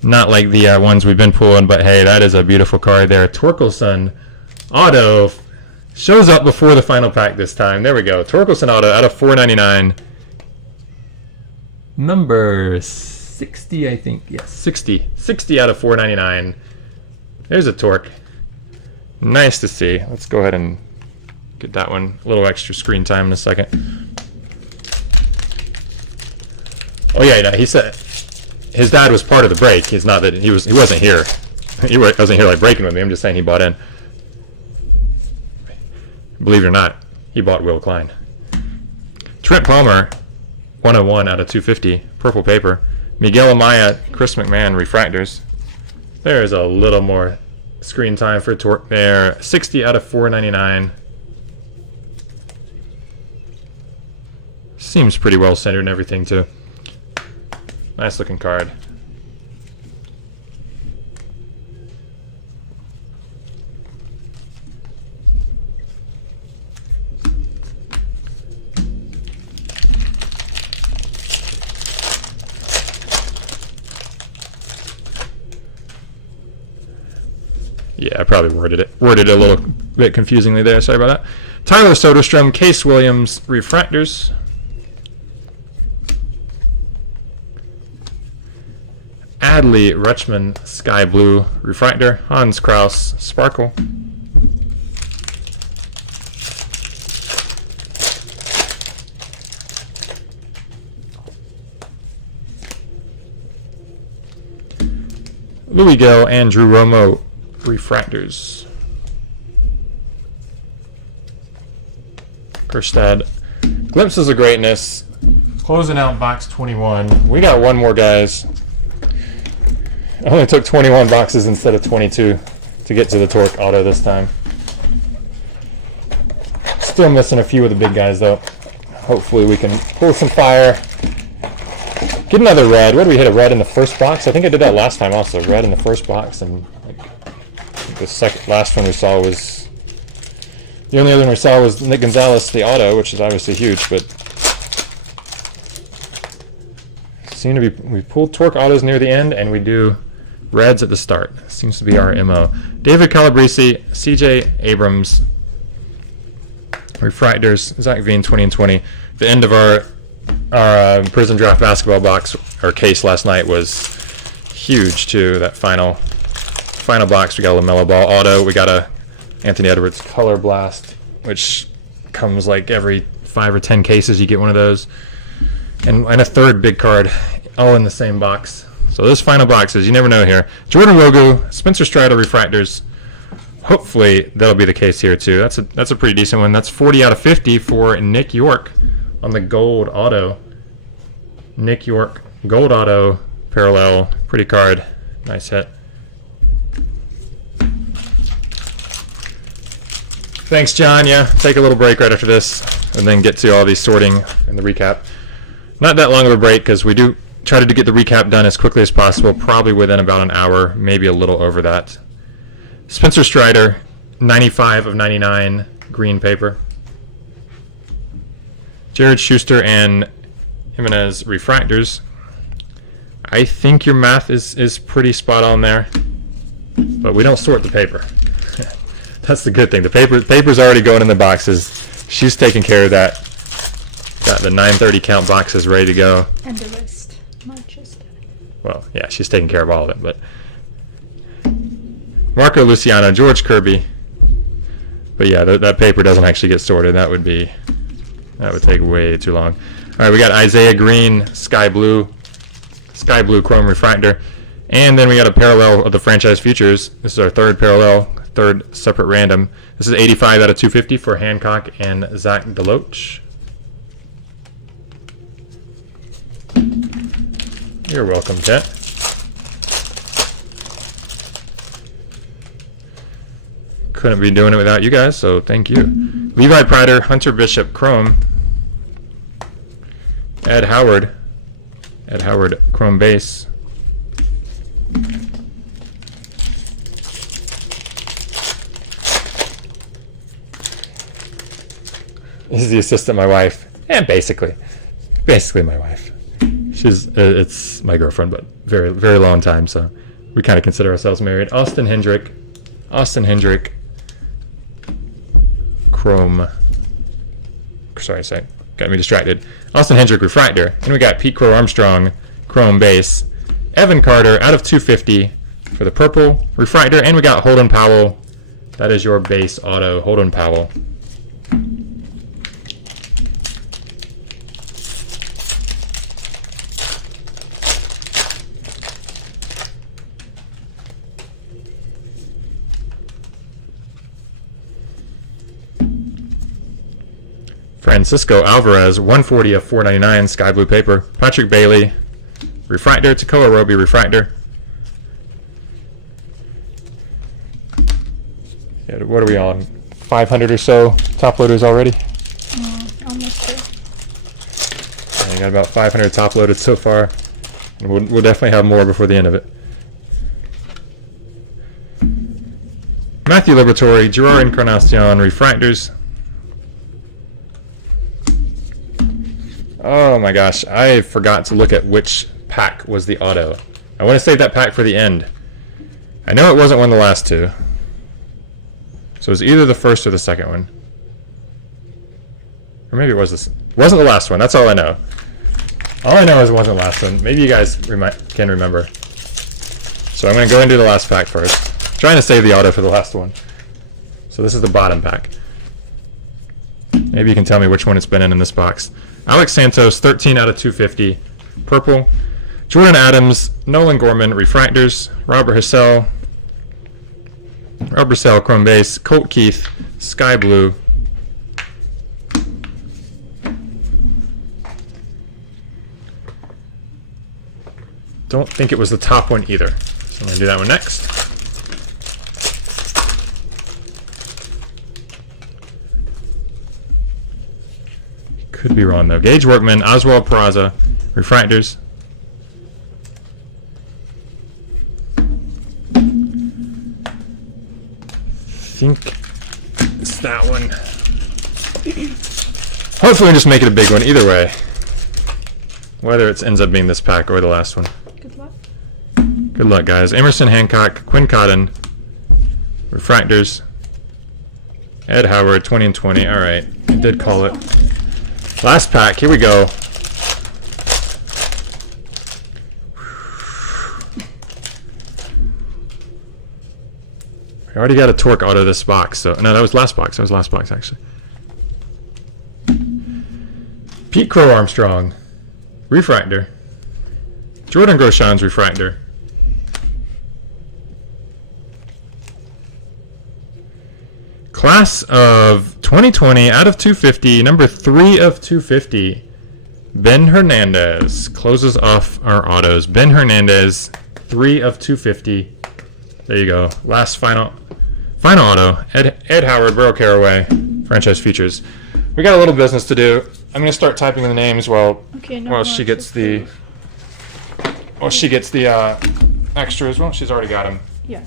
Not like the ones we've been pulling, but hey, that is a beautiful card there. Torkelson auto shows up before the final pack this time. There we go. Torkelson auto out of $4.99. Number 60, I think. Yes, 60. 60 out of $4.99. There's a Torque. Nice to see. Let's go ahead and get that one a little extra screen time in a second. Oh yeah, no, he said his dad was part of the break. He's not that he wasn't here. He wasn't here like breaking with me. I'm just saying he bought in. Believe it or not, he bought Will Klein. Trent Palmer, 101 out of 250, purple paper. Miguel Amaya, Chris McMahon, refractors. There's a little more screen time for Torque there. 60 out of $4.99. Seems pretty well centered and everything too. Nice looking card. Yeah, I probably worded it a little bit confusingly there. Sorry about that. Tyler Soderstrom, Case Williams, refractors. Adley Rutschman, Sky Blue, refractor. Hans Kraus, Sparkle. Louis Gill and Drew Romo, refractors. Kerstad, glimpses of greatness. Closing out box 21. We got one more, guys. I only took 21 boxes instead of 22 to get to the Torque auto this time. Still missing a few of the big guys though. Hopefully we can pull some fire. Get another red. Where did we hit a red in the first box? I think I did that last time also. Red in the first box, and like the last one we saw was the only other one we saw was Nick Gonzalez, the auto, which is obviously huge, but seem to be we pulled Torque autos near the end, and we do reds at the start. Seems to be our MO. David Calabrese, CJ Abrams, refractors, Zach Veen, 20 and 20. The end of our Prism Draft basketball box or case last night was huge too. That final box, we got a LaMelo Ball auto. We got a Anthony Edwards Color Blast, which comes like every 5 or 10 cases. You get one of those, and a third big card, all in the same box. So those final boxes, you never know here. Jordan Rogu, Spencer Strider, refractors. Hopefully that'll be the case here too. That's a pretty decent one. That's 40 out of 50 for Nick York on the gold auto. Nick York, gold auto, parallel, pretty card. Nice hit. Thanks, John. Yeah, take a little break right after this, and then get to all these sorting and the recap. Not that long of a break, because we do try to get the recap done as quickly as possible, probably within about an hour, maybe a little over that. Spencer Strider, 95 of 99, green paper. Jared Schuster and Jimenez refractors. I think your math is pretty spot on there, but we don't sort the paper. That's the good thing. The paper's already going in the boxes. She's taking care of that. Got the 930 count boxes ready to go. And the rest, not just that. Well, yeah, she's taking care of all of it, but Marco Luciano, George Kirby. But yeah, that paper doesn't actually get sorted. That would take way too long. All right, we got Isaiah Green, sky blue chrome refractor, and then we got a parallel of the franchise futures. This is our third parallel, third separate random. This is 85 out of 250 for Hancock and Zach Deloach. You're welcome, Chet. Couldn't be doing it without you guys, so thank you. Levi Prider, Hunter Bishop, chrome. Ed Howard, chrome base. This is the assistant, my wife, and basically my wife. She's it's my girlfriend, but very, very long time, so we kind of consider ourselves married. Austin Hendrick, chrome. Sorry, got me distracted. Austin Hendrick refractor, and we got Pete Crow Armstrong, chrome base. Evan Carter out of 250 for the purple refractor, and we got Holden Powell. That is your base auto, Holden Powell. Francisco Alvarez, 140 of 499, sky blue paper. Patrick Bailey, refractor. Takoa Roby, refractor. Yeah, what are we on? 500 or so top loaders already? Almost there. Yeah, got about 500 top loaded so far. And we'll definitely have more before the end of it. Matthew Liberatore, Gerard Encarnacion, refractors. Oh my gosh, I forgot to look at which pack was the auto. I want to save that pack for the end. I know it wasn't one of the last two. So it was either the first or the second one. Or maybe it was this. It wasn't the last one, that's all I know. All I know is it wasn't the last one. Maybe you guys can remember. So I'm going to go and do the last pack first. I'm trying to save the auto for the last one. So this is the bottom pack. Maybe you can tell me which one it's been in this box. Alex Santos, 13 out of 250, purple. Jordan Adams, Nolan Gorman, refractors. Robert Hassell, chrome base. Colt Keith, sky blue. Don't think it was the top one either. So I'm going to do that one next. Could be wrong though. Gage Workman, Oswald Peraza, refractors. Think it's that one. Hopefully we just make it a big one either way. Whether it ends up being this pack or the last one. Good luck. Good luck, guys. Emerson Hancock, Quinn Cotton, refractors. Ed Howard, 20 and 20. All right, I did call it. Last pack, here we go. I already got a Torque auto this box, so no, that was last box. That was last box actually. Pete Crow Armstrong, refractor. Jordan Groshans, refractor. Class of 2020 out of 250, number 3 of 250. Ben Hernandez closes off our autos. Ben Hernandez, 3 of 250. There you go. Last final Final auto, Ed Howard, Rural Caraway, franchise features. We got a little business to do. I'm gonna start typing in the names while Okay, no while more she gets the extras. Well, she's already got them. Yeah.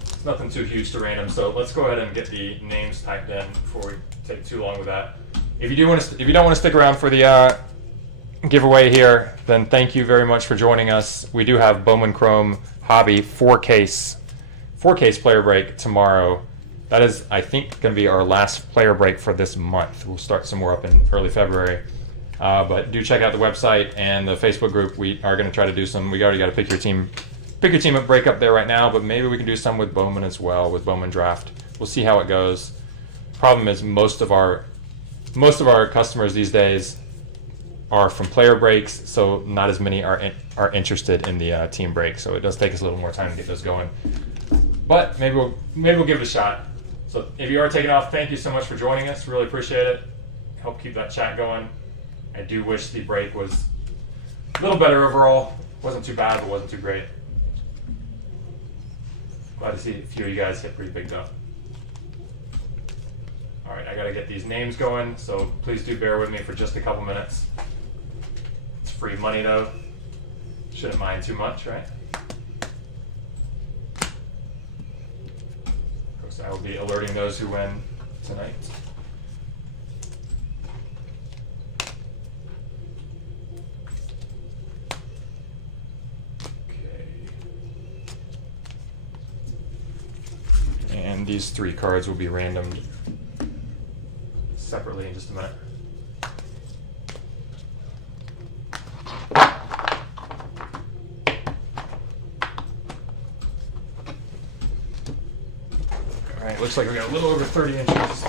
It's nothing too huge to random, so let's go ahead and get the names typed in before we take too long with that. If you don't want to stick around for the giveaway here, then thank you very much for joining us. We do have Bowman Chrome Hobby 4-case player break tomorrow. That is, I think, going to be our last player break for this month. We'll start some more up in early February. But do check out the website and the Facebook group. We are going to try to do some. We already got to pick your team up break up there right now, but maybe we can do some with Bowman as well, with Bowman Draft. We'll see how it goes. Problem is, most of our customers these days are from player breaks, so not as many are interested in the team break. So it does take us a little more time to get those going. But maybe we'll give it a shot. So if you are taking off, thank you so much for joining us. Really appreciate it. Help keep that chat going. I do wish the break was a little better overall. Wasn't too bad, but wasn't too great. Glad to see a few of you guys hit pretty big though. All right, I gotta get these names going, so please do bear with me for just a couple minutes. It's free money though. Shouldn't mind too much, right? Of course, I will be alerting those who win tonight. And these 3 cards will be randomed separately in just a minute. Alright, looks like we got a little over 30 inches.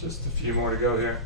Just a few more to go here.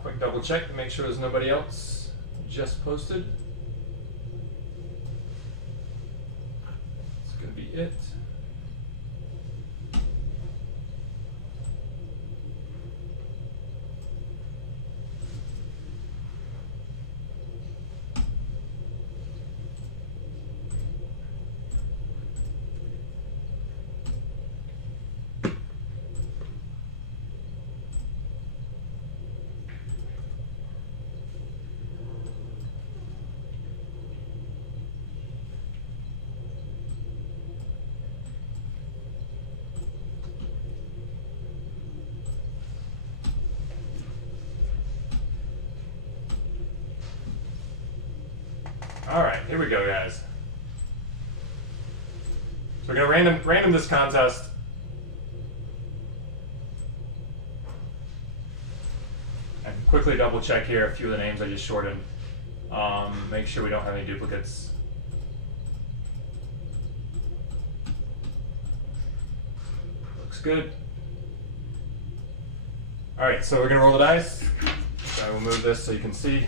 Quick double check to make sure there's nobody else just posted. It's going to be it. All right, here we go, guys. So we're gonna random this contest. And quickly double check here a few of the names I just shorted. Make sure we don't have any duplicates. Looks good. All right, so we're gonna roll the dice. So I will move this so you can see.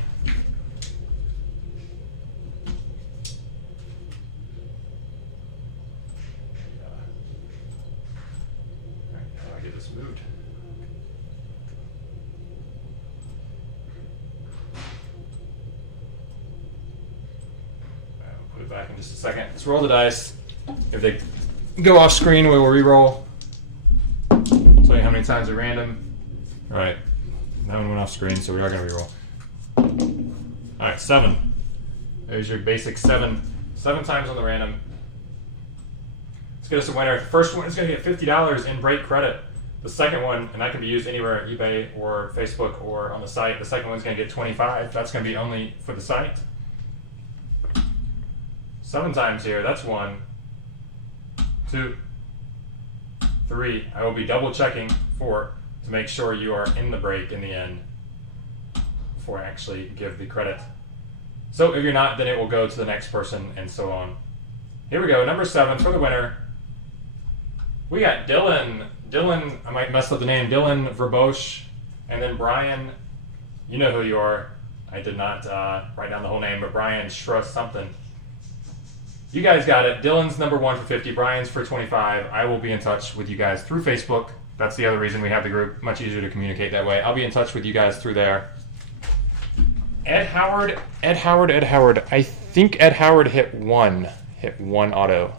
All right, how do I get this moved? I'll put it back in just a second. Let's roll the dice. If they go off screen, we will re-roll. Tell you how many times are random. All right, that one went off screen, so we are going to re-roll. All right, 7. There's your basic 7. 7 times on the random. Let's get us a winner. The first one is going to get $50 in break credit. The second one, and that can be used anywhere, eBay or Facebook or on the site. The second one's going to get $25. That's going to be only for the site. 7 times here. That's 1, 2, 3. I will be double checking 4 to make sure you are in the break in the end before I actually give the credit. So if you're not, then it will go to the next person and so on. Here we go, number 7 for the winner. We got Dylan. Dylan, I might mess up the name, Dylan Verbosch, and then Brian, you know who you are. I did not write down the whole name, but Brian Schruss something. You guys got it. Dylan's number 1 for 50, Brian's for 25. I will be in touch with you guys through Facebook. That's the other reason we have the group. Much easier to communicate that way. I'll be in touch with you guys through there. Ed Howard. I think Ed Howard hit one auto.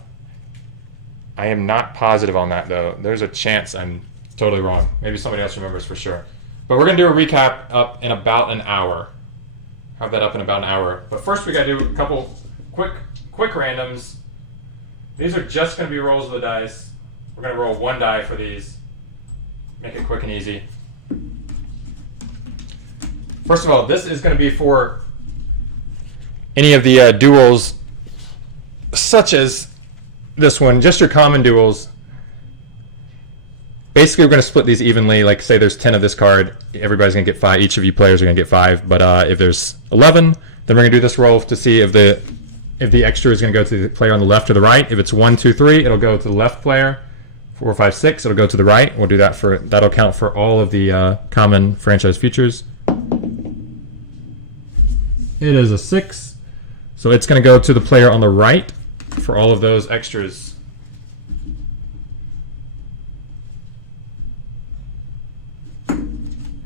I am not positive on that, though. There's a chance I'm totally wrong. Maybe somebody else remembers for sure. But we're going to do a recap up in about an hour. Have that up in about an hour. But first we got to do a couple quick randoms. These are just going to be rolls of the dice. We're going to roll 1 die for these. Make it quick and easy. First of all, this is going to be for any of the duels, such as this one, just your common duels. Basically, we're going to split these evenly. Like, say there's 10 of this card, everybody's going to get 5. Each of you players are going to get 5. But if there's 11, then we're going to do this roll to see if the extra is going to go to the player on the left or the right. If it's 1, 2, 3, it'll go to the left player. 4, 5, 6, it'll go to the right. We'll do that that'll count for all of the common franchise features. It is a 6, so it's going to go to the player on the right for all of those extras.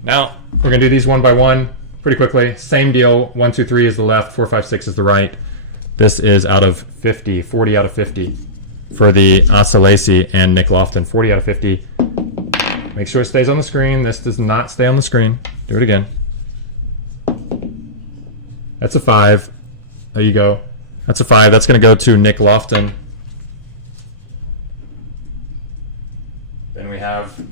Now we're going to do these one by one pretty quickly. Same deal. 1, 2, 3 is the left. 4, 5, 6 is the right. This is out of 50. 40 out of 50. For the Asa Lacey and Nick Lofton, 40 out of 50. Make sure it stays on the screen. This does not stay on the screen. Do it again. That's a 5. There you go. That's a 5. That's going to go to Nick Lofton. Then we have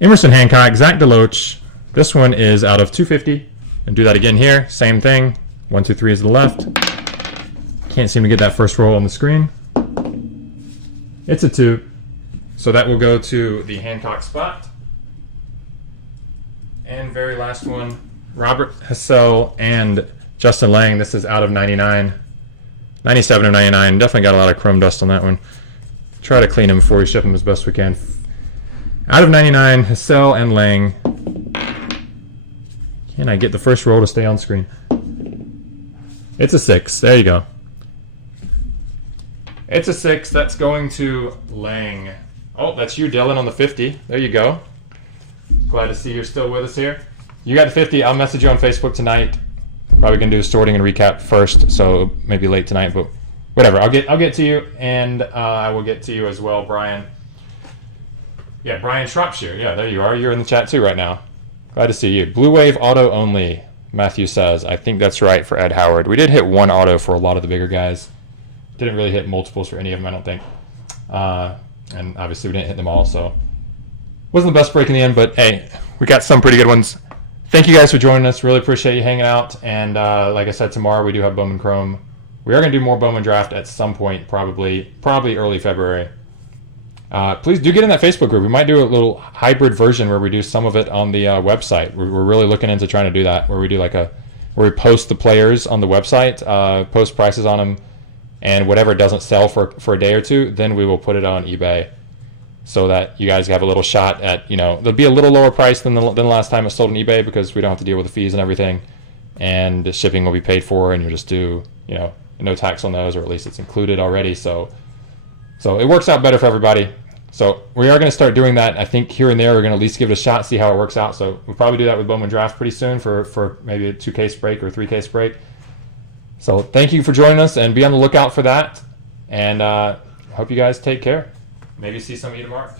Emerson Hancock, Zach DeLoach. This one is out of 250. And do that again here. Same thing. 1, 2, 3 is the left. Can't seem to get that first roll on the screen. It's a 2. So that will go to the Hancock spot. And very last one, Robert Hassell and Justin Lang. This is out of 99. 97 of 99. Definitely got a lot of chrome dust on that one. Try to clean them before we ship them as best we can. Out of 99, Hassell and Lang. Can I get the first roll to stay on screen? It's a 6. There you go. It's a 6. That's going to Lang. Oh, that's you, Dylan, on the 50. There you go. Glad to see you're still with us here. You got the 50. I'll message you on Facebook tonight. Probably gonna do a sorting and recap first, so maybe late tonight, but whatever. I'll get to you, and I will get to you as well, Brian. Yeah, Brian Shropshire. Yeah, there you are. You're in the chat too right now. Glad to see you. Blue Wave auto only, Matthew says. I think that's right for Ed Howard. We did hit 1 auto for a lot of the bigger guys. Didn't really hit multiples for any of them, I don't think. And obviously we didn't hit them all, so wasn't the best break in the end, but hey, we got some pretty good ones. thank you guys for joining us. Really appreciate you hanging out. And like I said, tomorrow we do have Bowman Chrome. We are going to do more Bowman Draft at some point, probably early February. Please do get in that Facebook group. We might do a little hybrid version where we do some of it on the website. We're really looking into trying to do that, where we do where we post the players on the website, post prices on them, and whatever doesn't sell for a day or two, then we will put it on eBay, so that you guys have a little shot at, there'll be a little lower price than the last time it sold on eBay, because we don't have to deal with the fees and everything, and the shipping will be paid for, and you just do, no tax on those, or at least it's included already. So it works out better for everybody. So we are going to start doing that. I think here and there we're going to at least give it a shot, see how it works out. So we'll probably do that with Bowman Draft pretty soon for maybe a 2-case break or a 3-case break. So thank you for joining us, and be on the lookout for that. And hope you guys take care. Maybe see some of you tomorrow.